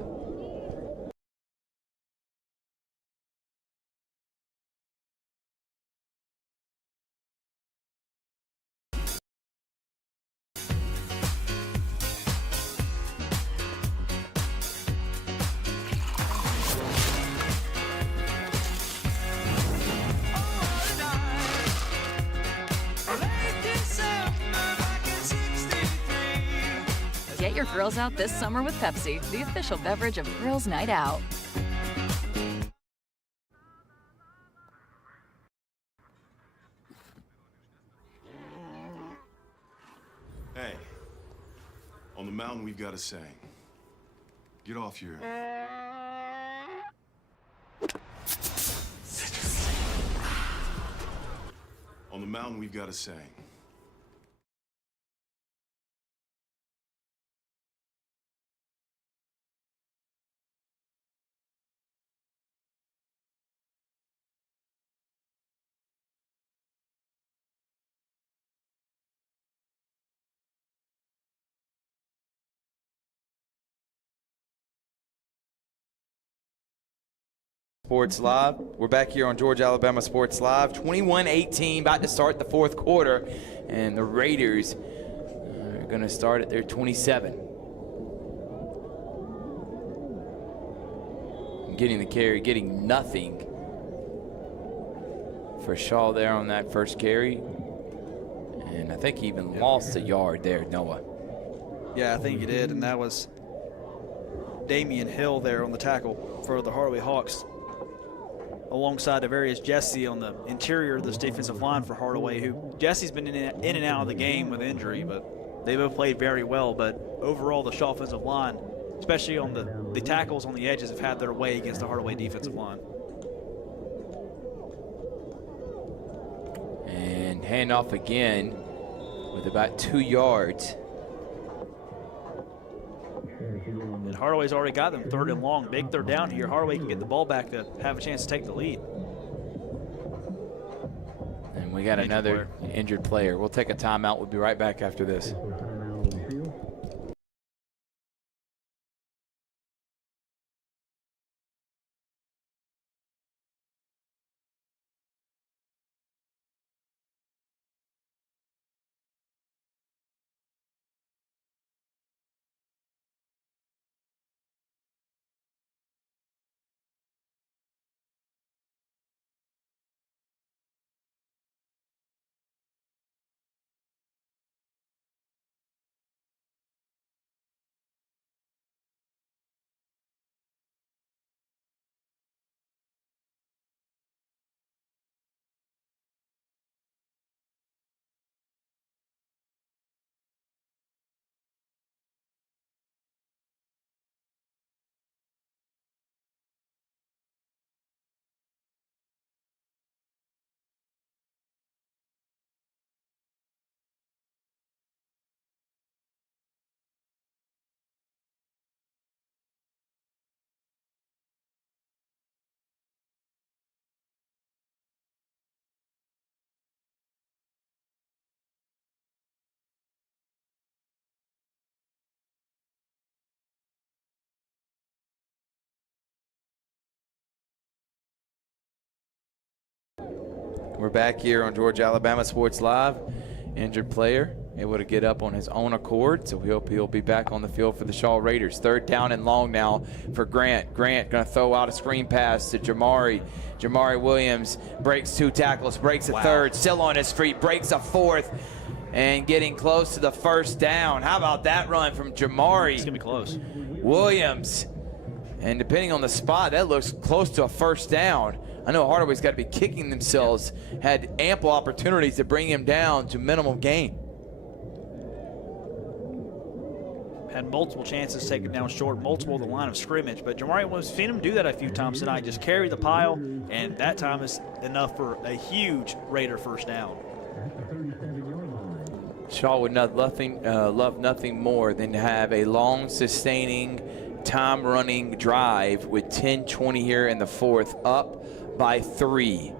Get your girls out this summer with Pepsi, the official beverage of Girls Night Out. Hey, on the mountain we've got a saying. Get off your... On the mountain we've got a saying. Sports Live. We're back here on Georgia Alabama Sports Live. 21-18, about to start the fourth quarter, and the Raiders are going to start at their 27. Getting the carry, getting nothing for Shaw there on that first carry. And I think he even lost a yard there, Noah. Yeah, I think he did, and that was Damian Hill there on the tackle for the Hardaway Hawks, alongside Avarius Jesse on the interior of this defensive line for Hardaway, who Jesse's been in and out of the game with injury, but they both played very well. But overall, the Shaw offensive line, especially on the tackles on the edges, have had their way against the Hardaway defensive line. And handoff again with about 2 yards. And Hardaway's already got them 3rd and long. Big 3rd down here. Hardaway can get the ball back to have a chance to take the lead. And we got another injured player. We'll take a timeout. We'll be right back after this. We're back here on Georgia Alabama Sports Live. Injured player able to get up on his own accord, so we hope he'll be back on the field for the Shaw Raiders. 3rd down and long now for Grant. Grant going to throw out a screen pass to Jamari. Jamari Williams breaks 2 tackles, breaks a 3rd, still on his feet, breaks a 4th, and getting close to the 1st down. How about that run from Jamari? It's going to be close. Williams. And depending on the spot, that looks close to a 1st down. I know Hardaway's got to be kicking themselves, had ample opportunities to bring him down to minimum gain. Had multiple chances to take it down short, multiple of the line of scrimmage, but Jamari Williams, seen him do that a few times tonight, just carry the pile, and that time is enough for a huge Raider 1st down. Shaw would love nothing more than to have a long, sustaining, time-running drive with 10:20 here in the 4th, up by 3.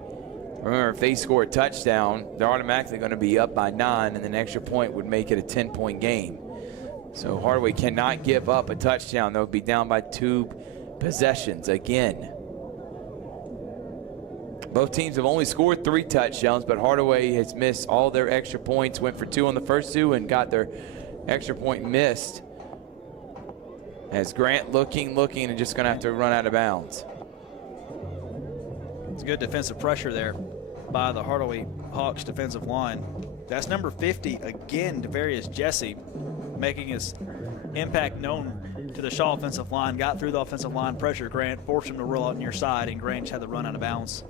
Remember, if they score a touchdown, they're automatically going to be up by 9, and an extra point would make it a 10-point game. So Hardaway cannot give up a touchdown. They'll be down by 2 possessions again. Both teams have only scored 3 touchdowns, but Hardaway has missed all their extra points, went for 2 on the first 2 and got their extra point missed. As Grant looking, and just going to have to run out of bounds. It's good defensive pressure there by the Hardaway Hawks defensive line. That's number 50 again, Devarius Jesse, making his impact known to the Shaw offensive line. Got through the offensive line, pressure Grant, forced him to roll out near side, and Grant just had to run out of bounds.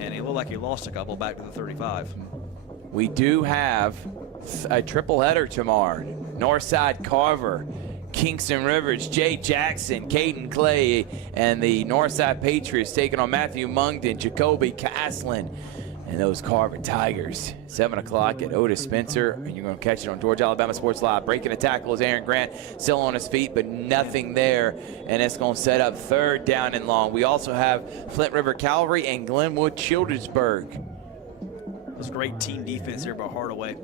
And he looked like he lost a couple back to the 35. We do have a triple header tomorrow. Northside Carver, Kingston Rivers, Jay Jackson, Caden Clay, and the Northside Patriots taking on Matthew Mungden, Jacoby Caslin, and those Carver Tigers. 7 o'clock at Otis Spencer, and you're going to catch it on Georgia Alabama Sports Live. Breaking a tackle is Aaron Grant, still on his feet, but nothing there, and it's going to set up 3rd down and long. We also have Flint River Cavalry and Glenwood Childersburg. It was great team defense there by Hardaway.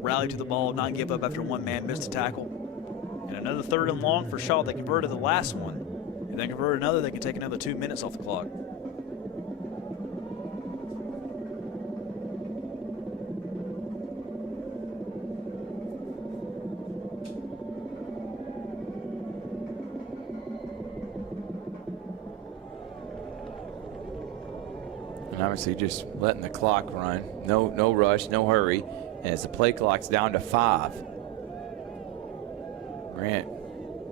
Rallied to the ball, not give up after one man missed a tackle. And another 3rd and long for Shaw. They converted the last one. If they convert another, they can take another 2 minutes off the clock. And obviously just letting the clock run. No rush, no hurry. And as the play clock's down to 5. Grant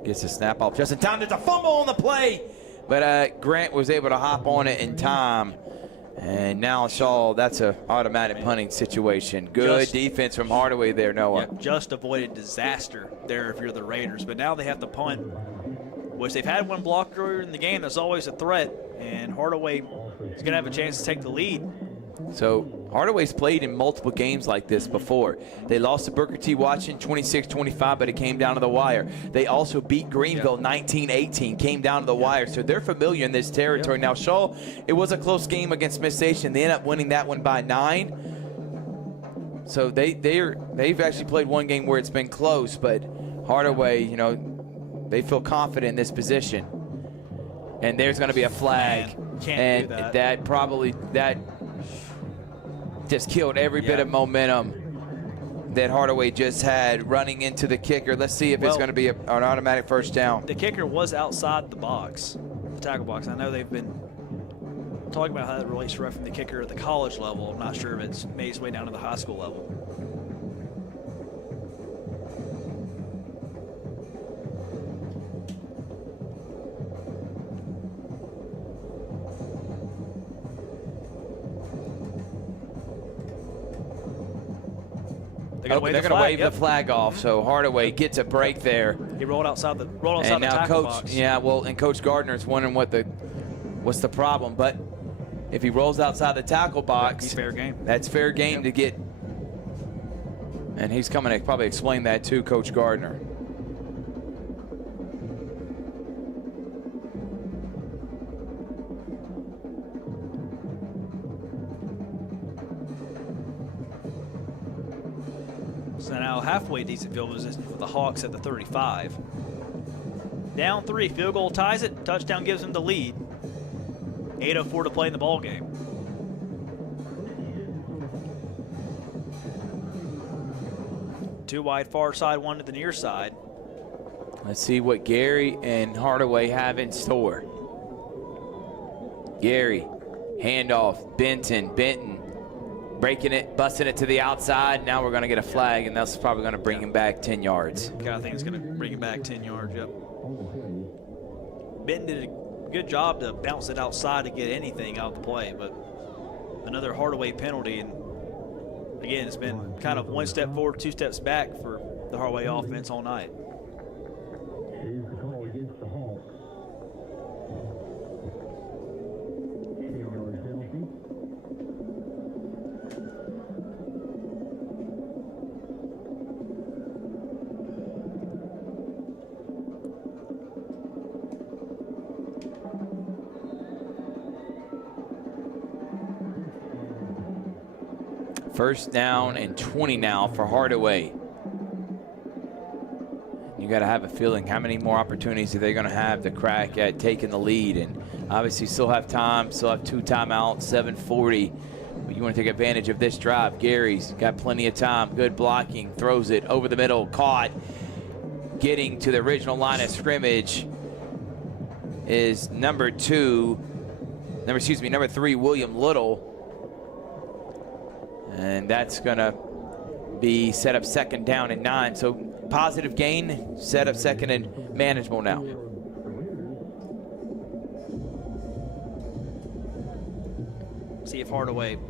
gets a snap off just in time. There's a fumble on the play, but Grant was able to hop on it in time. And now Shaw, that's an automatic punting situation. Good defense from Hardaway there, Noah. Yep, just avoided disaster there if you're the Raiders. But now they have to punt, which they've had one block earlier in the game. That's always a threat. And Hardaway is going to have a chance to take the lead. So Hardaway's played in multiple games like this before. They lost to Booker T. Washington 26-25, but it came down to the wire. They also beat Greenville 19-18, came down to the wire. So they're familiar in this territory. Now Shaw, it was a close game against Miss Station. They ended up winning that one by 9. So they've actually played one game where it's been close, but Hardaway, you know, they feel confident in this position. And there's going to be a flag. Can't do that. That just killed every bit of momentum that Hardaway just had running into the kicker. Let's see if it's going to be an automatic 1st down. The kicker was outside the box, the tackle box. I know they've been talking about how that relates to roughing the kicker at the college level. I'm not sure if it's made its way down to the high school level. They're going to wave the flag off, so Hardaway gets a break there. He rolled outside the and now tackle Coach, box. yeah, well, and Coach Gardner's wondering what's the problem. But if he rolls outside the tackle box, fair game. That's fair game to get. And he's coming to probably explain that to Coach Gardner. So now halfway decent field position for the Hawks at the 35. Down 3, field goal ties it. Touchdown gives them the lead. 8:04 to play in the ball game. Two wide far side, one to the near side. Let's see what Gary and Hardaway have in store. Gary, handoff, Benton, breaking it, busting it to the outside. Now we're going to get a flag, and that's probably going to bring him back 10 yards. I think it's going to bring him back 10 yards, yep. Benton did a good job to bounce it outside to get anything out of the play, but another Hardaway penalty. And again, it's been kind of one step forward, two steps back for the Hardaway offense all night. Here's the call against the Hawks. 10-yard penalty. First down and 20 now for Hardaway. You got to have a feeling how many more opportunities are they going to have to crack at taking the lead, and obviously still have time, still have 2 timeouts, 7:40. But you want to take advantage of this drive. Gary's got plenty of time, good blocking, throws it over the middle, caught. Getting to the original line of scrimmage is number 3, William Little. And that's going to be set up 2nd down and 9. So positive gain, set up 2nd and manageable now. See if Hardaway. It's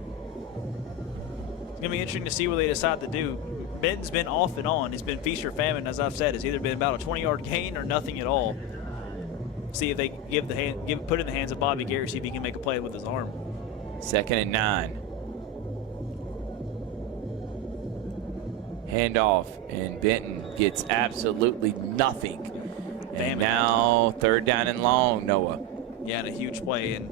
going to be interesting to see what they decide to do. Benton's been off and on. It's been feast or famine, as I've said. It's either been about a 20-yard gain or nothing at all. See if they put it in the hands of Bobby Gary, see if he can make a play with his arm. 2nd and 9. Handoff, and Benton gets absolutely nothing. And now 3rd down and long, Noah. Yeah, and a huge play. And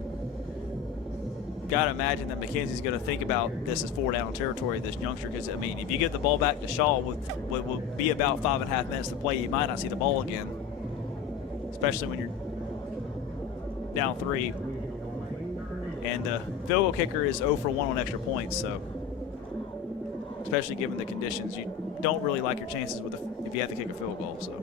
got to imagine that McKenzie's going to think about this as 4-down territory, this youngster, because, I mean, if you get the ball back to Shaw with what will be about 5.5 minutes to play, you might not see the ball again, especially when you're down 3. And the field goal kicker is 0 for 1 on extra points, so especially given the conditions, you don't really like your chances with if you have to kick a field goal. So.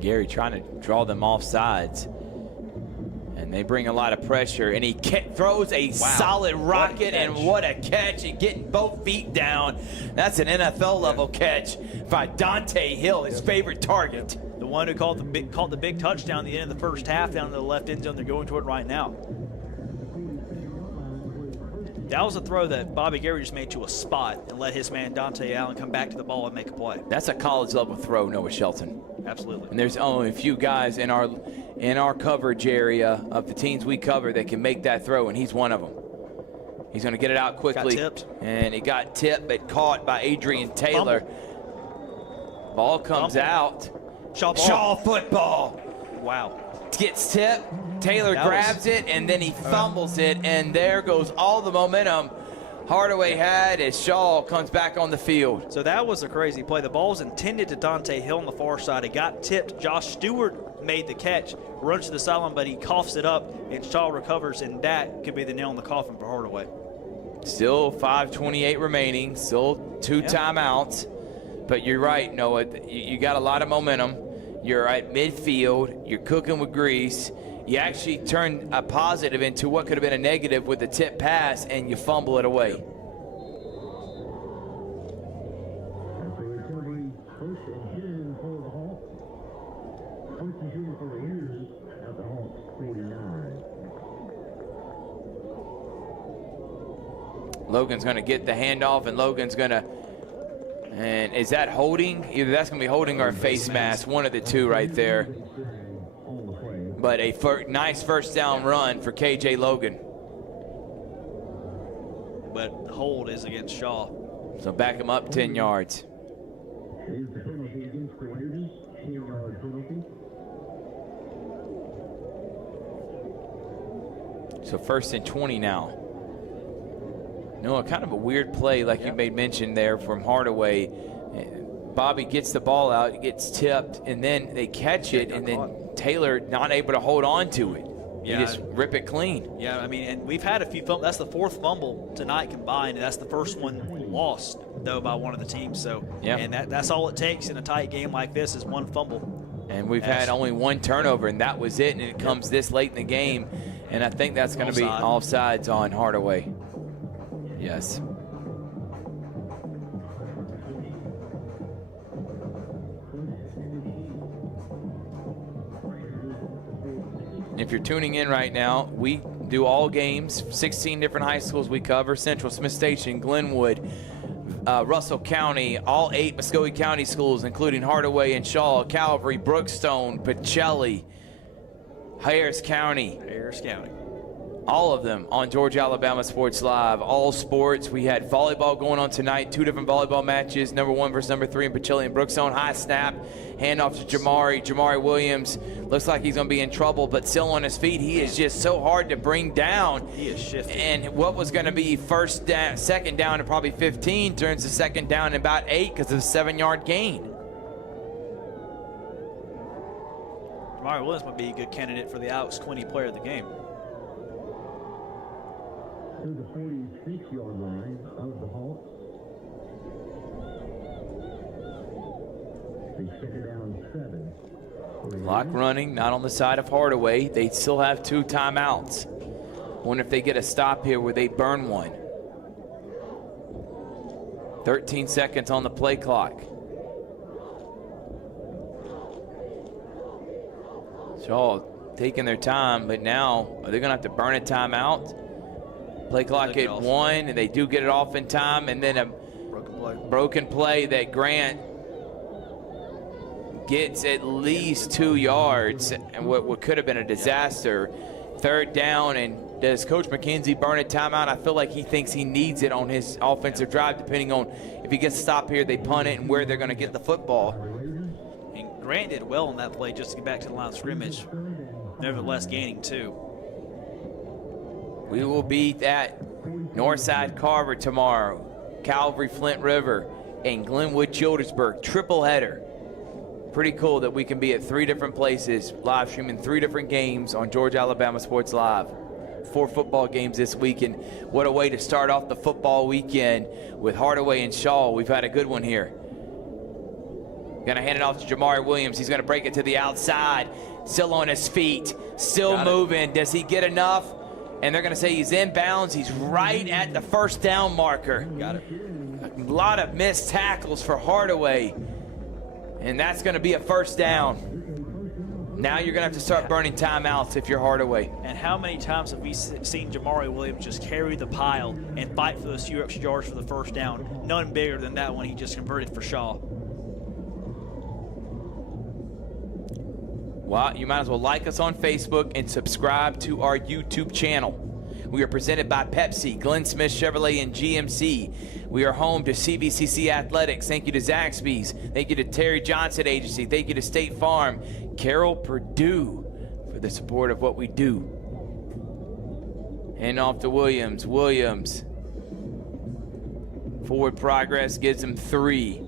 Gary trying to draw them off sides. And they bring a lot of pressure, and he throws a solid rocket, and what a catch, and getting both feet down. That's an NFL level catch by Dante Hill, his favorite target. The one who called the big touchdown at the end of the first half down to the left end zone. They're going toward right now. That was a throw that Bobby Gary just made to a spot and let his man Dante Allen come back to the ball and make a play. That's a college level throw, Noah Shelton. Absolutely. And there's only a few guys in our coverage area of the teams we cover that can make that throw, and he's one of them. He's going to get it out quickly. Got tipped. And it got tipped, but caught by Adrian Taylor. Ball comes out. Shaw football. Wow. Gets tipped. Taylor grabs it, and then he fumbles it, and there goes all the momentum Hardaway had as Shaw comes back on the field. So that was a crazy play. The ball was intended to Dante Hill on the far side. It got tipped. Josh Stewart made the catch, runs to the sideline, but he coughs it up, and Shaw recovers, and that could be the nail in the coffin for Hardaway. Still 5:28 remaining, still 2 timeouts. But you're right, Noah, you got a lot of momentum. You're at midfield, you're cooking with grease. You actually turn a positive into what could have been a negative with the tip pass, and you fumble it away. Logan's going to get the handoff, and Logan's going to, and is that holding? Either that's going to be holding or face mask, one of the two right there. But a nice first down run for KJ Logan. But the hold is against Shaw. So back him up 10 yards. So 1st and 20 now. Noah, kind of a weird play like you made mention there from Hardaway. Bobby gets the ball out, it gets tipped, and then they catch it, and then Taylor not able to hold on to it. Yeah. You just rip it clean. Yeah, I mean, and we've had a few fumbles. That's the 4th fumble tonight combined, and that's the first one lost, though, by one of the teams. So, and that's all it takes in a tight game like this is one fumble. And we've had only one turnover, and that was it, and it comes this late in the game. And I think that's going to be offsides on Hardaway. Yes. If you're tuning in right now, we do all games, 16 different high schools we cover: Central, Smith Station, Glenwood, Russell County, all 8 Muskogee County schools, including Hardaway and Shaw, Calvary, Brookstone, Pacelli, Harris County. All of them on Georgia Alabama Sports Live. All sports. We had volleyball going on tonight, 2 different volleyball matches, number 1 versus number 3 in Pacelli and Brookstone. High snap, handoff to Jamari Williams. Looks like he's going to be in trouble, but still on his feet. He is just so hard to bring down. He is shifty. And what was going to be second down and probably 15 turns to second down and about 8 because of a 7-yard gain. Jamari Williams might be a good candidate for the Alex Quinney player of the game. To the 46-yard line of the Hawks. They set it down 7. Clock running, not on the side of Hardaway. They still have 2 timeouts. Wonder if they get a stop here where they burn one. 13 seconds on the play clock. Shaw taking their time, but now are they going to have to burn a timeout? Play clock at 1, and they do get it off in time, and then a broken play that Grant gets at least 2 yards, and what could have been a disaster. 3rd down, and does Coach McKenzie burn a timeout? I feel like he thinks he needs it on his offensive drive, depending on if he gets a stop here, they punt it, and where they're going to get the football. And Grant did well on that play just to get back to the line of scrimmage, nevertheless gaining 2. We will be at Northside Carver tomorrow, Calvary Flint River, and Glenwood Childersburg. Triple header. Pretty cool that we can be at 3 different places, live streaming 3 different games on Georgia Alabama Sports Live. 4 football games this weekend. What a way to start off the football weekend with Hardaway and Shaw. We've had a good one here. Gonna hand it off to Jamari Williams. He's gonna break it to the outside. Still on his feet, still moving. Does he get enough? And they're going to say he's inbounds. He's right at the 1st down marker. Got it. A lot of missed tackles for Hardaway. And that's going to be a 1st down. Now you're going to have to start burning timeouts if you're Hardaway. And how many times have we seen Jamari Williams just carry the pile and fight for those few extra yards for the 1st down? None bigger than that one he just converted for Shaw. Well, you might as well like us on Facebook and subscribe to our YouTube channel. We are presented by Pepsi, Glenn Smith Chevrolet, and GMC. We are home to CVCC Athletics. Thank you to Zaxby's. Thank you to Terry Johnson Agency. Thank you to State Farm. Carol Purdue for the support of what we do. Hand off to Williams. Williams. Forward progress gives them 3.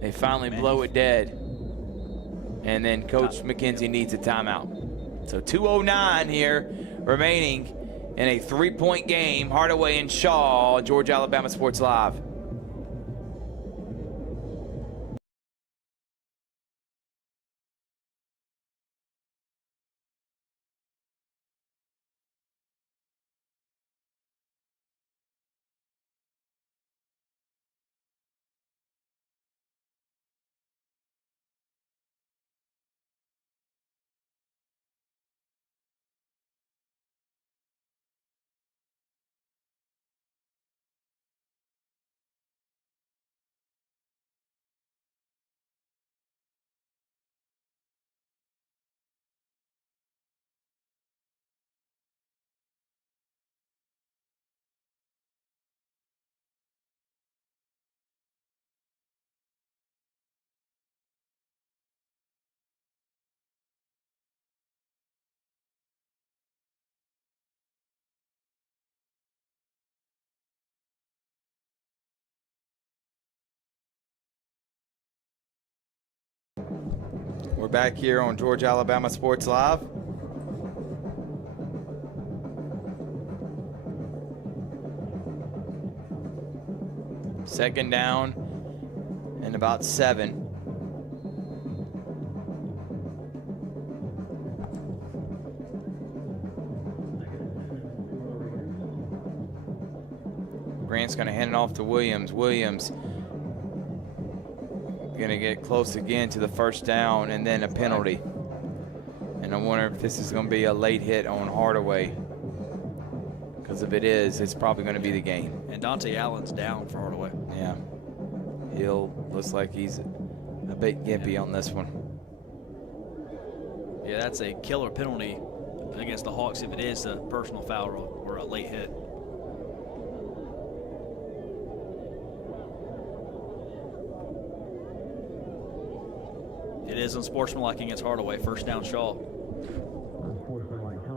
They finally blow it dead. And then Coach McKenzie needs a timeout. So 2:09 here remaining in a 3-point game. Hardaway and Shaw, Georgia Alabama Sports Live. We're back here on Georgia Alabama Sports Live. Second down and about 7. Grant's going to hand it off to Williams. Williams going to get close again to the first down and then a penalty. And I wonder if this is going to be a late hit on Hardaway. Because if it is, it's probably going to be the game. And Dante Allen's down for Hardaway. Yeah. Looks like he's a bit gimpy on this one. Yeah, that's a killer penalty against the Hawks if it is a personal foul or a late hit. It is unsportsmanlike against Hardaway. First down, Shaw.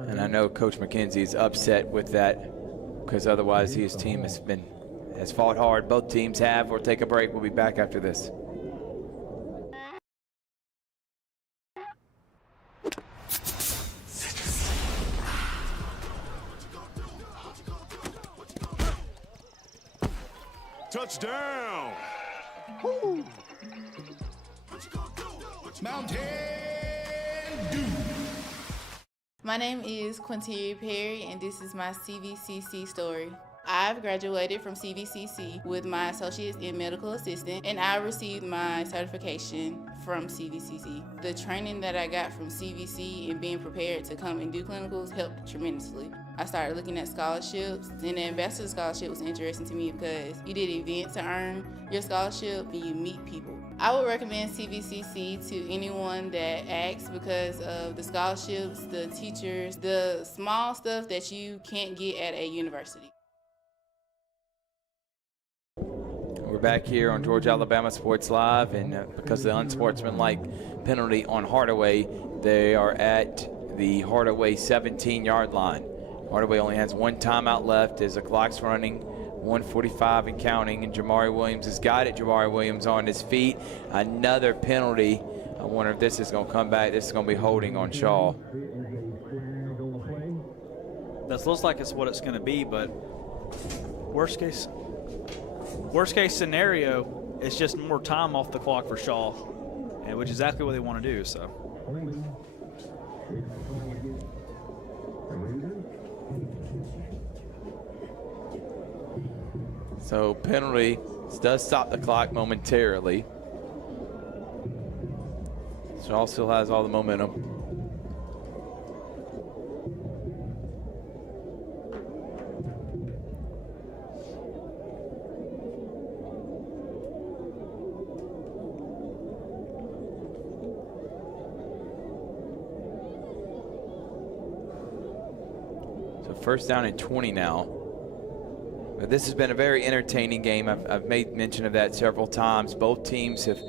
And I know Coach McKenzie's upset with that because otherwise his team has fought hard. Both teams have. We'll take a break. We'll be back after this. Touchdown! Woo. Mountain Dew. My name is Quinteria Perry, and this is my CVCC story. I've graduated from CVCC with my associates in medical assistant, and I received my certification from CVCC. The training that I got from CVC and being prepared to come and do clinicals helped tremendously. I started looking at scholarships, and the ambassador scholarship was interesting to me because you did an event to earn your scholarship and you meet people. I would recommend CVCC to anyone that asks because of the scholarships, the teachers, the small stuff that you can't get at a university. We're back here on Georgia Alabama Sports Live, and because of the unsportsmanlike penalty on Hardaway, they are at the Hardaway 17-yard line. Hardaway only has one timeout left as the clock's running, 1:45 and counting, and Jamari Williams has got it. Jamari Williams on his feet. Another penalty. I wonder if this is going to come back. This is going to be holding on Shaw. That looks like it's what it's going to be, but worst case scenario, it's just more time off the clock for Shaw, which is exactly what they want to do. So penalty does stop the clock momentarily. Shaw still has all the momentum. So first down and 20 now. This has been a very entertaining game. I've made mention of that several times. Both teams have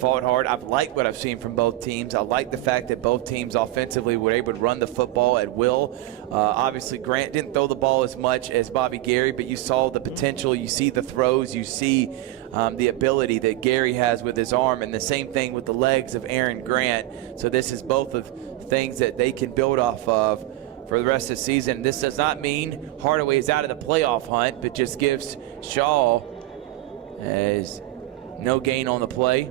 fought hard. I've liked what I've seen from both teams. I like the fact that both teams offensively were able to run the football at will. Obviously, Grant didn't throw the ball as much as Bobby Gary, but you saw the potential. You see the throws. You see the ability that Gary has with his arm, and the same thing with the legs of Aaron Grant. So this is both of things that they can build off of for the rest of the season. This does not mean Hardaway is out of the playoff hunt, but just gives Shaw as no gain on the play.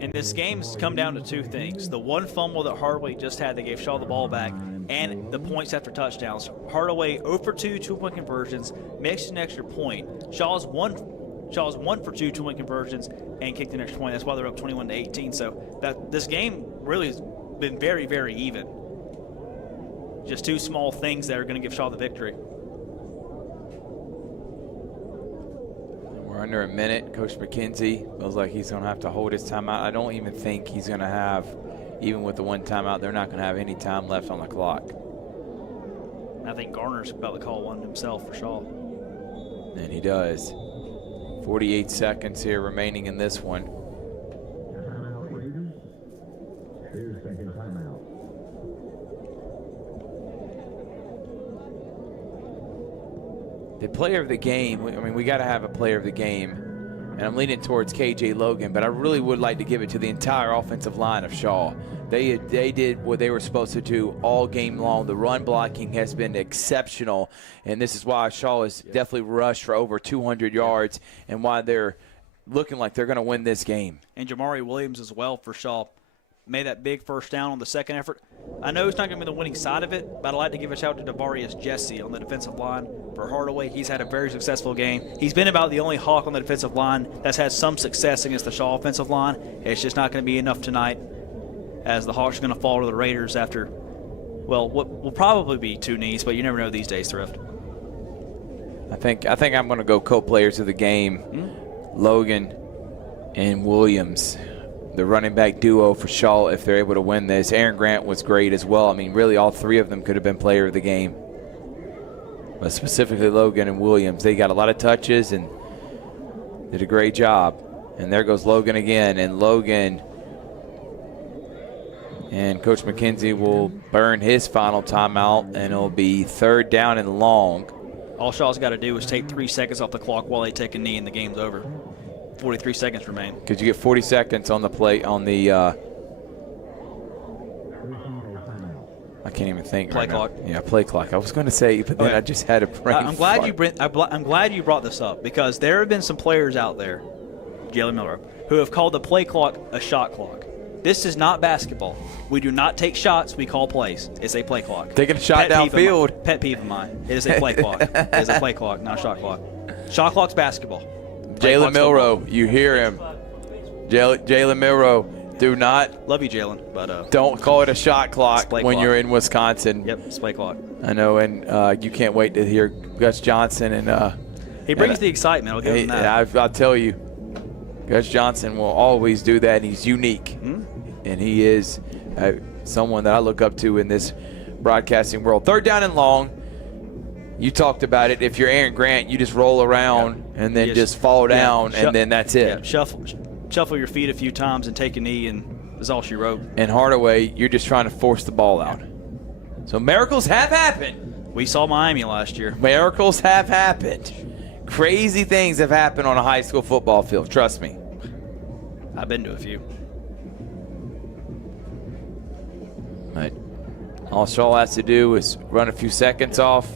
And this game's come down to two things. The one fumble that Hardaway just had that gave Shaw the ball back, and the points after touchdowns. Hardaway 0 for 2 two-point conversions, makes an extra point. Shaw's 1 for 2 two-point conversions and kicked an extra point. That's why they're up 21-18. So this game really has been very, very even. Just two small things that are going to give Shaw the victory. We're under a minute. Coach McKenzie feels like he's going to have to hold his timeout. I don't even think he's going to have, even with the one timeout, they're not going to have any time left on the clock. I think Garner's about to call one himself for Shaw. And he does. 48 seconds here remaining in this one. The player of the game, I mean, we got to have a player of the game. and I'm leaning towards KJ Logan, but I really would like to give it to the entire offensive line of Shaw. They did what they were supposed to do all game long. The run blocking has been exceptional, and this is why Shaw has definitely rushed for over 200 yards and why they're looking like they're going to win this game. And Jamari Williams as well for Shaw. Made that big first down on the second effort. I know he's not going to be the winning side of it, but I'd like to give a shout out to Devarius Jesse on the defensive line for Hardaway. He's had a very successful game. He's been about the only Hawk on the defensive line that's had some success against the Shaw offensive line. It's just not going to be enough tonight, as the Hawks are going to fall to the Raiders after, well, what will probably be 2 knees, but you never know these days, Thrift. I think I'm going to go co-players of the game, Logan and Williams, the running back duo for Shaw, if they're able to win this. Aaron Grant was great as well. I mean, really all 3 of them could have been player of the game. But specifically Logan and Williams, they got a lot of touches and did a great job. And there goes Logan again, and Logan and Coach McKenzie will burn his final timeout, and it'll be 3rd down and long. All Shaw's got to do is take 3 seconds off the clock while they take a knee, and the game's over. 43 seconds remain. Because you get 40 seconds on the play, on the I can't even think. Play clock. Yeah, play clock. I was going to say, but then I just had a brain I'm glad fart. I'm glad you brought this up, because there have been some players out there, Jalen Miller, who have called the play clock a shot clock. This is not basketball. We do not take shots. We call plays. It's a play clock. Taking a shot downfield. Pet peeve of mine. It is a play clock. It is a play clock, not a shot clock. Shot clock's basketball. Jalen Milroe, you hear him. Jalen Milroe, do not. Love you, Jalen, but don't call it a shot clock when clock. you're in Wisconsin. Yep, it's play clock. I know, and you can't wait to hear Gus Johnson. And he brings the excitement. I'll give him that. I'll tell you, Gus Johnson will always do that, and he's unique. And he is someone that I look up to in this broadcasting world. 3rd down and long. You talked about it. If you're Aaron Grant, you just roll around and then just fall down, and then that's it. Shuffle your feet a few times and take a knee, and that's all she wrote. And Hardaway, you're just trying to force the ball out. So miracles have happened. We saw Miami last year. Miracles have happened. Crazy things have happened on a high school football field. Trust me. I've been to a few. But all Shaw has to do is run a few seconds off,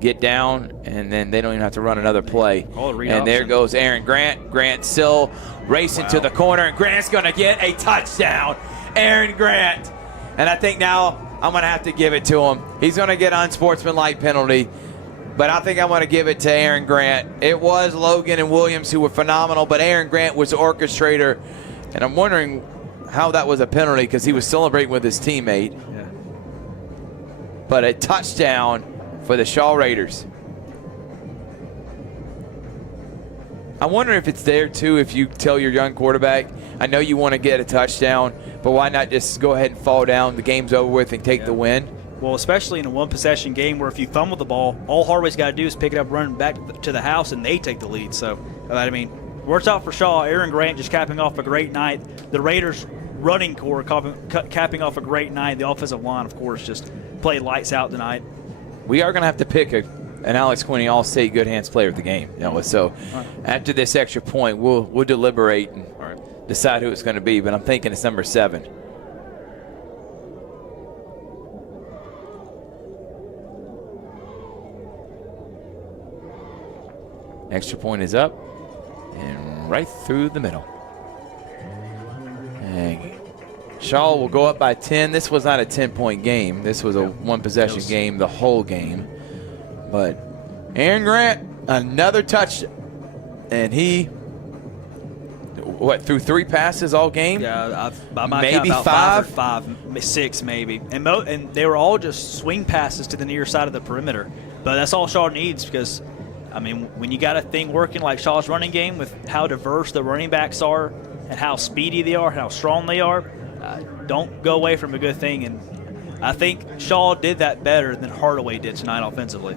get down, and then they don't even have to run another play. And there goes Aaron Grant. Grant still racing to the corner, and Grant's going to get a touchdown. Aaron Grant. And I think now I'm going to have to give it to him. He's going to get unsportsmanlike penalty, but I think I'm going to give it to Aaron Grant. It was Logan and Williams who were phenomenal, but Aaron Grant was the orchestrator, and I'm wondering how that was a penalty because he was celebrating with his teammate. Yeah. But a touchdown for the Shaw Raiders. I wonder if it's there too if you tell your young quarterback, I know you want to get a touchdown, but why not just go ahead and fall down, the game's over with, and take the win? Well, especially in a one-possession game where if you fumble the ball, all Hardaway's got to do is pick it up, run back to the house, and they take the lead. So, I mean, works out for Shaw. Aaron Grant just capping off a great night. The Raiders running core capping off a great night. The offensive line, of course, just played lights out tonight. We are going to have to pick an Alex Quinney All-State Good Hands player of the game. So after this extra point, we'll deliberate and decide who it's going to be, but I'm thinking it's number 7. Extra point is up and right through the middle. And Shaw will go up by 10. This was not a 10-point game. This was a one-possession game, the whole game. But Aaron Grant, another touch, and he, threw 3 passes all game? Yeah, I might maybe count about 5, 6 maybe. And they were all just swing passes to the near side of the perimeter. But that's all Shaw needs because, I mean, when you got a thing working like Shaw's running game with how diverse the running backs are and how speedy they are, how strong they are, don't go away from a good thing. And I think Shaw did that better than Hardaway did tonight offensively.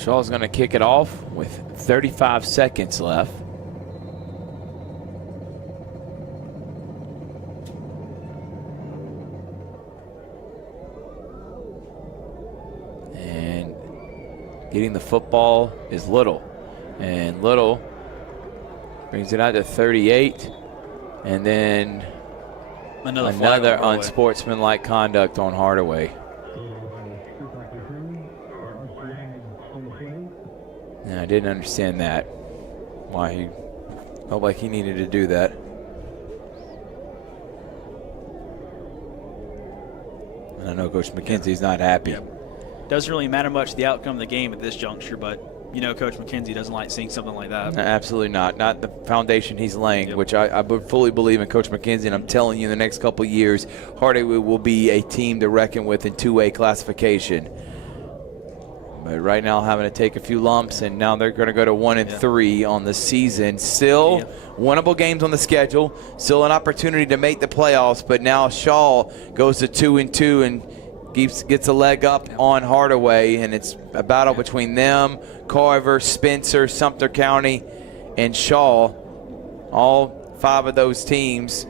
Shaw's going to kick it off with 35 seconds left. And getting the football is Little. And Little brings it out to 38. And then another unsportsmanlike conduct on Hardaway. Yeah, I didn't understand that. Why he felt like he needed to do that. And I know Coach McKenzie's not happy. Doesn't really matter much the outcome of the game at this juncture, but you know Coach McKenzie doesn't like seeing something like that. Absolutely not. Not the foundation he's laying, which I fully believe in Coach McKenzie, and I'm telling you in the next couple of years, Hardaway will be a team to reckon with in 2A classification. But right now having to take a few lumps, and now they're going to go to 1-3 on the season. Still winnable games on the schedule, still an opportunity to make the playoffs, but now Shaw goes to 2-2 and gets a leg up on Hardaway, and it's a battle between them, Carver, Spencer, Sumter County, and Shaw. All 5 of those teams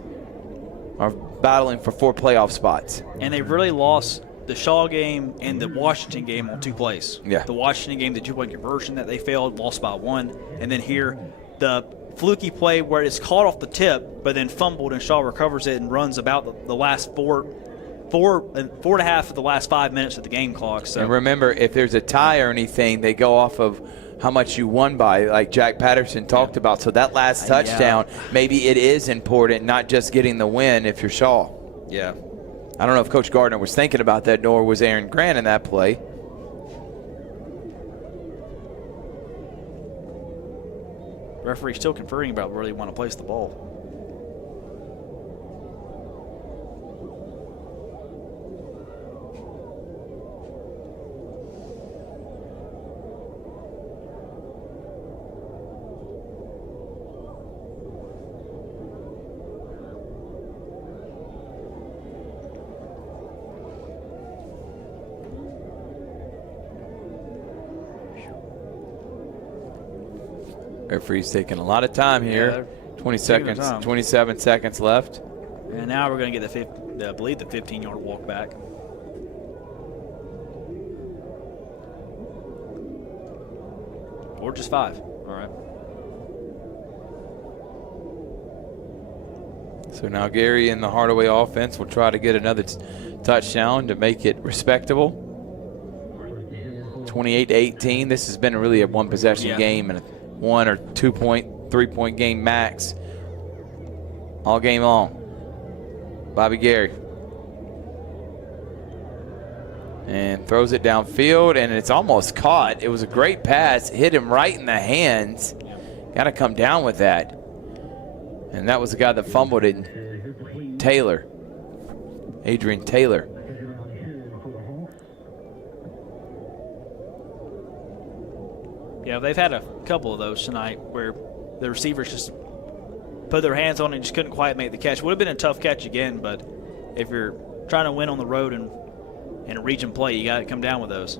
are battling for 4 playoff spots. And they really lost the Shaw game and the Washington game on 2 plays. Yeah. The Washington game, the 2-point conversion that they failed, lost by 1. And then here, the fluky play where it's caught off the tip, but then fumbled, and Shaw recovers it and runs about the last 4.5 of the last 5 minutes of the game clock. So. And remember, if there's a tie or anything, they go off of how much you won by, like Jack Patterson talked about. So that last touchdown, maybe it is important, not just getting the win if you're Shaw. Yeah. I don't know if Coach Gardner was thinking about that, nor was Aaron Grant in that play. Referee still conferring about where they want to place the ball. Referee's taking a lot of time here. 27 seconds left. And now we're going to get I believe the 15-yard walk back. Or just 5. All right. So now Gary and the Hardaway offense will try to get another touchdown to make it respectable. 28-18. This has been really a one-possession game and a 1 or 2-point, 3-point game max all game long. Bobby Gary. And throws it downfield, and it's almost caught. It was a great pass. Hit him right in the hands. Got to come down with that. And that was the guy that fumbled it, Taylor. Adrian Taylor. Yeah, they've had a couple of those tonight where the receivers just put their hands on it and just couldn't quite make the catch. Would have been a tough catch again, but if you're trying to win on the road and in a region play, you got to come down with those.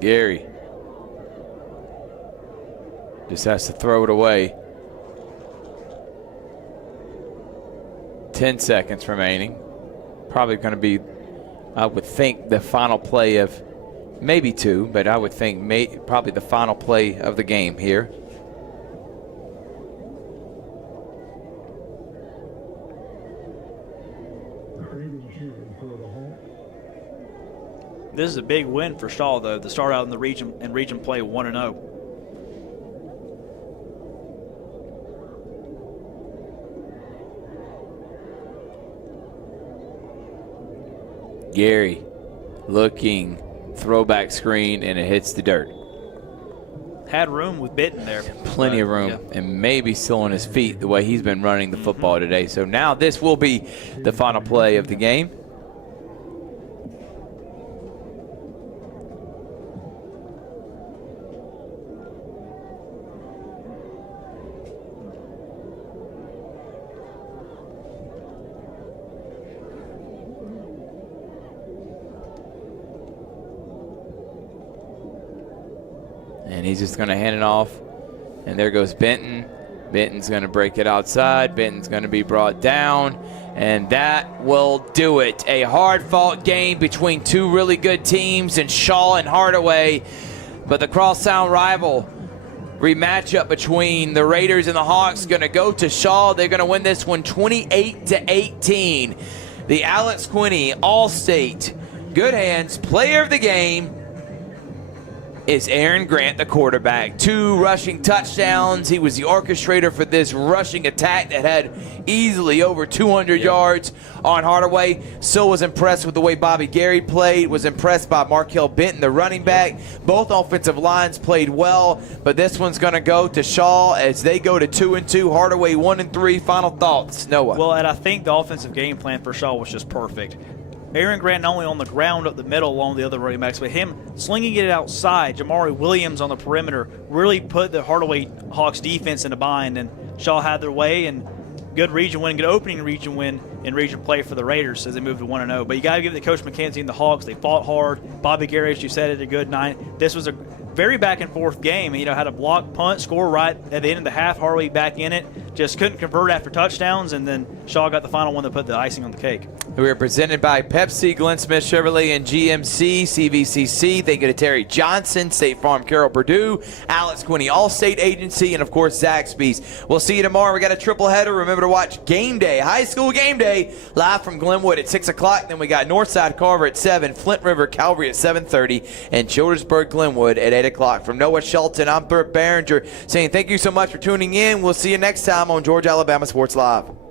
Gary just has to throw it away. 10 seconds remaining. Probably going to be, I would think, the final play of maybe 2, but I would think probably the final play of the game here. This is a big win for Shaw, though, to start out in the region play 1-0. Gary looking, throwback screen, and it hits the dirt. Had room with Bitten there. Plenty of room, and maybe still on his feet the way he's been running the football today. So now this will be the final play of the game. And he's just going to hand it off. And there goes Benton. Benton's going to break it outside. Benton's going to be brought down. And that will do it. A hard-fought game between two really good teams in Shaw and Hardaway. But the crosstown rival rematchup between the Raiders and the Hawks going to go to Shaw. They're going to win this one 28-18. The Alex Quinney All-State Good Hands Player of the Game is Aaron Grant, the quarterback. 2 rushing touchdowns. He was the orchestrator for this rushing attack that had easily over 200 yards on Hardaway. So was impressed with the way Bobby Gary played, was impressed by Markel Benton, the running back. Both offensive lines played well, but this one's going to go to Shaw as they go to 2-2. Hardaway 1-3. Final thoughts, Noah? Well, and I think the offensive game plan for Shaw was just perfect. Aaron Grant not only on the ground up the middle along the other running backs, but him slinging it outside. Jamari Williams on the perimeter really put the Hardaway Hawks defense in a bind, and Shaw had their way, and good region win, good opening region win in region play for the Raiders as they moved to 1-0. But you got to give it to Coach McKenzie and the Hawks. They fought hard. Bobby Gary, as you said, had a good night. This was a very back-and-forth game. Had a block punt, score right at the end of the half. Hardaway back in it. Just couldn't convert after touchdowns, and then Shaw got the final one that put the icing on the cake. We are presented by Pepsi, Glenn Smith Chevrolet, and GMC, CVCC. Thank you to Terry Johnson, State Farm, Carroll Purdue, Alex Quinney, All-State Agency, and, of course, Zaxby's. We'll see you tomorrow. We got a triple header. Remember to watch Game Day, High School Game Day, live from Glenwood at 6 o'clock. Then we got Northside Carver at 7, Flint River Calvary at 7:30, and Childersburg Glenwood at 8 o'clock. From Noah Shelton, I'm Burt Behringer saying thank you so much for tuning in. We'll see you next time on Georgia Alabama Sports Live.